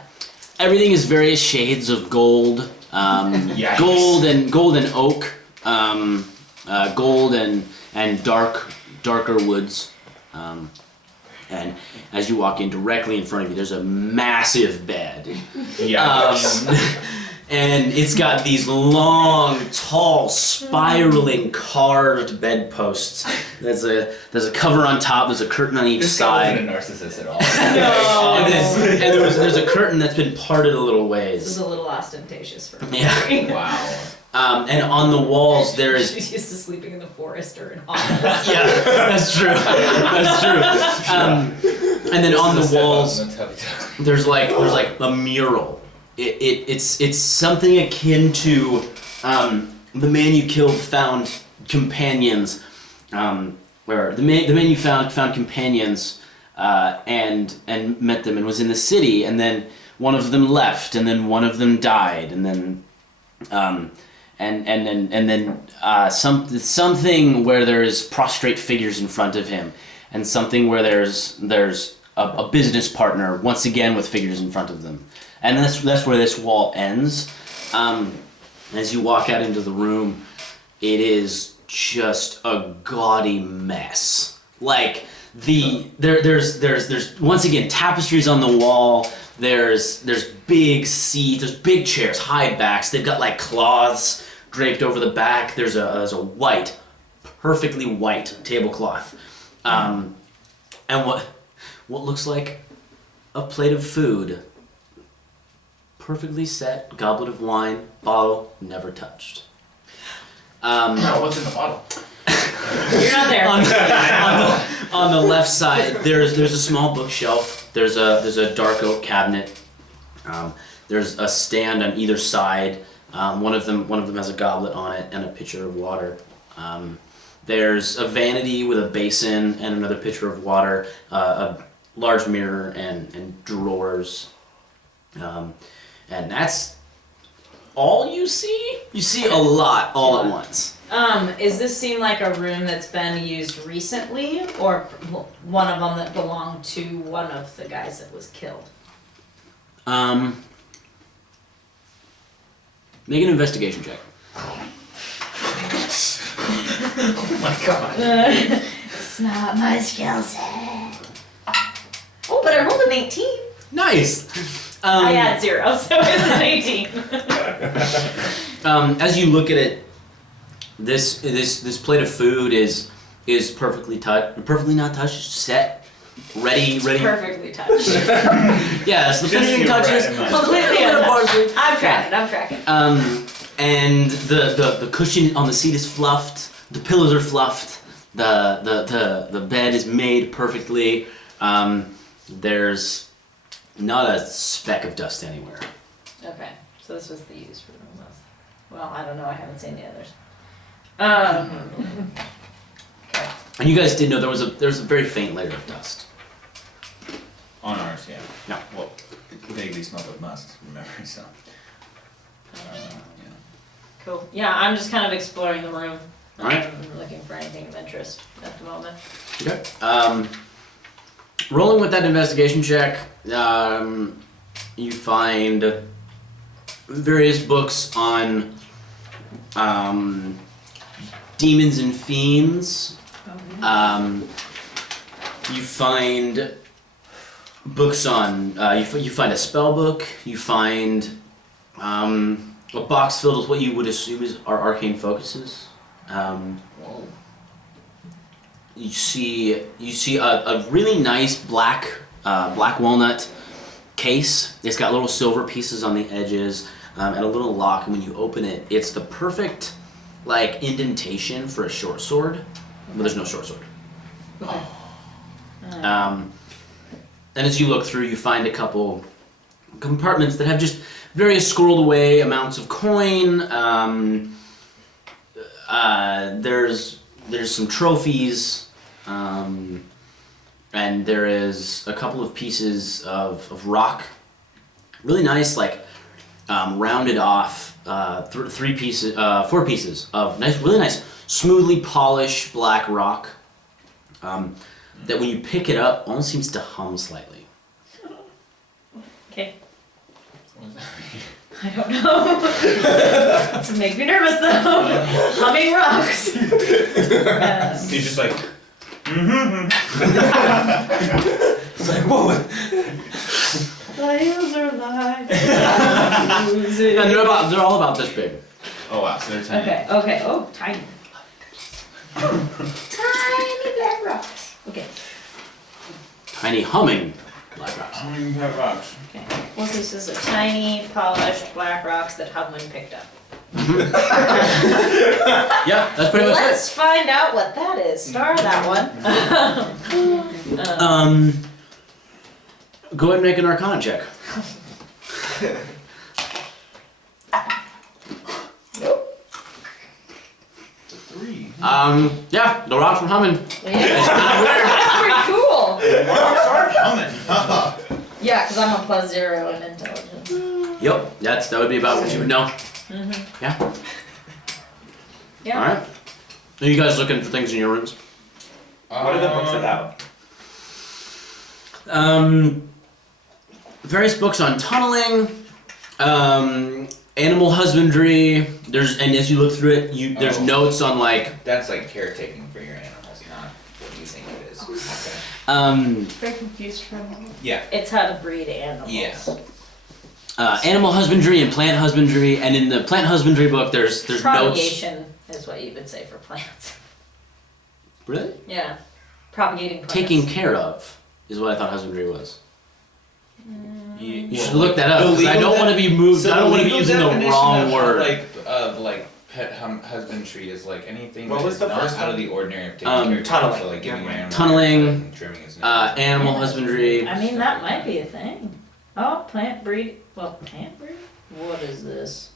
everything is various shades of gold, Yikes. gold and oak, gold and darker woods. And as you walk in, directly in front of you, there's a massive bed. Yeah. And it's got these long, tall, spiraling, carved bedposts. There's a cover on top. There's a curtain on each This guy side. wasn't a narcissist at all. And there's a curtain that's been parted a little This is ways. a little ostentatious for me. Yeah. Wow. And on the walls there is. She's used to sleeping in the forest or in office. Yeah, that's true. That's true. And then on the walls, there's like a mural. It's something akin to the man you killed found companions, where the man you found companions and met them and was in the city, and then one of them left, and then one of them died, and then something where there's prostrate figures in front of him, and something where there's a business partner once again with figures in front of them. And that's where this wall ends. As you walk out into the room, it is just a gaudy mess. Like there's once again tapestries on the wall. There's big seats. There's big chairs, high backs. They've got like cloths draped over the back. There's a white, perfectly white tablecloth, and what looks like a plate of food. Perfectly set, goblet of wine, bottle never touched. What's in the bottle? You're not there. On the left side, there's a small bookshelf. There's a dark oak cabinet. There's a stand on either side. One of them has a goblet on it and a pitcher of water. There's a vanity with a basin and another pitcher of water, a large mirror and drawers. And that's all you see? You see a lot all at once. Is this seem like a room that's been used recently, or one of them that belonged to one of the guys that was killed? Make an investigation check. Oh my god. It's not my skill set. Oh, but I rolled an 18. Nice. I had 0, so it's an 18. As you look at it, this plate of food is perfectly not touched, set, ready. Perfectly touched. Yeah, so the finishing touches. Completely untouched. I'm tracking. And the cushion on the seat is fluffed. The pillows are fluffed. The bed is made perfectly. There's not a speck of dust anywhere. Okay, so this was the used room. Well, I don't know. I haven't seen the others. Okay. And you guys did know there was a very faint layer of dust. On ours, yeah. Yeah. Well, it vaguely smelled of must, remember, so. Yeah. Cool. Yeah, I'm just kind of exploring the room. Alright. I'm looking for anything of interest at the moment. Okay. Rolling with that investigation check, you find various books on demons and fiends. You find books on. You find a spell book. You find a box filled with what you would assume are arcane focuses. Whoa. You see a really nice black walnut case. It's got little silver pieces on the edges and a little lock. And when you open it, it's the perfect like indentation for a short sword, but there's no short sword. Okay. And as you look through, you find a couple compartments that have just various squirreled away amounts of coin. There's some trophies, and there is a couple of pieces of rock, really nice, like rounded off. 4 pieces of really nice, smoothly polished black rock. That when you pick it up, almost seems to hum slightly. Okay. What was that? I don't know. It's make me nervous though. Humming rocks. He's just like, It's like, whoa. Lions are alive. And they're all about this big. oh wow, so they're tiny. Okay. Oh, tiny. Tiny black rocks. Okay. Tiny humming black rocks. How many have rocks? Okay. Well, this is a tiny, polished black rocks that Hubman picked up. Yeah, that's pretty much Let's find out what that is. Star that one. Go ahead and make an Arcana check. Three. Yeah, the rocks were humming. Yeah. That's pretty cool. Rocks are humming. Yeah, because I'm a +0 in intelligence. Yep, that would be about what you would know. Yeah. Yeah. All right. Are you guys looking for things in your rooms? What are the books about? Various books on tunneling, animal husbandry. And as you look through it, there's notes on like. That's like caretaking for your animals, not what you think it is. Very confused for a moment. Yeah. It's how to breed animals. Yeah. Animal husbandry and plant husbandry, and in the plant husbandry book, there's notes. Propagation is what you would say for plants. Really? Yeah. Propagating plants. Taking care of is what I thought husbandry was. You should Well, look that up. the 'Cause I legal don't want to be moved. So I don't want to be legal using the definition wrong word. Of pet husbandry is like anything What that was is the not first out of one? the ordinary of taking care of your tunneling. So like giving your animal Tunneling, and trimming its nails. Animal husbandry. I mean, that might be a thing. Oh, plant breed. Well, plant breed? What is this?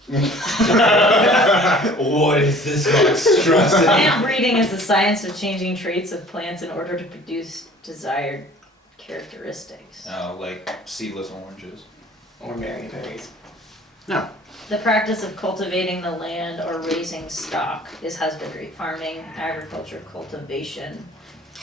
What is this monstrosity? Plant breeding is the science of changing traits of plants in order to produce desired characteristics. Oh, like seedless oranges. Or marrying berries. No. The practice of cultivating the land or raising stock is husbandry, farming, agriculture, cultivation.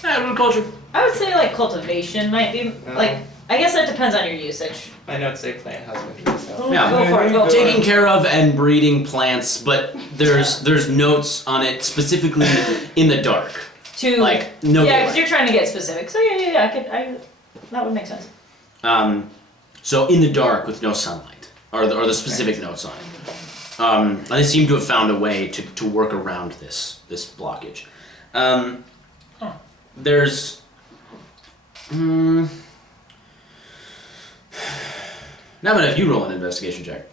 Agriculture. I would say like cultivation might be like. I guess that depends on your usage. I know it's say plant husbandry, so. Yeah. Go for it. Go for Taking it. care of and breeding plants, but there's notes on it specifically in the dark. To Like no. yeah, because daylight. you're trying to get specific. So yeah. That would make sense. So in the dark with no sunlight, are the specific notes on it. And they seem to have found a way to work around this blockage. There's. Now, but if you roll an investigation check.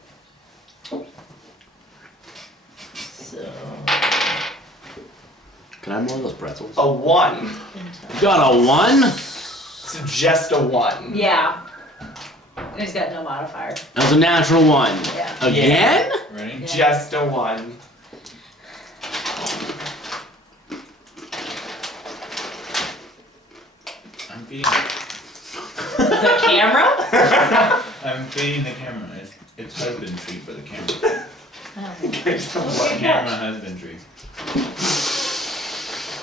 So Can I have more of those pretzels? A 1. You got a 1? It's just a 1. yeah, he's got no modifier. That was a natural 1. Yeah. Again? Ready? Yeah. Just a 1. I'm feeding. The camera? I'm feeding the camera. It's husbandry for the camera. Just a 1. Camera husbandry.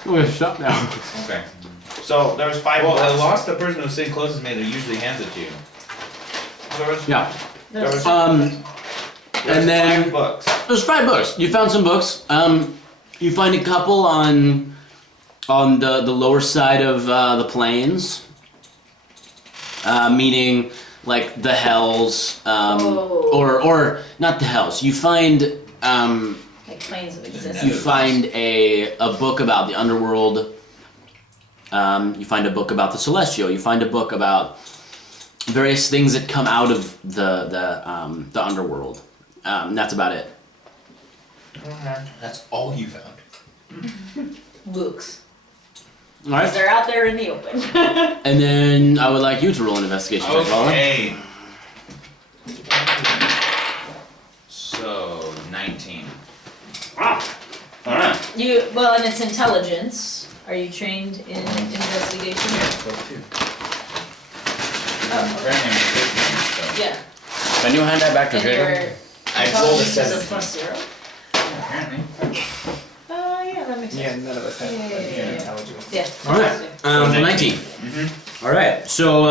Oh, shut down. Okay. So there's 5 Well, I books. lost the person who's sitting closest to me that usually hands it to you. There was, Yeah. there was, And then 5 books. there's 5 books. You found some books. You find a couple on the lower side of the plains, meaning like the hells, Oh. or not the hells. You find Like planes of existence. you find a book about the underworld. You find a book about the celestial. You find a book about various things that come out of the underworld. That's about it. That's all you found. Books. All Because right. they're out there in the open. And then I would like you to roll an investigation check, Vallah. Okay. So 19. All right. Well, and it's intelligence. Are you trained in investigation? Apparently I'm 15, Yeah. Can you hand that back to And Jacob? your I rolled a intelligence is 17. plus 0. Apparently. Yeah, that makes Yeah, sense. none of us have Yeah. intelligence. Yeah. All right. So 19. Mm-hmm. All right. So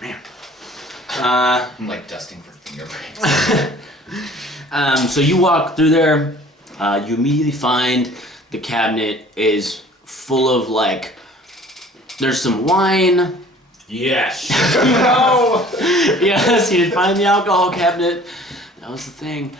man. I'm like dusting for fingerprints. So you walk through there. You immediately find the cabinet is full of like. There's some wine. Yes. No! Yes, you did find the alcohol cabinet. That was the thing.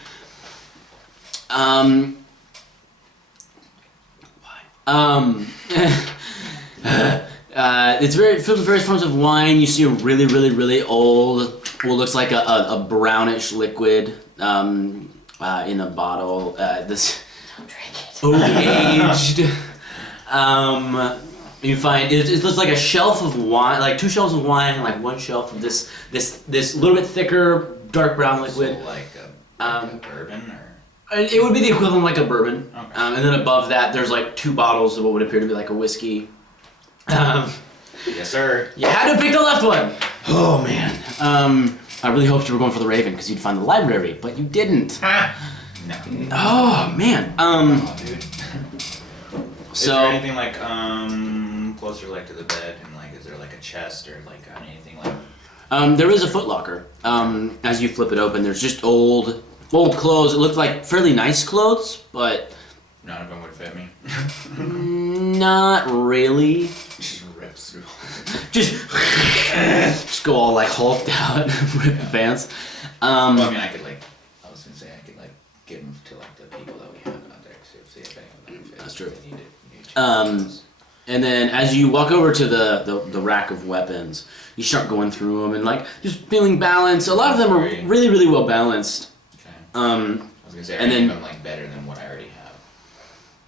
It's filled with various forms of wine. You see a really, really, really old, what looks like a brownish liquid in a bottle. This Don't drink it. aged. You find it looks like a shelf of wine, like 2 shelves of wine, and like 1 shelf of this little bit thicker, dark brown liquid. So like a bourbon or. It would be the equivalent of like a bourbon. Okay. And then above that, there's like 2 bottles of what would appear to be like a whiskey. Yes, sir. You had to pick the left one. Oh man. I really hoped you were going for the Raven because you'd find the library, but you didn't. No. Oh man. Oh, dude. Is So there anything like closer like to the bed and like is there like a chest or like anything like There is a footlocker. As you flip it open, there's just old clothes. It looked like fairly nice clothes, but None of them would fit me. not really. Just rips through. Just go all like hulked out, rip the pants. Well, I mean, I was gonna say I could give them to the people that we have out there, see if any of them fit. That's true. They need it. And then as you walk over to the rack of weapons, you start going through them and just feeling balanced. A lot of them are really, really well balanced. Okay. I was gonna say, and then them better than what I already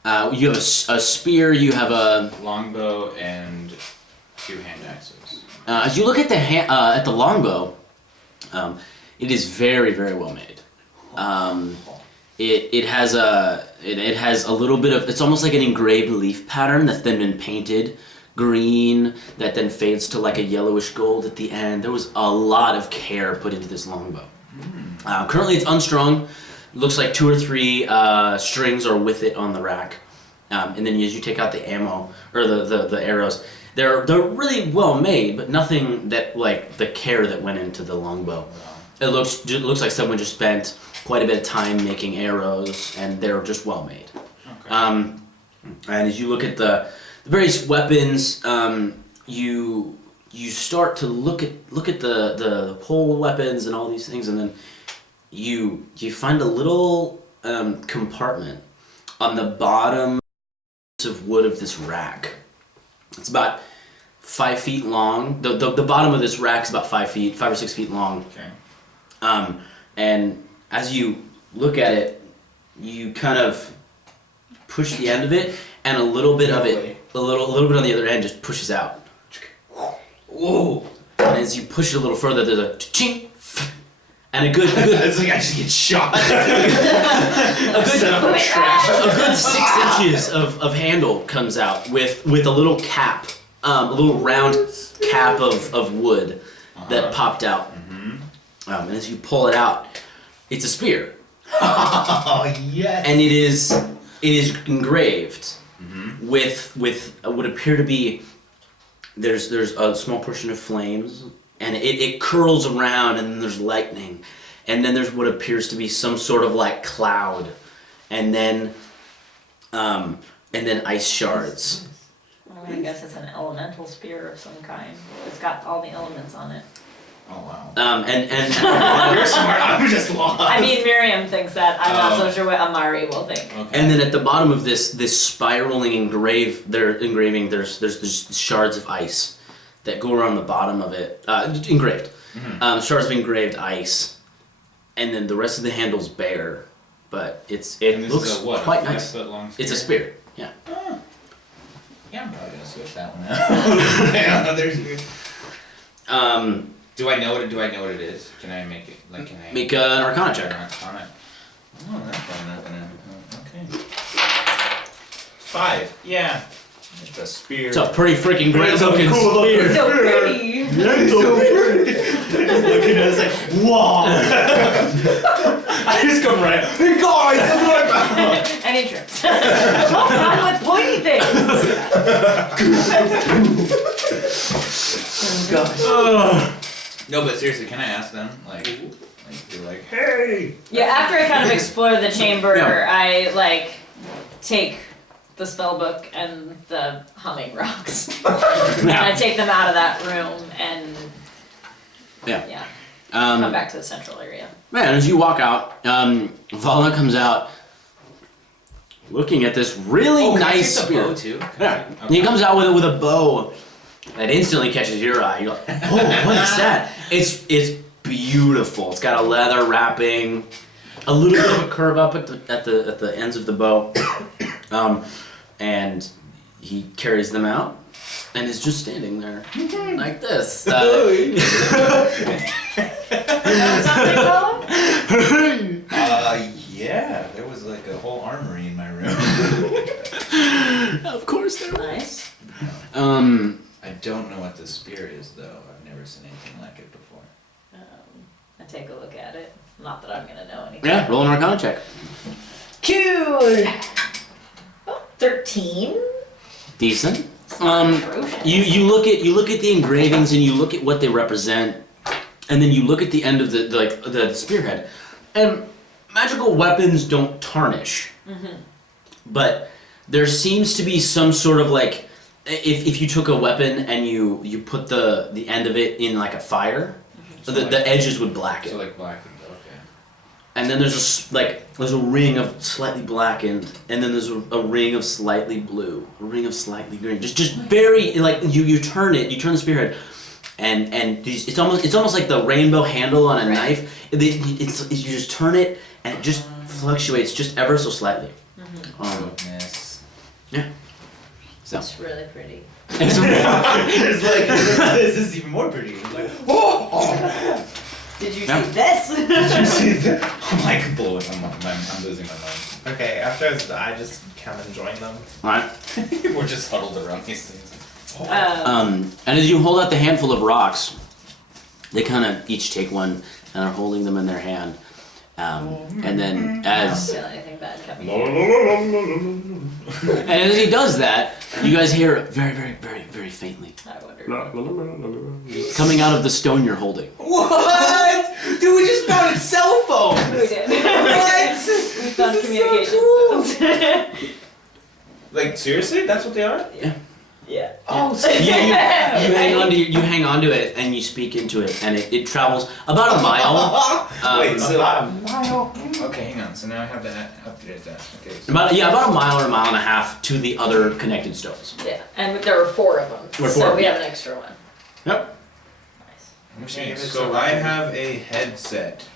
have. You have a spear. You have a Longbow and 2 hand axes. as you look at the longbow, it is very, very well made. It has a little bit of, it's almost like an engraved leaf pattern that's then been painted green that then fades to like a yellowish gold at the end. There was a lot of care put into this longbow. Currently it's unstrung. Looks like 2 or 3 strings are with it on the rack. And then as you take out the ammo or the arrows, they're really well made, but nothing that like the care that went into the longbow. It looks like someone just spent quite a bit of time making arrows, and they're just well made. Okay. And as you look at the various weapons, you start to look at the pole weapons and all these things, and then you find a little compartment on the bottom of wood of this rack. It's about 5 feet long. The bottom of this rack is about 5 or 6 feet long. Okay. And as you look at it, you kind of push the end of it, and a little bit of it, a little bit on the other end just pushes out. Whoa! And as you push it a little further, there's a ching, and a good. It's like I just get shot. a good 6 inches of handle comes out with a little cap, a little round cap of wood that popped out. And as you pull it out, it's a spear. Oh yes. And it is engraved with what appear to be there's a small portion of flames, and it curls around, and then there's lightning, and then there's what appears to be some sort of like cloud, and then ice shards. Well, I guess it's an elemental spear of some kind. It's got all the elements on it. Oh wow. And You're smart. I'm just lost. I mean, Miriam thinks that. I'm not so sure what Amari will think. Okay. And then at the bottom of this spiraling engraving, there's shards of ice that go around the bottom of it, engraved. Shards of engraved ice, and then the rest of the handle's bare, but it looks quite nice. It's a spear. Yeah. Oh. Yeah, I'm probably gonna switch that one out. Yeah, there's. Do I know what it is? Can I make it? Can I make an Arcana check? Arcana. Oh, that's probably not gonna. Okay. 5. Yeah. It's a spear. It's a pretty freaking great looking cool spear. So pretty! It's so pretty. Just looking at it, it's like, wow. I just come right. Hey guys, And he trips. What's wrong with pointy things? No, but seriously, can I ask them? Be like, hey. Yeah, after I kind of explore the chamber, Yeah. I take the spell book and the humming rocks. And I take them out of that room and come back to the central area. Man, as you walk out, Vallah comes out looking at this really nice spear. Bow too? Yeah. Okay. He comes out with a bow that instantly catches your eye. You're like, oh, what is that? It's beautiful. It's got a leather wrapping, a little bit of a curve up at the ends of the bow, and he carries them out and is just standing there like this. Yeah, there was a whole armory in my room. Of course there was. Nice. I don't know what this spear is though. I've never seen anything like it before. I take a look at it. Not that I'm gonna know anything. Yeah, roll an Arcana check. Cool. Oh, 13. Decent. Atrocious. You look at the engravings and you look at what they represent. and then you look at the end of the spearhead, and magical weapons don't tarnish. But there seems to be some sort of like, if you took a weapon and you put the end of it in like a fire, the edges would blacken. So like blackened, okay. And then there's a ring of slightly blackened, and then there's a ring of slightly blue, a ring of slightly green. Just very like you turn the spearhead, and it's almost like the rainbow handle on a knife. You just turn it, and it just fluctuates just ever so slightly. Goodness. Yeah. So. It's really pretty. It's like this is even more pretty. Like, oh. Did you Yeah. see this? Did you see that? I'm like blowing. I'm losing my mind. Okay, after I just kind of enjoying them. All right. We're just huddled around these things. And as you hold out the handful of rocks, they kind of each take one and are holding them in their hand. And then I don't feel anything bad coming. and as he does that, you guys hear it very, very, very, very faintly I wonder. coming out of the stone you're holding. What? Dude, we just found cell phones! We did. What? We found communication systems. Like seriously, that's what they are? Yeah. Oh, You hang on to it and you speak into it, and it travels about a mile. Wait, so Okay, hang on. So now I have that updated that. Okay. So About a mile or a mile and a half to the other connected stones. Yeah, and there were 4 of them, There were so 4, we yeah. have an extra one. Yep. Nice. okay, so I have a headset.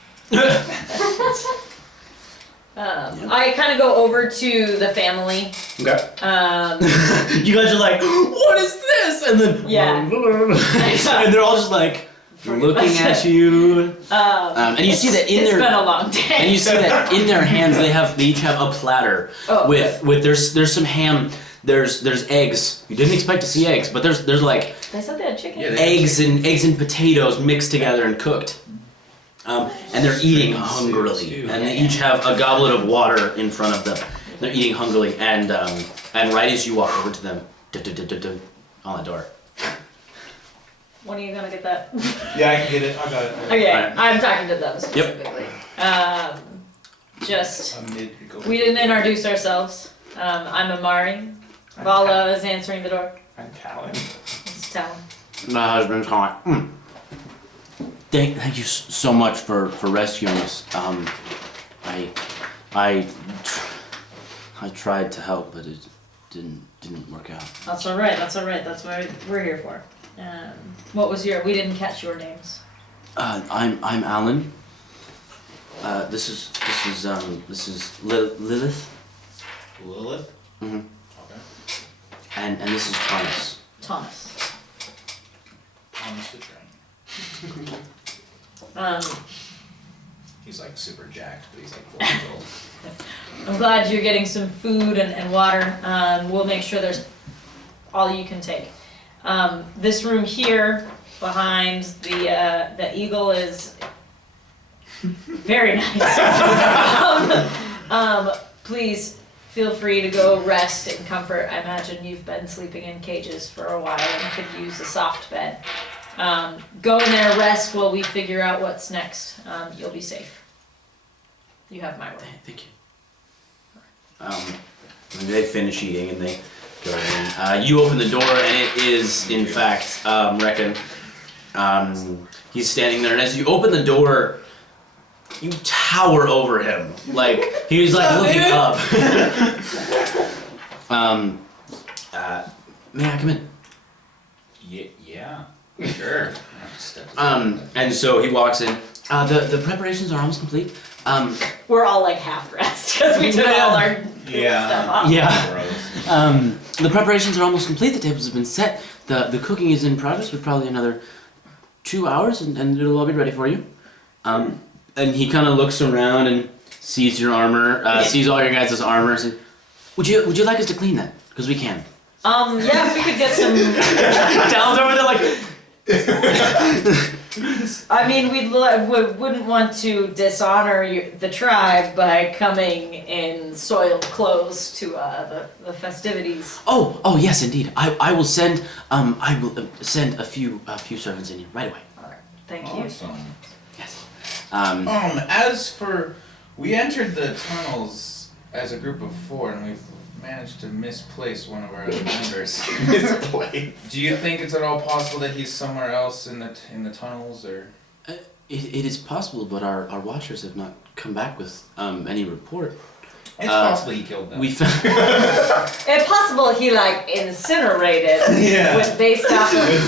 I kind of go over to the family. Okay. You guys are like, what is this? And then Yeah. and they're all just like looking at you. And you see that in It's their been a long day. and you see that in their hands they each have a platter with there's some ham. There's eggs. You didn't expect to see eggs, but there's like They said they had chicken. Yeah, eggs and potatoes mixed together and cooked. And they're eating hungrily, and they each have a goblet of water in front of them. They're eating hungrily, and right as you walk over to them, on the door. When are you gonna get that? yeah, I can get it. I got it. Okay, Alright. I'm talking to them specifically. Just, Go. we didn't introduce ourselves. I'm Amari. Vallah is answering the door. I'm Talon. It's Talon. My husband's calling. Thank you so much for rescuing us. I tried to help, but it didn't work out. That's alright, that's alright. That's what we're here for. What was we didn't catch your names. I'm Alan. This is Lilith. Lilith? Mm-hmm. Okay. And this is Thomas. Thomas. Thomas the Train. He's like super jacked, but he's like 4 years old. I'm glad you're getting some food and water. We'll make sure there's all you can take. This room here behind the eagle is very nice. Please feel free to go rest in comfort. I imagine you've been sleeping in cages for a while and could use a soft bed. Go in there, rest while we figure out what's next. You'll be safe. You have my word. Thank you. When they finish eating and they go in, you open the door and it is, in fact, Reckon. He's standing there, and as you open the door, you tower over him. Like, he's like looking up. May I come in? Yeah. Sure. And so he walks in. The preparations are almost complete. We're all like half dressed because we took all our stuff off. Yeah. The preparations are almost complete. The tables have been set. The cooking is in progress with probably another 2 hours, and it'll all be ready for you. And he kind of looks around and sees your armor, sees all your guys' armor. So, would you like us to clean that? Because we can. Yeah, if we could get some. Talon's over there like. I mean, we wouldn't want to dishonor the tribe by coming in soiled clothes to the festivities. Oh yes, indeed. I will send a few servants in here right away. Alright. Thank you. Awesome. Yes. As for, we entered the tunnels as a group of 4, and we've managed to misplace one of our other members. Misplaced. Do you think it's at all possible that he's somewhere else in the tunnels, or? It is possible, but our watchers have not come back with any report. It's possible he killed them. We found. If possible, he like incinerated. Yeah. With based off of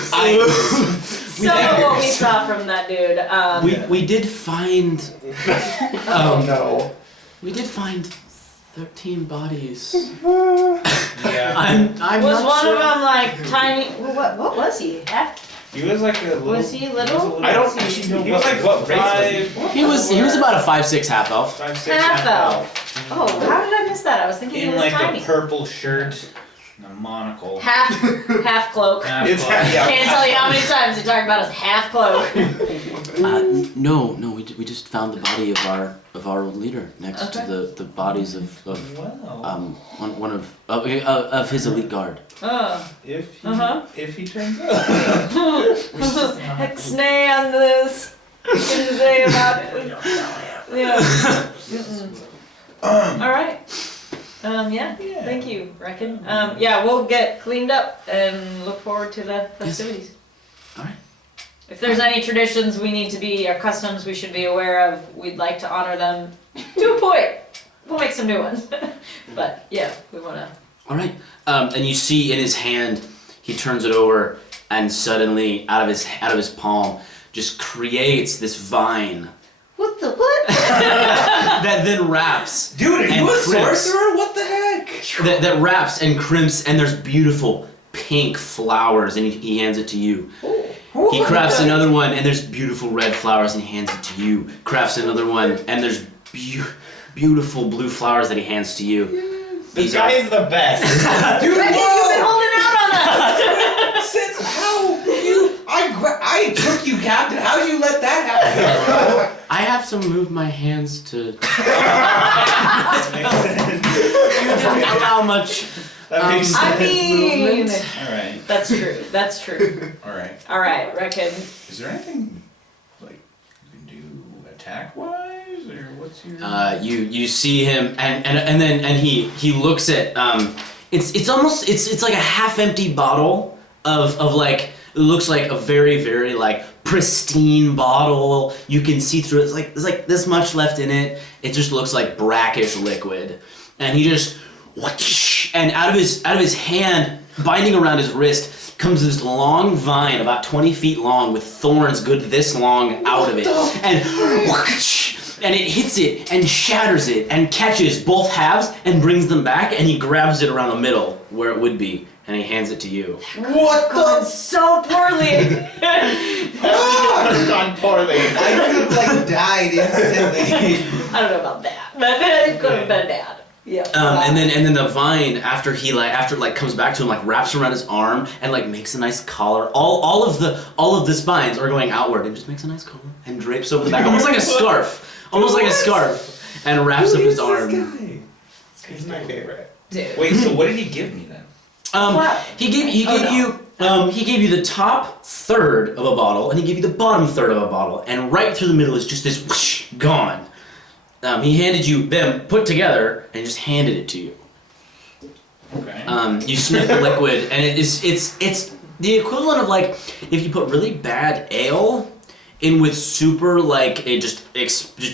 some of what we saw from that dude. We did find. Oh no. We did find 13 bodies. Yeah. I'm was not one sure. of them like tiny? What was he? He was like a little. Was he little? I don't actually know. He was like what race He was about a 5'6" half elf. 5'6" Half elf. Oh, how did I miss that? I was thinking he In was like tiny. a purple shirt and a monocle. Half cloak. It's yeah. Can't tell you how many times you talk about his half cloak. No, we just found the body of our old leader next Okay. to the bodies of Well, one of his elite guard. if he turns up. Hexnay on this. What can you say about it? Yeah. Alright. Yeah. Thank you, Reckon. Yeah, we'll get cleaned up and look forward to the festivities. Alright. If there's any traditions we need to be, or customs we should be aware of, we'd like to honor them to a point. We'll make some new ones. But yeah, we wanna. Alright. And you see in his hand, he turns it over, and suddenly out of his palm just creates this vine What the what? that then wraps. Dude, are and you a crimps. sorcerer? What the heck? That wraps and crimps, and there's beautiful pink flowers, and he hands it to you. He crafts another one, and there's beautiful red flowers, and he hands it to you. Crafts another one, and there's beautiful blue flowers that he hands to you. This guy is the best. Dude, Reckon, you've been holding out on us! Since how you? I took you captive. How did you let that happen? I have to move my hands to. You didn't allow much. That makes sense. I mean, movement. All right. that's true. All right. Alright, Reckon. Is there anything like you can do attack wise, or what's your? You see him and then he looks at it's almost it's like a half empty bottle of like, it looks like a very, very like pristine bottle. You can see through it. There's like this much left in it. It just looks like brackish liquid. And he just whoosh, and out of his hand, binding around his wrist, comes this long vine about 20 feet long with thorns good this long out of it. And whoosh, and it hits it and shatters it and catches both halves and brings them back, and he grabs it around the middle where it would be, and he hands it to you. What Gone so poorly! Gone poorly. I could have like died instantly. I don't know about that, but it could have been bad. Yeah. And then the vine, after it comes back to him, like wraps around his arm and like makes a nice collar. All of the spines are going outward and just makes a nice collar and drapes over the back, almost like a scarf. Almost like a scarf, and wraps up his arm. He's my favorite. Dude. Wait, so what did he give me then? He gave you the top third of a bottle, and he gave you the bottom third of a bottle, and right through the middle is just this whoosh, gone. He handed you them put together and just handed it to you. Okay. You sniff the liquid, and it's the equivalent of like if you put really bad ale in with super like just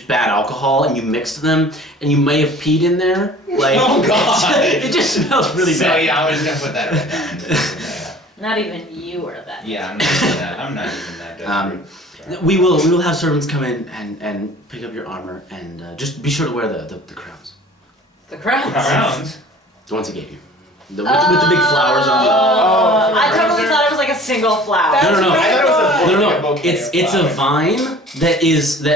bad alcohol, and you mixed them, and you may have peed in there. Like, Oh, God. it just smells really So bad. yeah, I was gonna put that right down. Not even you are that. Yeah, I'm not even that. I'm not even that desperate. We will have servants come in and pick up your armor, and just be sure to wear the crowns. The crowns. Rounds. The ones he gave you. With the big flowers on them. Oh, I totally thought it was like a single flower. No. I thought it was a No. bouquet It's of a vine that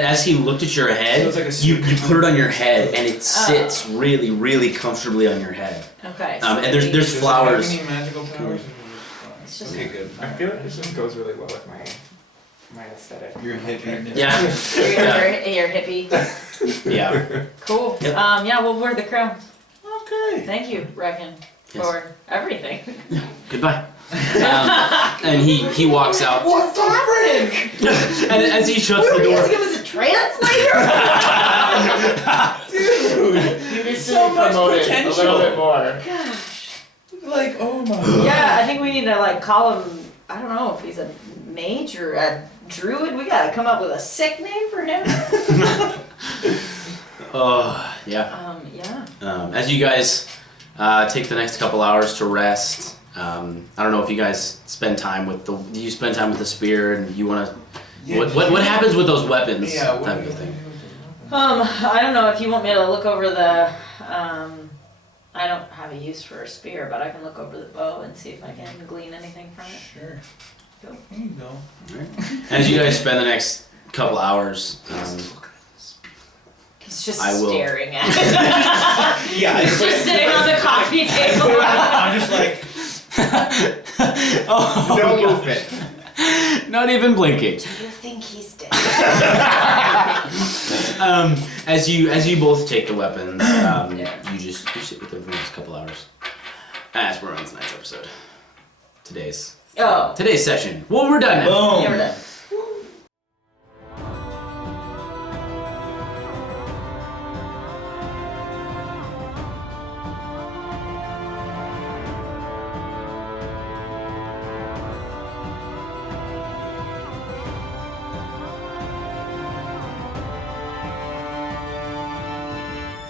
as he looked at your head, So it's like a you put it on your head, and it sits really, really comfortably on your head. Okay. And there's Does it flowers. have any magical powers? It's just- Okay, good. I feel like this just goes really well with my aesthetic. You're hippie. Yeah. You're hippie. Yeah. Cool. Yep. Yeah, we'll wear the crown. Okay. Thank you, Reckon, for everything. Goodbye. And he walks out. What's happening? And as he shuts the He has door, to give us a translator? He needs So to be much promoted potential. a little bit more. Gosh. Like, oh my god. Yeah, I think we need to like call him. I don't know if he's a mage or a druid. We gotta come up with a sick name for him. yeah. Yeah. As you guys take the next couple hours to rest, I don't know if you guys spend time with the. Do you spend time with the spear, and you want to? Yeah, What happens with those weapons? Yeah, what type do you of thing. I don't know if you want me to look over the. I don't have a use for a spear, but I can look over the bow and see if I can glean anything from it. Sure. Go. There you go. As you guys spend the next couple hours, He's just I will- staring at it. Yeah, He's just sitting on the coffee table. I'm just like, oh, No God. movement. Not even blinking. Do you think he's dead? As you both take the weapons, you sit with them for the next couple hours. As we're on tonight's episode. Today's session. Well, we're done now. boom. Yeah, we're done.